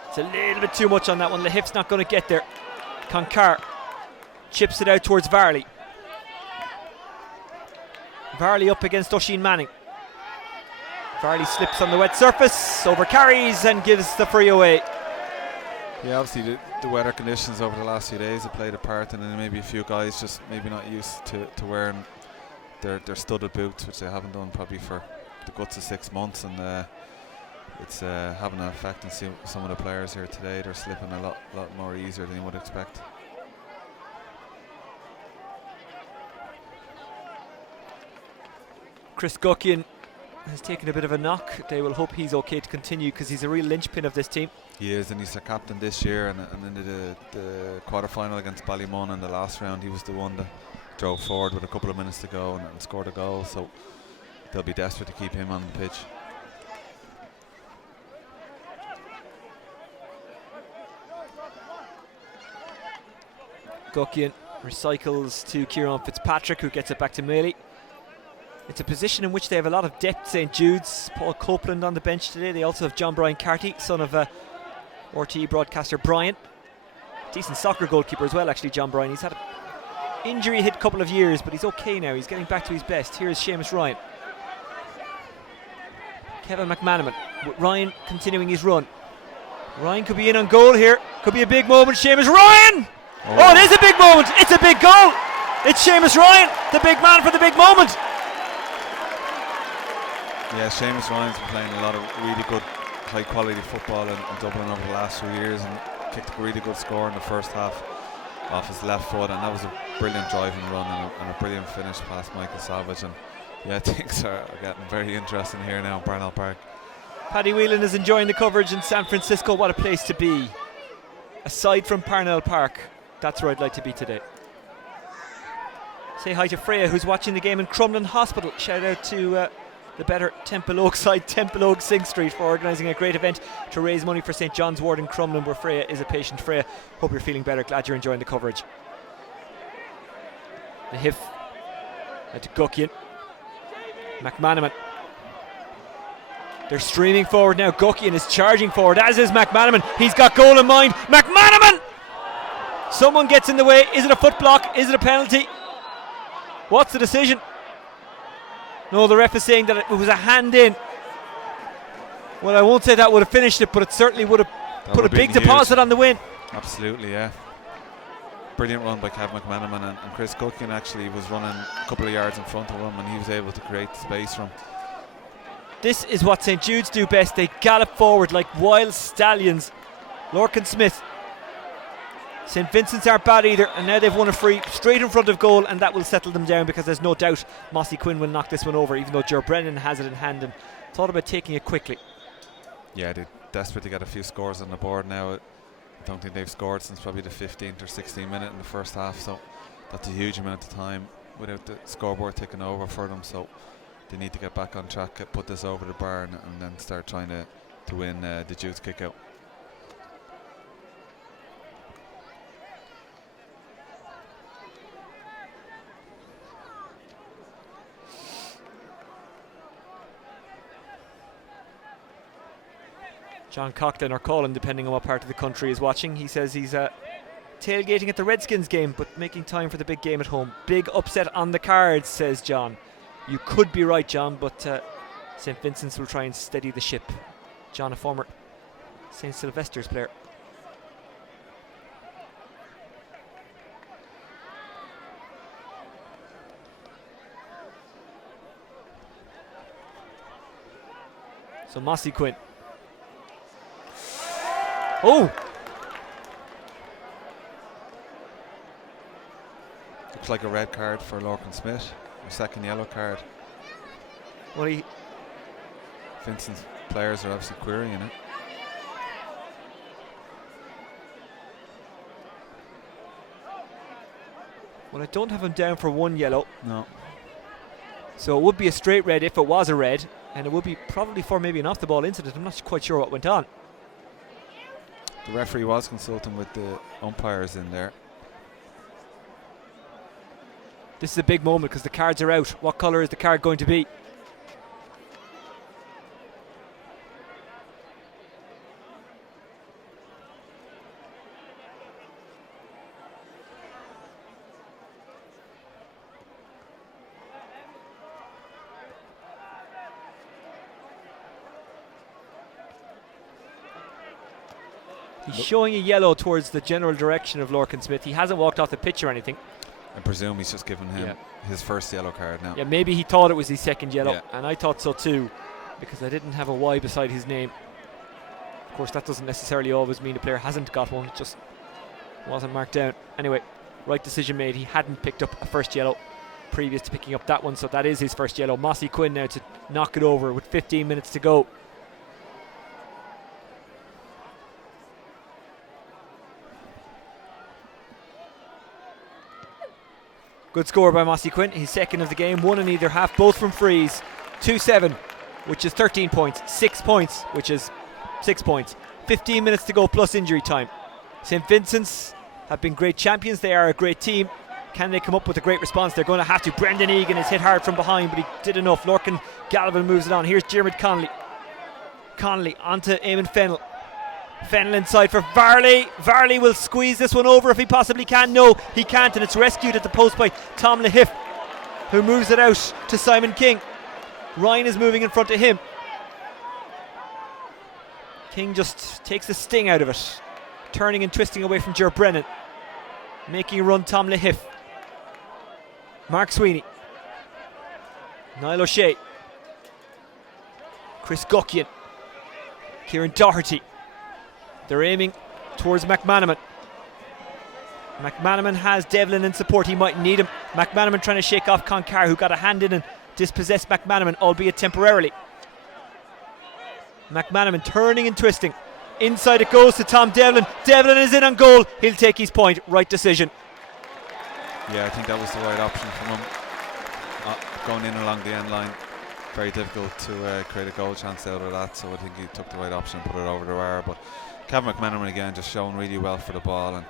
It's a little bit too much on that one. The hip's not going to get there. Concar chips it out towards Varley. Varley up against Oisin Manning. Varley slips on the wet surface, over carries and gives the free away. Yeah, obviously the weather conditions over the last few days have played a part, and then maybe a few guys just maybe not used to wearing their studded boots, which they haven't done probably for the guts of 6 months, and it's having an effect on some of the players here today. They're slipping a lot more easier than you would expect. Chris Guckian has taken a bit of a knock. They will hope he's okay to continue because he's a real linchpin of this team. He is, and he's the captain this year, and in the quarter-final against Ballymun in the last round, he was the one that drove forward with a couple of minutes to go and scored a goal, so they'll be desperate to keep him on the pitch. Guckian recycles to Kieran Fitzpatrick, who gets it back to Mealy. It's a position in which they have a lot of depth. St Jude's, Paul Copeland on the bench today. They also have John Brian Carty, son of RTE broadcaster Brian. Decent soccer goalkeeper as well, actually, John Brian. He's had an injury hit couple of years, but he's okay now. He's getting back to his best. Here's Seamus Ryan. Kevin McManaman, with Ryan continuing his run. Ryan could be in on goal here. Could be a big moment. Seamus Ryan! Oh, it is a big moment. It's a big goal. It's Seamus Ryan, the big man for the big moment. Yeah, Seamus Ryan's been playing a lot of really good high quality football in Dublin over the last few years, and kicked a really good score in the first half off his left foot, and that was a brilliant driving run and a brilliant finish past Michael Savage. And yeah, things are getting very interesting here now in Parnell Park. Paddy Whelan is enjoying the coverage in San Francisco. What a place to be. Aside from Parnell Park, that's where I'd like to be today. Say hi to Freya, who's watching the game in Crumlin Hospital. Shout out to the better Temple Oak side, Temple Oak Sing Street, for organising a great event to raise money for St John's Ward in Crumlin, where Freya is a patient. Freya, hope you're feeling better. Glad you're enjoying the coverage. The Hif to Gukian. McManaman. They're streaming forward now. Gukian is charging forward, as is McManaman. He's got goal in mind. McManaman! Someone gets in the way. Is it a foot block? Is it a penalty? What's the decision? No, the ref is saying that it was a hand in. Well, I won't say that would have finished it, but it certainly would have put a big deposit on the win. Absolutely, yeah. Brilliant run by Cav McManaman, and Chris Gukian actually was running a couple of yards in front of him, and he was able to create the space for him. This is what St Jude's do best. They gallop forward like wild stallions. Lorcan Smith. St Vincent's aren't bad either, and now they've won a free straight in front of goal, and that will settle them down, because there's no doubt Mossy Quinn will knock this one over, even though Ger Brennan has it in hand and thought about taking it quickly. Yeah, they're desperate to get a few scores on the board now. I don't think they've scored since probably the 15th or 16th minute in the first half, so that's a huge amount of time without the scoreboard ticking over for them. So they need to get back on track, put this over the bar, and then start trying to win the Jude's kick out. John Coughlin, or Colin, depending on what part of the country is watching. He says he's tailgating at the Redskins game, but making time for the big game at home. Big upset on the cards, says John. You could be right, John, but St Vincent's will try and steady the ship. John, a former St Sylvester's player. So Mossy Quinn. Oh! Looks like a red card for Lorcan Smith. A second yellow card. Well, Vincent's players are obviously querying it. Well, I don't have him down for one yellow. No. So it would be a straight red if it was a red, and it would be probably for maybe an off-the-ball incident. I'm not quite sure what went on. The referee was consulting with the umpires in there. This is a big moment because the cards are out. What colour is the card going to be? He's showing a yellow towards the general direction of Lorcan Smith. He hasn't walked off the pitch or anything. I presume he's just given him his first yellow card now. Yeah, maybe he thought it was his second yellow, Yeah. and I thought so too, because I didn't have a Y beside his name. Of course, that doesn't necessarily always mean a player hasn't got one, it just wasn't marked down. Anyway, right decision made. He hadn't picked up a first yellow previous to picking up that one, so that is his first yellow. Mossy Quinn now to knock it over with 15 minutes to go. Good score by Mossy Quinn. He's second of the game, one in either half, both from frees. 2-7, which is 13 points. 6 points, which is 6 points. 15 minutes to go plus injury time. St Vincent's have been great champions. They are a great team. Can they come up with a great response? They're going to have to. Brendan Egan is hit hard from behind, but he did enough. Lorcan Galvin moves it on. Here's Diarmuid Connolly. Connolly onto Eamon Fennell. Fennell inside for Varley. Varley will squeeze this one over if he possibly can. No, he can't, and it's rescued at the post by Tom Lahiff, who moves it out to Simon King. Ryan is moving in front of him. King just takes the sting out of it, turning and twisting away from Ger Brennan, making a run. Tom Lahiff, Mark Sweeney, Niall O'Shea, Chris Gukian, Kieran Doherty. They're aiming towards McManaman. McManaman has Devlin in support. He might need him. McManaman trying to shake off Concar, who got a hand in and dispossessed McManaman, albeit temporarily. McManaman turning and twisting. Inside it goes to Tom Devlin. Devlin is in on goal. He'll take his point. Right decision. Yeah, I think that was the right option from him. Going in along the end line. very difficult to create a goal chance out of that, so I think he took the right option and put it over the bar. But Kevin McManaman again just showing really well for the ball, and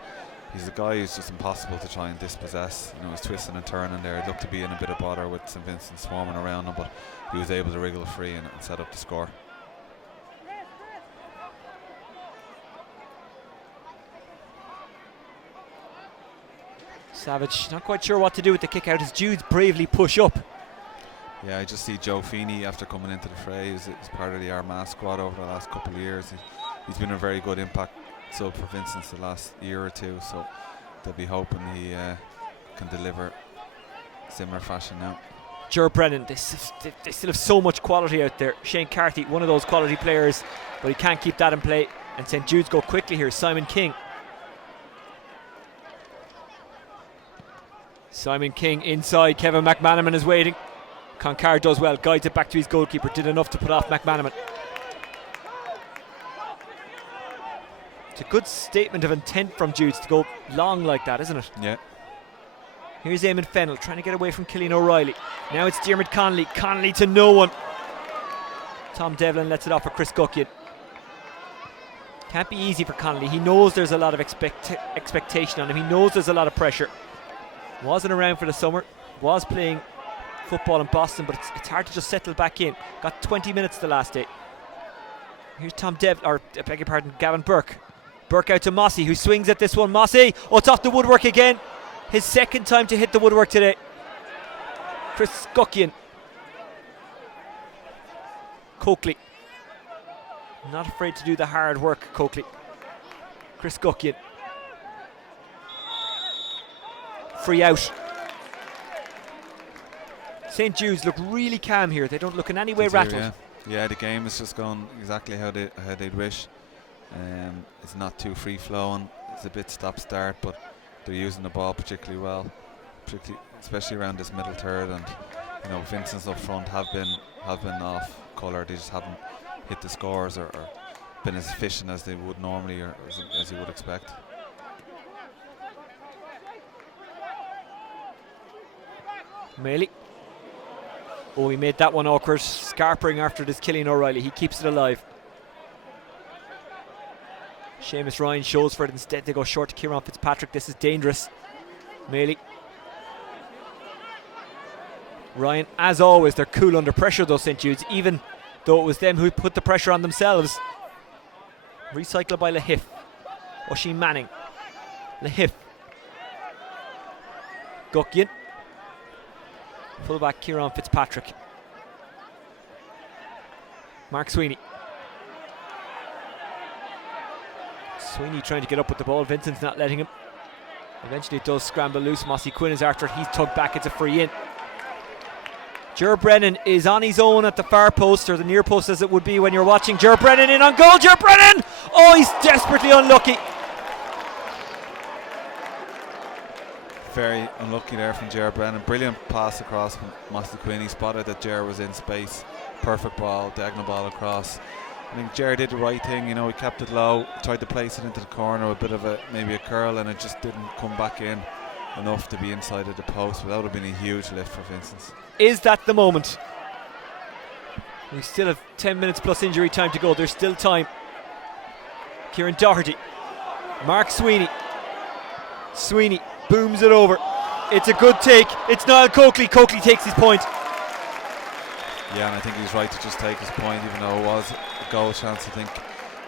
he's a guy who's just impossible to try and dispossess. You know, he's twisting and turning there. He looked to be in a bit of bother with St Vincent swarming around him, but he was able to wriggle free and set up the score. Savage not quite sure what to do with the kick out as Judes bravely push up. Yeah, I just see Joe Feeney after coming into the fray. He's part of the Armagh squad over the last couple of years. He's been a very good impact sub for Vincent's the last year or two, so they'll be hoping he can deliver similar fashion now. Ger Brennan, they still have so much quality out there. Shane Carthy, one of those quality players, but he can't keep that in play. And St Jude's go quickly here. Simon King. Simon King inside. Kevin McManaman is waiting. Concar does well, guides it back to his goalkeeper. Did enough to put off McManaman. It's a good statement of intent from Judes to go long like that, isn't it? Yeah. Here's Eamon Fennell trying to get away from Cillian O'Reilly. Now it's Diarmuid Connolly. Connolly to no one. Tom Devlin lets it off for Chris Guckian. Can't be easy for Connolly. He knows there's a lot of expectation on him. He knows there's a lot of pressure. Wasn't around for the summer. Was playing football in Boston, but it's hard to just settle back in. Got 20 minutes the last day. Here's Gavin Burke. Burke out to Mossy, who swings at this one. Mossy, oh, it's off the woodwork again. His second time to hit the woodwork today. Chris Guckian. Coakley. Not afraid to do the hard work, Coakley. Chris Guckian. Free out. St Jude's look really calm here. They don't look in any way rattled. Yeah, the game is just going exactly how they'd wish. It's not too free flowing. It's a bit stop start, but they're using the ball particularly well, especially around this middle third. And you know, Vincent's up front have been off colour. They just haven't hit the scores or been as efficient as they would normally, or as you would expect. Maley. Oh, he made that one awkward. Scarpering after this Cillian O'Reilly. He keeps it alive. Seamus Ryan shows for it. Instead they go short to Kieran Fitzpatrick. This is dangerous. Maley. Ryan, as always, they're cool under pressure though, St Jude's, even though it was them who put the pressure on themselves. Recycled by Lahif. Oisin Manning. Lahif. Guckian. Fullback Kieran Fitzpatrick. Mark Sweeney. Sweeney trying to get up with the ball. Vincent's not letting him. Eventually it does scramble loose. Mossy Quinn is after it. He's tugged back. It's a free in. Ger Brennan is on his own at the far post, or the near post as it would be when you're watching. Ger Brennan in on goal. Ger Brennan! Oh, he's desperately unlucky. Very unlucky there from Ger Brennan. Brilliant pass across from Mossy Quinn. He spotted that Ger was in space. Perfect ball, diagonal ball across. I think Ger did the right thing, you know, he kept it low, tried to place it into the corner, a bit of maybe a curl, and it just didn't come back in enough to be inside of the post. But that would have been a huge lift for Vincent's. Is that the moment? We still have 10 minutes plus injury time to go. There's still time. Kieran Doherty. Mark Sweeney. Sweeney booms it over. It's a good take. It's Niall Coakley. Coakley takes his point. Yeah, and I think he's right to just take his point, even though it was a goal chance. I think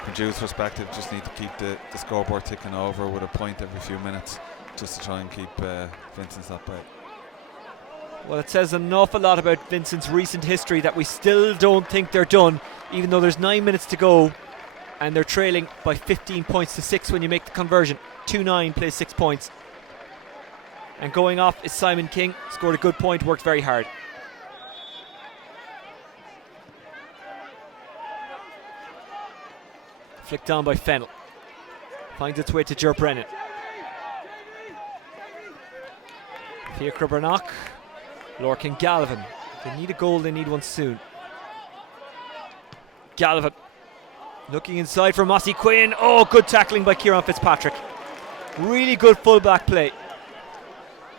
from Jude's perspective, just need to keep the scoreboard ticking over with a point every few minutes, just to try and keep Vincent's at bay. Well, it says an awful lot about Vincent's recent history that we still don't think they're done, even though there's 9 minutes to go and they're trailing by 15 points to 6 when you make the conversion. 2-9 plays 6 points. And going off is Simon King. Scored a good point, worked very hard. Flicked on by Fennell. Finds its way to Ger Brennan. Fiacre Brannock. Lorcan Galvin. They need a goal, they need one soon. Galvin. Looking inside for Mossy Quinn. Oh, good tackling by Kieran Fitzpatrick. Really good full-back play.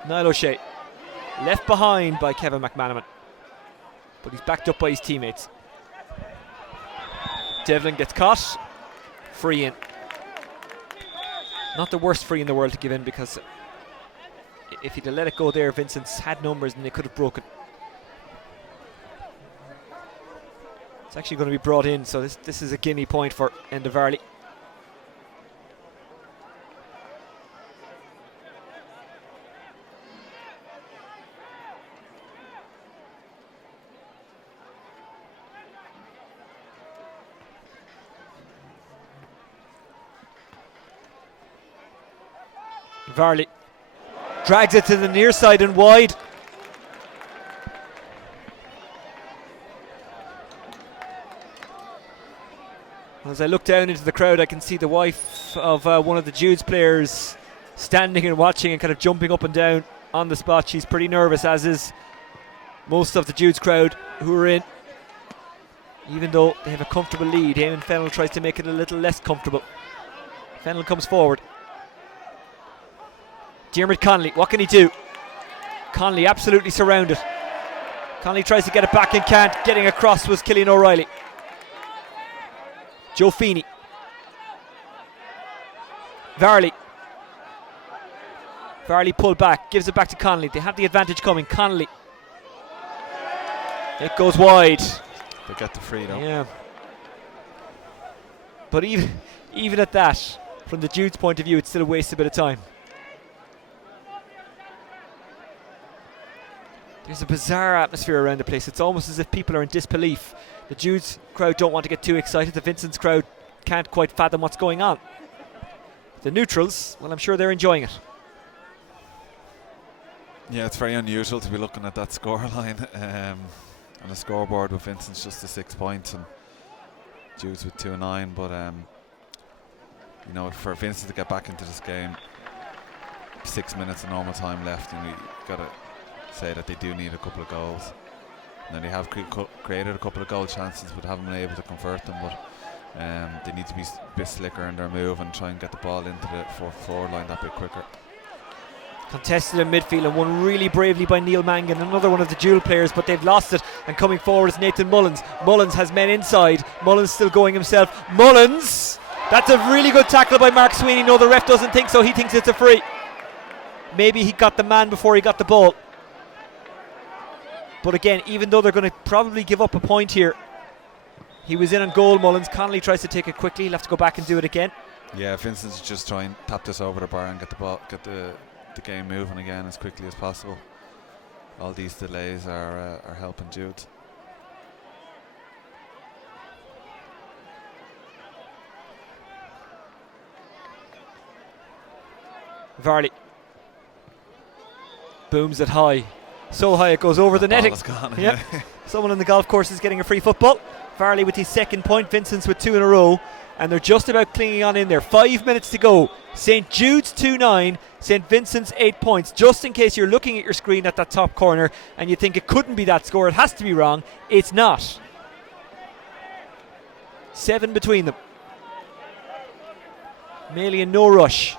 Niall O'Shea. Left behind by Kevin McManaman. but he's backed up by his teammates. Devlin gets caught. Free in. Not the worst free in the world to give in, because if he'd have let it go there, Vincent's had numbers and they could have broken. It's actually going to be brought in, so this is a gimme point for Enda Varley. Varley drags it to the near side and wide. As I look down into the crowd, I can see the wife of one of the Judes players standing and watching and kind of jumping up and down on the spot. She's pretty nervous, as is most of the Judes crowd who are in. Even though they have a comfortable lead, Eamon Fennell tries to make it a little less comfortable. Fennell comes forward. Diarmuid Connolly, what can he do? Connolly absolutely surrounded. Connolly tries to get it back and can't. Getting across was Cillian O'Reilly. Joe Feeney. Varley. Varley pulled back, gives it back to Connolly. They have the advantage coming. Connolly. It goes wide. They get the free though. Yeah. But even at that, from the Jude's point of view, it's still a waste a bit of time. There's a bizarre atmosphere around the place. It's almost as if people are in disbelief. The Jude's crowd don't want to get too excited. The Vincent's crowd can't quite fathom what's going on. The neutrals, well, I'm sure they're enjoying it. Yeah, it's very unusual to be looking at that scoreline on the scoreboard with Vincent's just the 6 points and Jude's with 2-9. But you know, for Vincent to get back into this game, 6 minutes of normal time left, and we got to say that they do need a couple of goals. Now they have created a couple of goal chances but haven't been able to convert them, but they need to be a bit slicker in their move and try and get the ball into the forward line that bit quicker. Contested in midfield and won really bravely by Neil Mangan, another one of the dual players, but they've lost it, and coming forward is Nathan Mullins. Mullins has men inside. Mullins still going himself. Mullins! That's a really good tackle by Mark Sweeney. No, the ref doesn't think so. He thinks it's a free. Maybe he got the man before he got the ball. But again, even though they're going to probably give up a point here, he was in on goal, Mullins. Connolly tries to take it quickly. He'll have to go back and do it again. Yeah, Vincent's just try and tap this over the bar and get the ball, get the game moving again as quickly as possible. All these delays are helping Jude. Varley booms it high. So high it goes over the netting. Yeah. Someone on the golf course is getting a free football. Varley with his second point, Vincent's with 2 in a row, and they're just about clinging on in there. 5 minutes to go. St Jude's 2-9, St Vincent's 8 points. Just in case you're looking at your screen at that top corner and you think it couldn't be that score, it has to be wrong. It's not. 7 between them. Maley in no rush.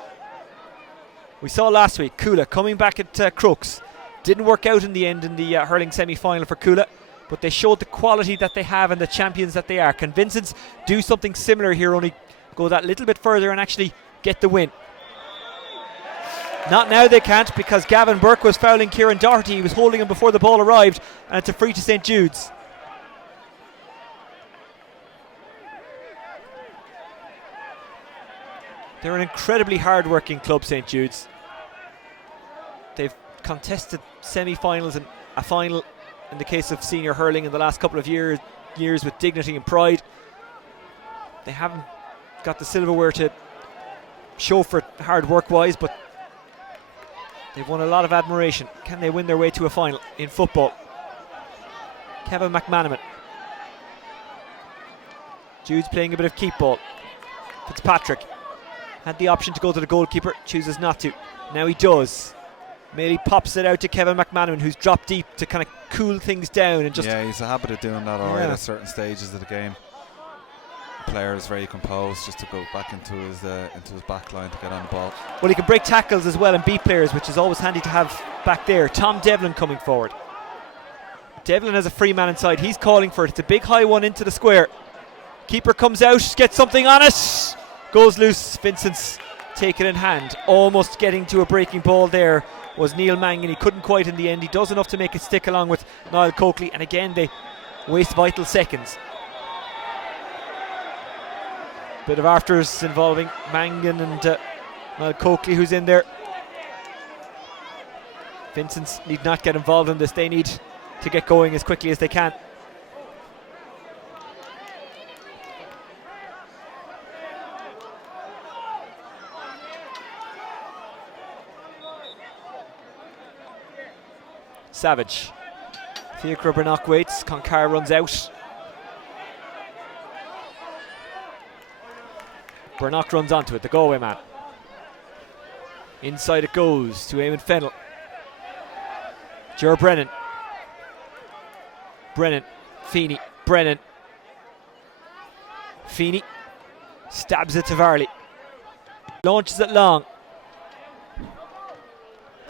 We saw last week Cuala coming back at Crooks. Didn't work out in the end in the hurling semi-final for Cuala, but they showed the quality that they have and the champions that they are. Can Vincent's do something similar here, only go that little bit further and actually get the win? Not now, they can't, because Gavin Burke was fouling Kieran Doherty. He was holding him before the ball arrived, and it's a free to St Jude's. They're an incredibly hard-working club, St Jude's. They've contested semi-finals and a final in the case of senior hurling in the last couple of years with dignity and pride. They haven't got the silverware to show for it hard work wise, but they've won a lot of admiration. Can they win their way to a final in football? Kevin McManaman. Jude's playing a bit of keep ball. Fitzpatrick had the option to go to the goalkeeper, chooses not to. Now he does. Maley pops it out to Kevin McManaman, who's dropped deep to kind of cool things down and just. Yeah, he's a habit of doing that alright at certain stages of the game. The player is very composed just to go back into his back line to get on the ball. Well, he can break tackles as well and beat players, which is always handy to have back there. Tom Devlin coming forward. Devlin has a free man inside. He's calling for it. It's a big high one into the square. Keeper comes out, gets something on it. Goes loose. Vincent's take it in hand. Almost getting to a breaking ball there was Neil Mangan. He couldn't quite in the end. He does enough to make it stick along with Niall Coakley. And again, they waste vital seconds. Bit of afters involving Mangan and Niall Coakley, who's in there. Vincent's need not get involved in this. They need to get going as quickly as they can. Savage. Fiacre Brannock waits. Concar runs out. Brannock runs onto it, the go-away man. Inside it goes to Eamon Fennell. Ger Brennan. Feeney. Brennan. Feeney stabs it to Varley. Launches it long.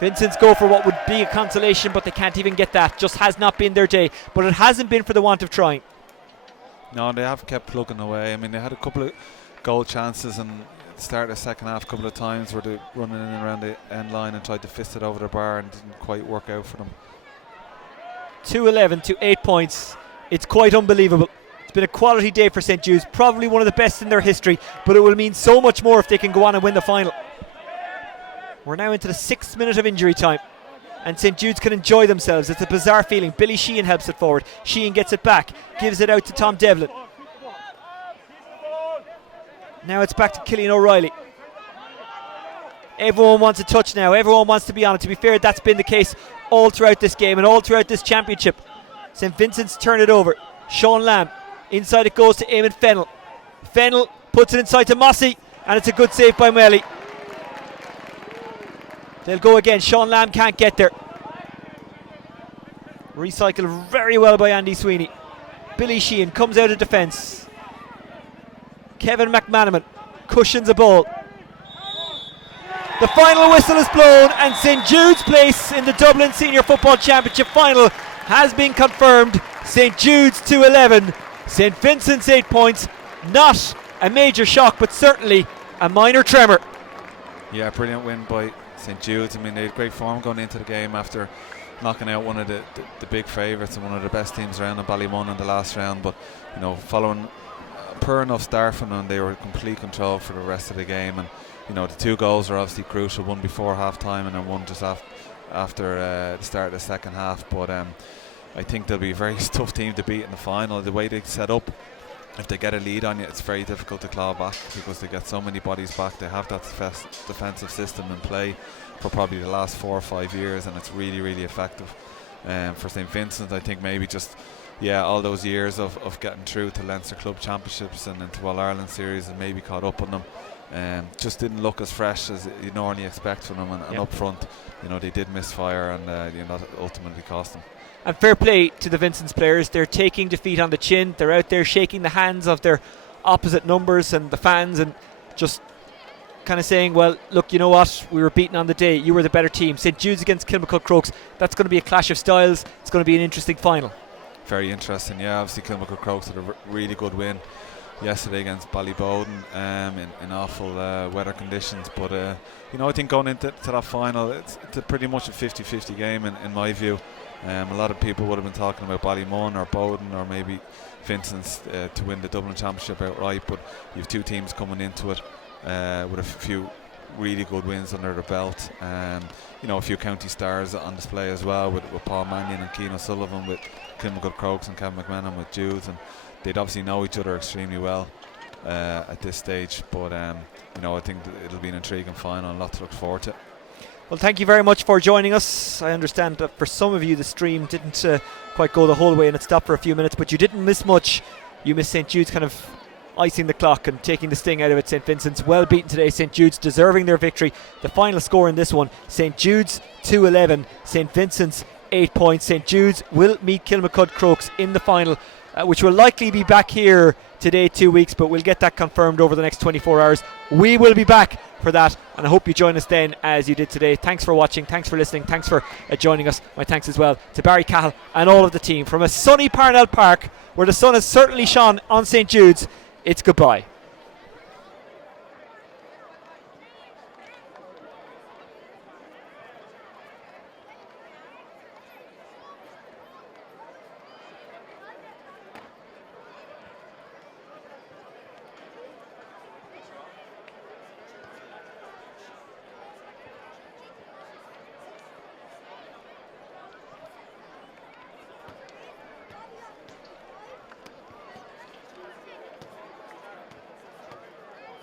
Vincent's go for what would be a consolation, but they can't even get that. Just has not been their day. But it hasn't been for the want of trying. No, they have kept plugging away. I mean, they had a couple of goal chances and start the second half a couple of times where they running in and around the end line and tried to fist it over the bar and didn't quite work out for them. 2-11 to 8 points. It's quite unbelievable. It's been a quality day for St Jude's, probably one of the best in their history, but it will mean so much more if they can go on and win the final. We're now into the 6th minute of injury time, and St Jude's can enjoy themselves. It's a bizarre feeling. Billy Sheehan helps it forward. Sheehan gets it back, gives it out to Tom Devlin. Now it's back to Killian O'Reilly. Everyone wants a touch now. Everyone wants to be on it. To be fair, that's been the case all throughout this game and all throughout this championship. St Vincent's turn it over. Sean Lamb. Inside it goes to Eamon Fennell. Fennell puts it inside to Mossy, and it's a good save by Melly. They'll go again. Sean Lamb can't get there. Recycled very well by Andy Sweeney. Billy Sheehan comes out of defence. Kevin McManaman cushions a ball. The final whistle is blown, and St Jude's place in the Dublin Senior Football Championship final has been confirmed. St Jude's 2-11, St Vincent's 8 points. Not a major shock, but certainly a minor tremor. Yeah, brilliant win by St Jude's. I mean, they had great form going into the game after knocking out one of the big favourites and one of the best teams around in Ballymun in the last round. But, you know, following a poor enough start from them, they were in complete control for the rest of the game. And, you know, the 2 goals are obviously crucial, one before half time and then one just after the start of the second half. But I think they'll be a very tough team to beat in the final. The way they set up, if they get a lead on you, it's very difficult to claw back because they get so many bodies back. They have that defensive system in play for probably the last 4 or 5 years, and it's really, really effective. For St Vincent, I think maybe just all those years of getting through to Leinster Club Championships and into All Ireland series and maybe caught up on them. Just didn't look as fresh as you normally expect from them, and up front, you know, they did misfire, and that ultimately cost them. And fair play to the Vincent's players. They're taking defeat on the chin. They're out there shaking the hands of their opposite numbers and the fans, and just kind of saying, well, look, you know what, we were beaten on the day, you were the better team. St Jude's against Kilmacud Crokes, that's going to be a clash of styles. It's going to be an interesting final. Very interesting. Obviously Kilmacud Crokes had a really good win yesterday against Ballybowden in awful weather conditions, but I think going into that final, it's pretty much a 50-50 game in my view. A lot of people would have been talking about Ballymun or Bowden or maybe Vincent's to win the Dublin Championship outright, but you have 2 teams coming into it with a few really good wins under their belt. A few county stars on display as well with Paul Mannion and Keane O'Sullivan, with Kilmacud Crokes and Kevin McMahon with Judes, and they'd obviously know each other extremely well at this stage. But I think it'll be an intriguing final and a lot to look forward to. Well, thank you very much for joining us. I understand that for some of you the stream didn't quite go the whole way and it stopped for a few minutes, but you didn't miss much. You missed St Jude's kind of icing the clock and taking the sting out of it. St Vincent's well beaten today. St Jude's deserving their victory. The final score in this one, St Jude's 2-11, St Vincent's 8 points. St Jude's will meet Kilmacud Crokes in the final, which will likely be back here today 2 weeks, but we'll get that confirmed over the next 24 hours. We will be back for that, and I hope you join us then as you did today. Thanks for watching, thanks for listening, thanks for joining us. My thanks as well to Barry Cahill and all of the team from a sunny Parnell Park where the sun has certainly shone on St Jude's. It's goodbye.